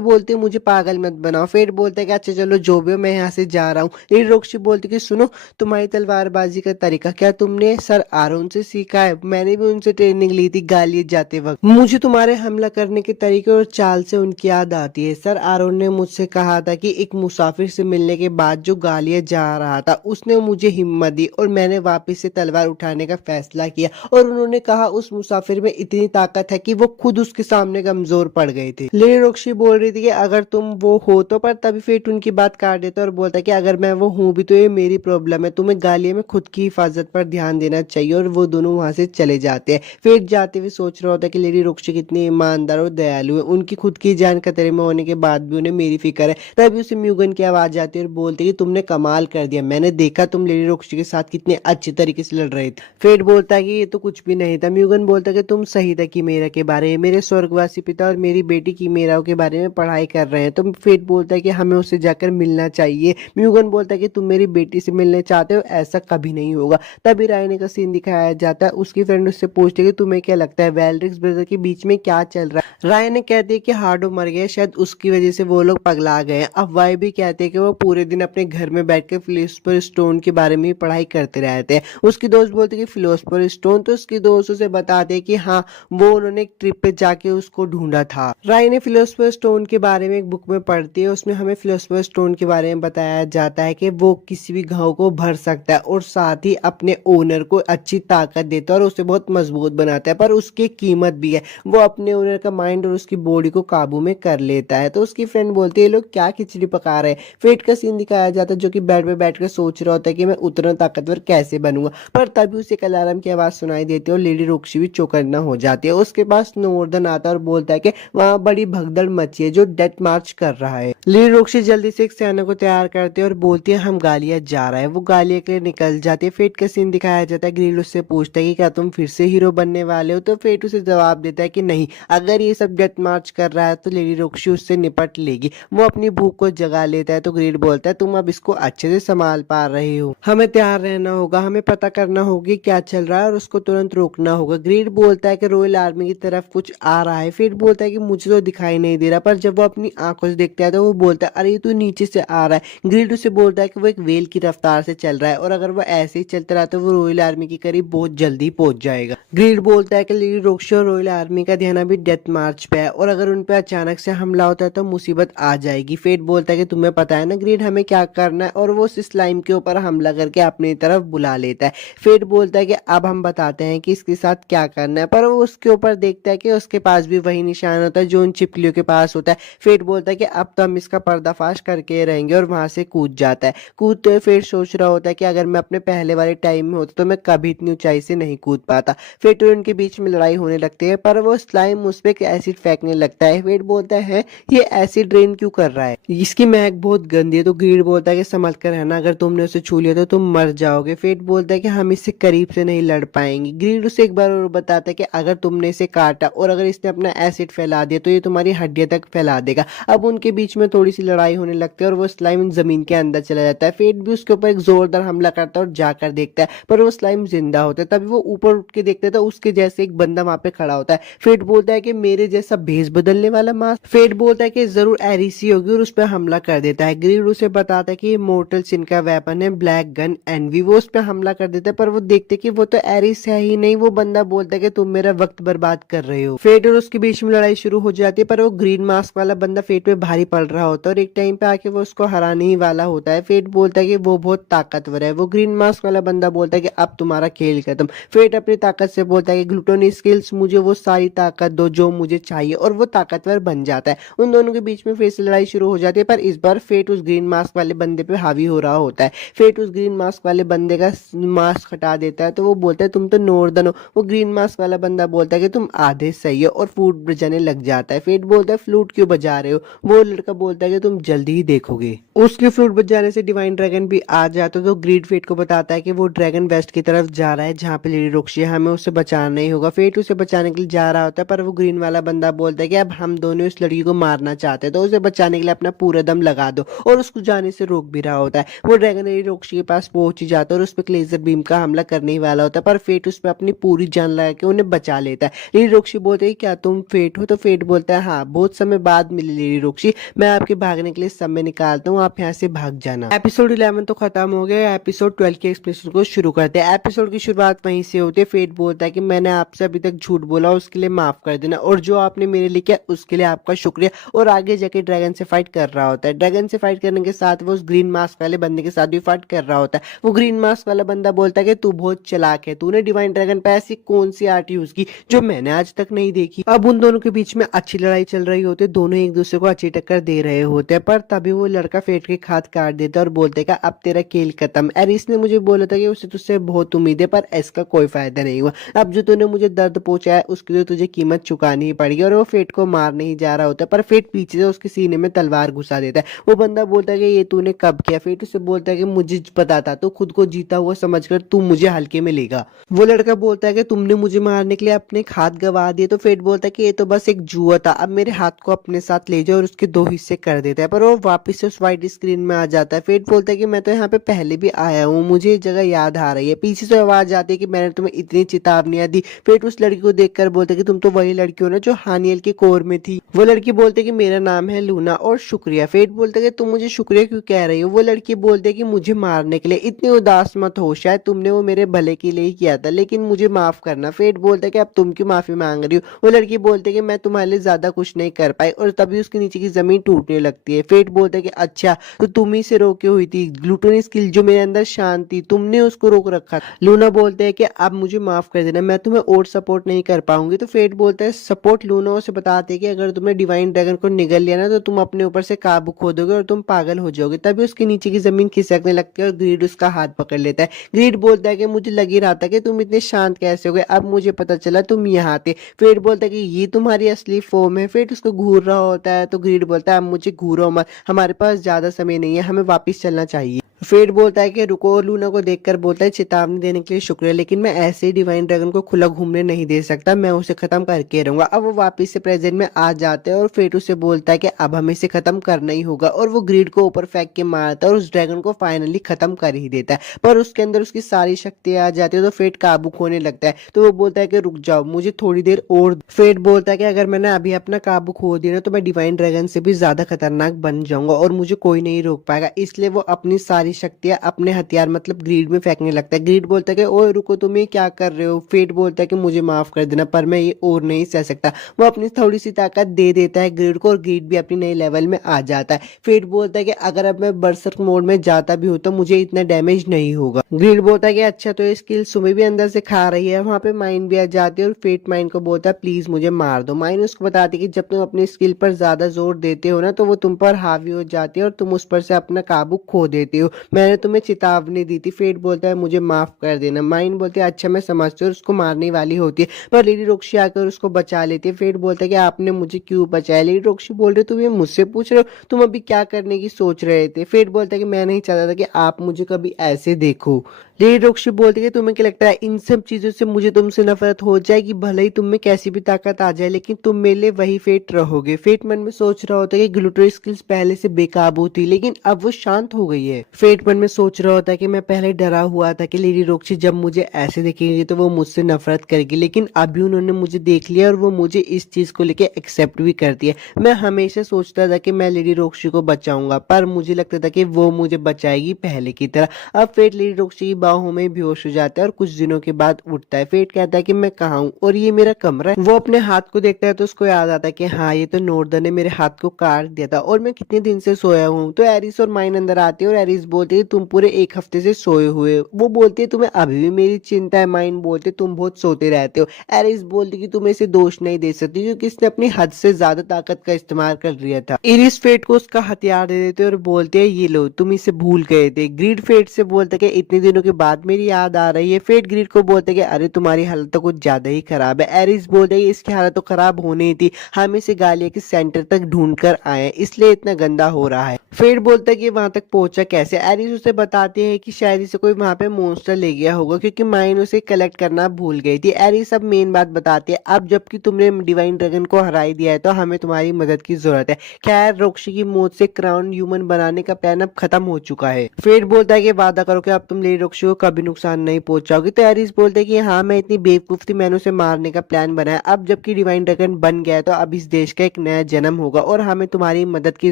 बोलती है मुझे पागल मत बनाओ। फेट बोलता है कि अच्छा चलो जो भी हो, मैं यहाँ से जा रहा हूँ। लेडी रॉक्सी बोलती कि सुनो, तुम्हारी तलवारबाजी का तरीका क्या तुमने सर आरोन से सीखा है? मैंने भी उनसे ट्रेनिंग ली थी गालियत जाते वक्त। मुझे तुम्हारे हमला करने के तरीके और चाल से उनकी याद आती है। सर आरोन ने मुझसे कहा था कि एक मुसाफिर से मिलने के बाद जो गालियत जा रहा था उसने मुझे हिम्मत दी और मैंने वापस से तलवार उठाने का फैसला किया। और उन्होंने कहा उस मुसाफिर में इतनी ताकत है कि वो खुद उसके सामने कमजोर पड़ गए थे। लेडी रॉक्सी बोल रही थी कि अगर तुम वो हो तो, पर तभी फेट उनकी बात काट देता और बोलता है कि अगर मैं वो हूँ भी तो ये मेरी प्रॉब्लम है, तुम्हें गालिया में खुद की हिफाजत पर ध्यान देना चाहिए। और वो दोनों वहां से चले जाते हैं। फेट जाते हुए सोच रहा होता है कि लेडी रॉक्सी कितनी ईमानदार और दयालु है, उनकी खुद की जान खतरे में होने के बाद भी उन्हें मेरी फिक्र है। तभी उसे म्यूगन की आवाज आती है और बोलती है कि तुमने कमाल कर दिया, मैंने देखा तुम लेडी रॉक्सी के साथ कितने अच्छे तरीके से लड़ रहे थे। फेट बोलता है कि ये तो कुछ भी नहीं था। म्यूगन बोलता है कि तुम सही था किमेरा के बारे में, मेरे स्वर्गवासी पिता और मेरी बेटी किमेरा के बारे में पढ़ाई कर रहे हैं। तो फेट बोलता है कि हमें उससे जाकर मिलना चाहिए। म्यूगन बोलता है कि तुम मेरी बेटी से मिलने चाहते हो, ऐसा कभी नहीं होगा। तभी रायने का सीन दिखाया जाता है। उसकी फ्रेंड उससे पूछती है कि तुम्हें क्या लगता है वेलरिक्स ब्रदर के बीच में क्या चल रहा है? रायने कहती है कि हार्डो मर गया, शायद उसकी वजह से वो लोग पगला गए। अफवाह भी कहते हैं कि वो पूरे दिन अपने घर में बैठकर फिलोसफर स्टोन के बारे में पढ़ाई करते रहते हैं। उसकी दोस्त बोलती है कि फिलोसफर स्टोन, तो उसकी दोस्त उसे बताते हैं कि हाँ वो उन्होंने एक ट्रिप पे जाके उसको ढूंढा था। रायने फिलोसफर स्टोन के बारे में एक बुक में पढ़ती है, उसमें हमें फिलोसफर स्टोन के बारे में बताया जाता है कि वो किसी भी घाव को भर सकता है और साथ ही अपने ओनर को अच्छी ताकत देता है और उसे बहुत मजबूत बनाता है, पर उसकी कीमत भी है, वो अपने ओनर का माइंड और उसकी बॉडी को काबू में कर लेता है। तो उसकी फ्रेंड बोलती है ये लोग क्या खिचड़ी पका रहे हैं? फेट का सीन दिखाया जाता है जो कि बेड पे बैठकर सोच रहा होता है कि मैं उतना ताकतवर कैसे बनूंगा, पर तभी उसे एक अलार्म की आवाज सुनाई देती है और लेडी रॉक्सी भी चौकन्ना हो जाती है। उसके पास नॉर्दन आता है और बोलता है कि वहाँ बड़ी भगदड़ मची है जो डेथ मार्च कर रहा है। लेडी रॉक्सी जल्दी से एक सेना को तैयार करती है और बोलती है हम गालिया जा रहा है। वो गालिया के लिए निकल जाती है। फेट का सीन दिखाया जाता है। ग्रिल उससे पूछता है कि क्या तुम फिर से हीरो बनने वाले हो? तो फेट उसे जवाब देता है कि नहीं, अगर ये सब सब डेथ मार्च कर रहा है तो लेडी रोक्शी उससे निपट लेगी। वो अपनी भूख को जगा लेता है तो ग्रीड बोलता है तुम अब इसको अच्छे से संभाल पा रहे हो, हमें तैयार रहना होगा, हमें पता करना होगी क्या चल रहा है और उसको तुरंत रोकना होगा। ग्रीड बोलता है कि रॉयल आर्मी की तरफ कुछ आ रहा है। फिर बोलता है कि मुझे तो दिखाई नहीं दे रहा, पर जब वो अपनी आंखों से देखता है तो वो बोलता है अरे ये तो नीचे से आ रहा है। ग्रीड उसे बोलता है कि वो एक वेल की रफ्तार से चल रहा है और अगर वो ऐसे ही चलता रहा तो वो रॉयल आर्मी के करीब बहुत जल्दी पहुंच जाएगा। ग्रीड बोलता है कि लेडी रोक्शी और रॉयल आर्मी का ध्यान अभी डेथ मार्च पे है और अगर उन पे अचानक से हमला होता है तो मुसीबत आ जाएगी। फेट बोलता है कि तुम्हें पता है ना ग्रीड हमें क्या करना है और वो उस स्लाइम के ऊपर हमला करके अपनी तरफ बुला लेता है। फेट बोलता है कि अब हम बताते हैं कि इसके साथ क्या करना है, पर वो उसके ऊपर देखता है कि उसके पास भी वही निशान होता है जो उन चिपकलियों के पास होता है। फेट बोलता है कि अब तो हम इसका पर्दाफाश करके रहेंगे और वहां से कूद जाता है। कूदते हुए फेट सोच रहा होता है कि अगर मैं अपने पहले वाले टाइम में होता तो मैं कभी इतनी ऊंचाई से नहीं कूद पाता। फेट और उनके बीच में लड़ाई होने लगती है पर वो स्लाइम उस पर एसिड फेंकने लगता है। फेट बोलता है ये एसिड ड्रेन क्यों कर रहा है, इसकी महक बहुत गंदी है। तो ग्रीड बोलता है कि संभल कर रहना, अगर तुमने उसे छू लिया तो तुम मर जाओगे। फेट बोलता है कि हम इससे करीब से नहीं लड़ पाएंगे। ग्रीड उसे एक बार और बताता है कि अगर तुमने इसे काटा और अगर इसने अपना एसिड फैला दिया तो ये तुम्हारी हड्डियां तक फैला देगा। अब उनके बीच में थोड़ी सी लड़ाई होने लगती है और वो स्लाइम जमीन के अंदर चला जाता है। फेट भी उसके ऊपर एक जोरदार हमला करता है और जाकर देखता है पर वो स्लाइम जिंदा होता है। तभी वो ऊपर उठ के देखता है तो उसके जैसे एक बंदा वहां पे खड़ा होता है। फेट बोलता है कि मेरे जैसा भेस बदलने वाला मास्क। फेट बोलता है कि जरूर एरिसी होगी और उस पर हमला कर देता है। ग्रीड उसे बताता है कि ये मोर्टल सिन का वेपन है ब्लैक गन एनवी। वो उस पर हमला कर देता है पर वो देखते कि वो तो एरिस है ही नहीं। वो बंदा बोलता है कि तुम मेरा वक्त बर्बाद कर रहे हो। फेट और उसके बीच में लड़ाई शुरू हो जाती है पर वो ग्रीन मास्क वाला बंदा फेट पे भारी पड़ रहा होता है और एक टाइम पे आके वो उसको हराने ही वाला होता है। फेट बोलता है कि वो बहुत ताकतवर है। वो ग्रीन मास्क वाला बंदा बोलता है कि अब तुम्हारा खेल खत्म। फेट अपनी ताकत से बोलता है कि ग्लूटोनी स्किल्स, मुझे वो सारी ताकत दो जो मुझे चाहिए और वो ताकतवर बन जाता है। उन दोनों के बीच में फिर से लड़ाई शुरू हो जाती है पर इस बार फेट उस ग्रीन मास्क वाले बंदे पे हावी हो रहा होता है। फेट उस ग्रीन मास्क वाले बंदे का मास्क हटा देता है तो वो बोलता है तुम तो नॉर्दर्न हो। वो ग्रीन मास्क वाला बंदा बोलता है कि तुम आधे सही हो और फ्लूट बजाने लग जाता है। फेट बोलता है फ्लूट क्यों बजा रहे हो। वो लड़का बोलता है कि तुम जल्दी ही देखोगे। उसके फ्लूट बजाने से डिवाइन ड्रैगन भी आ जाता है तो ग्रीड फेट को बताता है कि वो ड्रैगन वेस्ट की तरफ जा रहा है जहाँ पे लेडी रोक्शी है, हमें उसे बचाना ही होगा। फेट उसे बचाने के लिए जा रहा होता है पर वो ग्रीन वाला बंदा बोलता है कि अब हम दोनों इस लड़की को मारना चाहते हैं तो उसे बचाने के लिए अपना पूरा दम लगा दो और उसको जाने से रोक भी रहा होता है। वो ड्रैगन लेडी रोक्शी के पास पहुंच ही जाता है और उस पर लेजर बीम का हमला करने ही वाला होता है पर फेट उस पर अपनी पूरी जान लगा के उन्हें बचा लेता है। लेडी रोक्शी बोलते है क्या तुम फेट हो। तो फेट बोलता है हाँ, बहुत समय बाद मिली लेडी रोक्शी, मैं आपके भागने के लिए समय निकालता हूँ, आप यहाँ से भाग जाना। एपिसोड 11 तो खत्म हो गया, एपिसोड 12 के एक्सप्लेनेशन को शुरू करते हैं। एपिसोड की शुरुआत वहीं से होती है। फेट बोलता है कि मैंने आपसे अभी तक झूठ बोला उसके लिए माफ कर देना और जो आपने मेरे लिए किया उसके लिए आपका शुक्रिया। और आगे जाके ड्रैगन से फाइट कर रहा होता है। ड्रैगन से फाइट करने के साथ वो उस ग्रीन मास्क वाले बंदे के साथ भी फाइट कर रहा होता है। वो ग्रीन मास्क वाला बंदा बोलता है कि तू बहुत चालाक है, तूने डिवाइन ड्रैगन पे ऐसी कौन सी आर्ट यूज की जो मैंने आज तक नहीं देखी। अब उन दोनों के बीच में अच्छी लड़ाई चल रही होती है, दोनों एक दूसरे को अच्छी टक्कर दे रहे होते हैं पर तभी वो लड़का फेट के हाथ काट देता है और बोलते है अब तेरा खेल खत्म। एरिस ने मुझे बोला था कि उसे तुझसे बहुत उम्मीद है पर इसका कोई फायदा नहीं हुआ। अब जो तूने मुझे दर्द पहुंचाया उसकी तो तुझे कीमत चुकानी ही पड़ेगी। और वो फेट को मारने ही जा रहा होता है पर फेट पीछे से उसके सीने में तलवार घुसा देता है। वो बंदा बोलता है कि ये तूने कब किया। फेट उससे बोलता है कि मुझे पता था, तो खुद को जीता हुआ समझकर तू मुझे हल्के में लेगा। वो लड़का बोलता है कि तुमने मुझे मारने के लिए अपने हाथ गवा दिए। तो फेट बोलता है कि ये तो बस एक जुआ था, अब मेरे हाथ को अपने साथ ले जाओ और उसके दो हिस्से कर देता है। पर वो वापस से उस व्हाइट स्क्रीन में आ जाता है। फेट बोलता है कि मैं तो यहाँ पे पहले भी आया हूँ, मुझे ये जगह याद आ रही है। पीछे से आवाज आती है कि मैंने तुम्हें इतनी चेतावनियां दी। फेट उस लड़की को देखकर बोलता है कि तुम तो वही लड़की हो ना जो हानियल के कोर में थी। वो लड़की बोलते है कि मेरा नाम है लूना और शुक्रिया। फेट बोलता है कि तुम मुझे शुक्रिया क्यों कह रही हो। वो लड़की बोलते है कि मुझे मारने के लिए, इतनी उदास मत हो, शायद तुमने वो मेरे भले के लिए ही किया था लेकिन मुझे माफ करना। फेट बोलता है कि अब तुम क्यों माफी मांग रही हो। वो लड़की बोलते है कि मैं तुम्हारे लिए ज्यादा कुछ नहीं कर पाई और तभी उसके नीचे की जमीन टूटने लगती है। फेट बोलता है कि अच्छा तो तुम ही से रोके हुई थी, ग्लूटोनी स्किल जो मेरे अंदर शांति तुमने उसको रोक रखा। लूना बोलते है कि अब मुझे माफ कर देना, मैं तुम्हें और सपोर्ट नहीं कर पाऊंगी। तो फेट बोलता है सपोर्ट। लूना उसे बताते कि अगर तुमने डिवाइन ड्रैगन को निगल लिया ना तो तुम अपने ऊपर से काबू खो दोगे और तुम पागल हो जाओगे। तभी उसके नीचे की जमीन खिसकने लगती है और ग्रीड उसका हाथ पकड़ लेता है। ग्रीड बोलता है कि मुझे लग ही रहा था कि तुम इतने शांत कैसे हो गए, अब मुझे पता चला तुम यहाँ थे। फेट बोलता है कि ये तुम्हारी असली फॉर्म है। फेट उसको घूर रहा होता है तो ग्रीड बोलता है अब मुझे घूरो मत, हमारे पास ज्यादा समय नहीं है, हमें वापिस चलना चाहिए। फेट बोलता है कि रुको, और लूना को देखकर बोलता है चेतावनी देने के लिए शुक्रिया, लेकिन मैं ऐसे ही डिवाइन ड्रैगन को खुला घूमने नहीं दे सकता, मैं उसे खत्म करके रहूंगा। अब वो वापस से प्रेजेंट में आ जाते हैं और फेट उसे बोलता है कि अब हमें इसे खत्म करना ही होगा, और वो ग्रिड को ऊपर फेंक के मारता है और उस ड्रैगन को फाइनली खत्म कर ही देता है। पर उसके अंदर उसकी सारी शक्तियां आ जाती है तो फेट काबू खोने लगता है। तो वो बोलता है कि रुक जाओ, मुझे थोड़ी देर और। फेट बोलता है कि अगर मैंने अभी अपना काबू खो दिया ना तो मैं डिवाइन ड्रैगन से भी ज्यादा खतरनाक बन जाऊंगा और मुझे कोई नहीं रोक पाएगा। इसलिए वो अपनी सारी शक्तियां अपने हथियार मतलब ग्रीड में फेंकने लगता है। ग्रीड बोलता है कि ओए रुको, तुम ये क्या कर रहे हो। फेट बोलता है कि मुझे माफ कर देना, पर मैं ये और नहीं सह सकता। वो अपनी थोड़ी सी ताकत दे देता है ग्रीड को और ग्रीड भी अपनी नई लेवल में आ जाता है। फेट बोलता है कि अगर अब मैं बर्सर्क मोड में जाता भी हूँ तो मुझे इतना डैमेज नहीं होगा। ग्रीड बोलता है कि अच्छा, तो ये स्किल सुमी भी अंदर से खा रही है। वहां पे माइन भी आ जाती है और फेट माइन को बोलता है प्लीज मुझे मार दो। माइन उसको बताती है कि जब तुम अपनी स्किल पर ज्यादा जोर देते हो ना तो वो तुम पर हावी हो जाती है और तुम उस पर से अपना काबू खो देते हो। मैंने तुम्हें चेतावनी दी थी। फेट बोलता है मुझे माफ कर देना। माइन बोलती है अच्छा मैं समझती हूँ, उसको मारने वाली होती है पर लेडी रोक्शी आकर उसको बचा लेती है। फेट बोलता है कि आपने मुझे क्यों बचाया। लेडी रोक्शी बोल रही तुम ये मुझसे पूछ रहे हो, तुम अभी क्या करने की सोच रहे थे। फेट बोलता है कि मैं नहीं चाहता था कि आप मुझे कभी ऐसे देखो। लेडी रोक्शी बोलती है कि तुम्हें क्या लगता है इन सब चीजों से मुझे तुमसे नफरत हो जाएगी, भले ही तुम में कैसी भी ताकत आ जाए, लेकिन तुम मेरे लिए वही फेट रहोगे। फेट मन में सोच रहा होता है कि ग्लूटो स्किल्स पहले से बेकाबू थी लेकिन अब वो शांत हो गई है। फेट मन में सोच रहा होता है कि मैं पहले डरा हुआ था कि लेडी रोक्शी जब मुझे ऐसे देखेंगे तो वो मुझसे नफरत करेगी, लेकिन अभी उन्होंने मुझे देख लिया और वो मुझे इस चीज को लेके एक्सेप्ट भी करती है। मैं हमेशा सोचता था कि मैं लेडी रोक्शी को बचाऊंगा, पर मुझे लगता था कि वो मुझे बचाएगी पहले की तरह। अब फेट लेडी रोक्शी की बाहों में बेहोश हो जाता है और कुछ दिनों के बाद उठता है। फेट कहता है कि मैं कहाँ हूँ और ये मेरा कमरा है। वो अपने हाथ को देखता है तो उसको याद आता है कि हाँ, ये तो नॉर्दन ने मेरे हाथ को काट दिया था और मैं कितने दिन से सोया हूँ। तो एरिस और माइन अंदर आती है और एरिस बोलती है तुम पूरे एक हफ्ते से सोए हुए हो। वो बोलती है तुम्हें अभी भी मेरी चिंता है। माइन बोलते तुम बहुत सोते रहते हो। एरिस बोलती कि तुम इसे दोष नहीं दे सकती क्योंकि इसने अपनी हद से ज्यादा ताकत का इस्तेमाल कर लिया था। इरिस फेट को उसका हथियार दे देते और बोलते हैं ये लो, तुम इसे भूल गए थे। ग्रीड फेट से बोलते कि इतने दिनों के बाद मेरी याद आ रही है। फेट ग्रीड को बोलते कि अरे तुम्हारी हालत तो कुछ ज्यादा ही खराब है। एरिस बोलते कि इसकी हालत तो खराब होनी ही थी, हम इसे गालिया के सेंटर तक ढूंढ कर आए इसलिए इतना गंदा हो रहा है। फेट बोलता है कि वहां तक पहुंचा कैसे। एरिस उसे बताते हैं कि शायद इसे कोई वहां पे मॉन्स्टर ले गया होगा क्योंकि माइन उसे कलेक्ट करना भूल गई थी। एरिस अब मेन बात बताती है, अब जबकि तुमने डिवाइन ड्रैगन को हराई दिया है तो हमें तुम्हारी मदद की जरूरत है। खैर, रोक्शी की मौत से क्राउन ह्यूमन बनाने का प्लान अब खत्म हो चुका है। फेट बोलता है कि वादा करो कि अब तुम लेडी रोक्शी को कभी नुकसान नहीं पहुंचाओगे। तो एरिस बोलते हैं कि हाँ, मैं इतनी बेवकूफ थी, मैंने उसे मारने का प्लान बनाया। अब जबकि डिवाइन ड्रैगन बन गया है तो अब इस देश का एक नया जन्म होगा और हमें तुम्हारी मदद की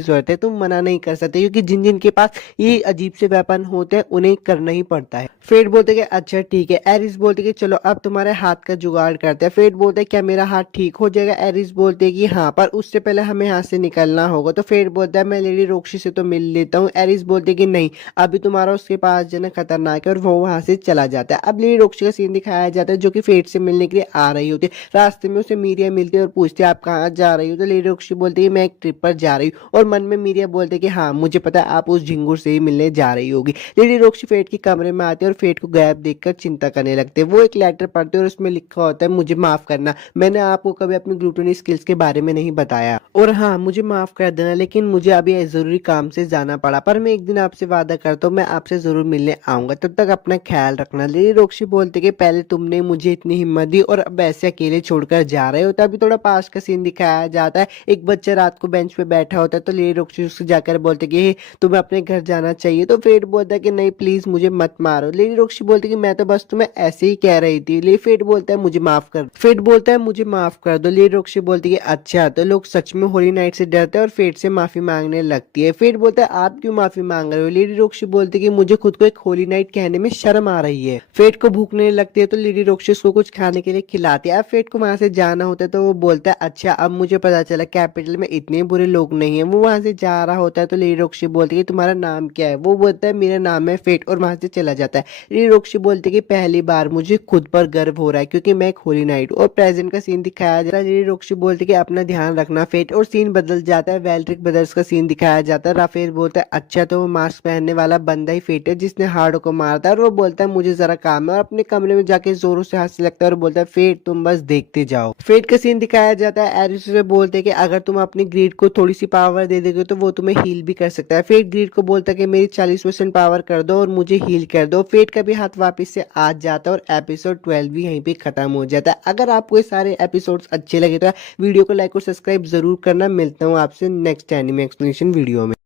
जरूरत है। तुम मना नहीं कर सकते क्योंकि जिन जिन के पास ये अजीब से वेपन होते हैं उन्हें करना ही पड़ता है। फेट बोलते कि अच्छा ठीक है। एरिस बोलते कि चलो अब तुम्हारे हाथ का जुगाड़ करते हैं। फेट बोलते हैं क्या मेरा हाथ ठीक हो जाएगा। एरिस बोलते कि हाँ, पर उससे पहले हमें यहाँ से निकलना होगा। तो फेट बोलता है मैं लेडी रोक्शी से तो मिल लेता हूँ। एरिस बोलते कि नहीं, अभी तुम्हारा उसके पास जाना खतरनाक है और वो वहां से चला जाता है। अब लेडी रोक्शी का सीन दिखाया जाता है जो कि फेट से मिलने के लिए आ रही होती है। रास्ते में उसे मीरिया मिलती है और पूछती है आप कहाँ जा रही हो। तो लेडी रोक्शी बोलती है मैं एक ट्रिप पर जा रही हूँ और मन में मीरिया बोलते कि हाँ, मुझे पता है आप उस झिंगुर से ही मिलने जा रही होगी। लेडी रोक्शी फेट के कमरे में आती है और फेट को गायब देखकर चिंता करने लगते हैं। वो एक लेटर पढ़ते हैं और उसमें लिखा होता है मुझे माफ करना, मैंने आपको कभी अपनी ग्लूटनी स्किल्स के बारे में नहीं बताया, और हाँ, मुझे माफ कर देना, लेकिन मुझे अभी जरूरी काम से जाना पड़ा, पर मैं एक दिन आपसे वादा करता हूँ मैं आपसे जरूर मिलने आऊंगा, तब तक अपना ख्याल रखना। लेडी रोक्शी बोलते कि पहले तुमने मुझे इतनी हिम्मत दी और अब ऐसे अकेले छोड़कर जा रहे हो। तभी थोड़ा पास का सीन दिखाया जाता है। एक बच्चा रात को बेंच पे बैठा होता है तो लेडी रोक्शी उससे जाकर बोलते कि तुम्हें अपने घर जाना चाहिए। तो फेट बोलता है कि नहीं प्लीज मुझे मत मारो। लेडी रोक्शी बोलती कि मैं तो बस तुम्हें ऐसे ही कह रही थी। ले फेट बोलता है मुझे माफ कर। फेट बोलता है मुझे माफ कर दो। लेडी रोक्शी बोलती है अच्छा, तो लोग सच में होली नाइट से डरते हैं और फेट से माफी मांगने लगती है। फेट बोलता है आप क्यों माफी मांग रहे हो। लेडी रोक्शी बोलती है कि मुझे खुद को एक होली नाइट कहने में शर्म आ रही है। फेट को भूख नहीं लगती है तो लेडी रोक्शी उसको कुछ खाने के लिए खिलाती है। अब फेट को वहां से जाना होता है तो वो बोलता है अच्छा, अब मुझे पता चला कैपिटल में इतने बुरे लोग नहीं है। वो वहां से जा रहा होता है तो लेडी रोक्शी बोलती है तुम्हारा नाम क्या है। वो बोलता है मेरा नाम है फेट और वहां से चला जाता है। लेडी रोक्शी बोलती है कि पहली बार मुझे खुद पर गर्व हो रहा है क्योंकि मैं एक होली नाइट हूँ। और प्रेजेंट का सीन दिखाया जाता है। लेडी रोक्शी बोलती है कि अपना ध्यान रखना फेट, और सीन बदल जाता है। वेल्ड्रिक ब्रदर्स का सीन दिखाया जाता है। राफेल बोलता है अच्छा, तो वो मास्क पहनने वाला बंदा ही फेट है जिसने हार्डो को मारा था। है और वो बोलता है मुझे जरा काम है, और अपने कमरे में जाके जोरों से हंसने लगता है और बोलता है फेट तुम बस देखते जाओ। फेट का सीन दिखाया जाता है। एरिस से बोलते हैं कि अगर तुम अपनी ग्रीड को थोड़ी सी पावर दे दोगे तो वो तुम्हें हील भी कर सकता है। फेट ग्रीड को बोलता है कि मेरी 40% पावर कर दो और मुझे हील कर दो। फेट का भी हाथ वापस से आ जाता है और एपिसोड 12 भी यहीं पे खत्म हो जाता है। अगर आपको ये सारे एपिसोड्स अच्छे लगे तो वीडियो को लाइक और सब्सक्राइब जरूर करना। मिलता हूँ आपसे नेक्स्ट एनिमे एक्सप्लेनेशन वीडियो में।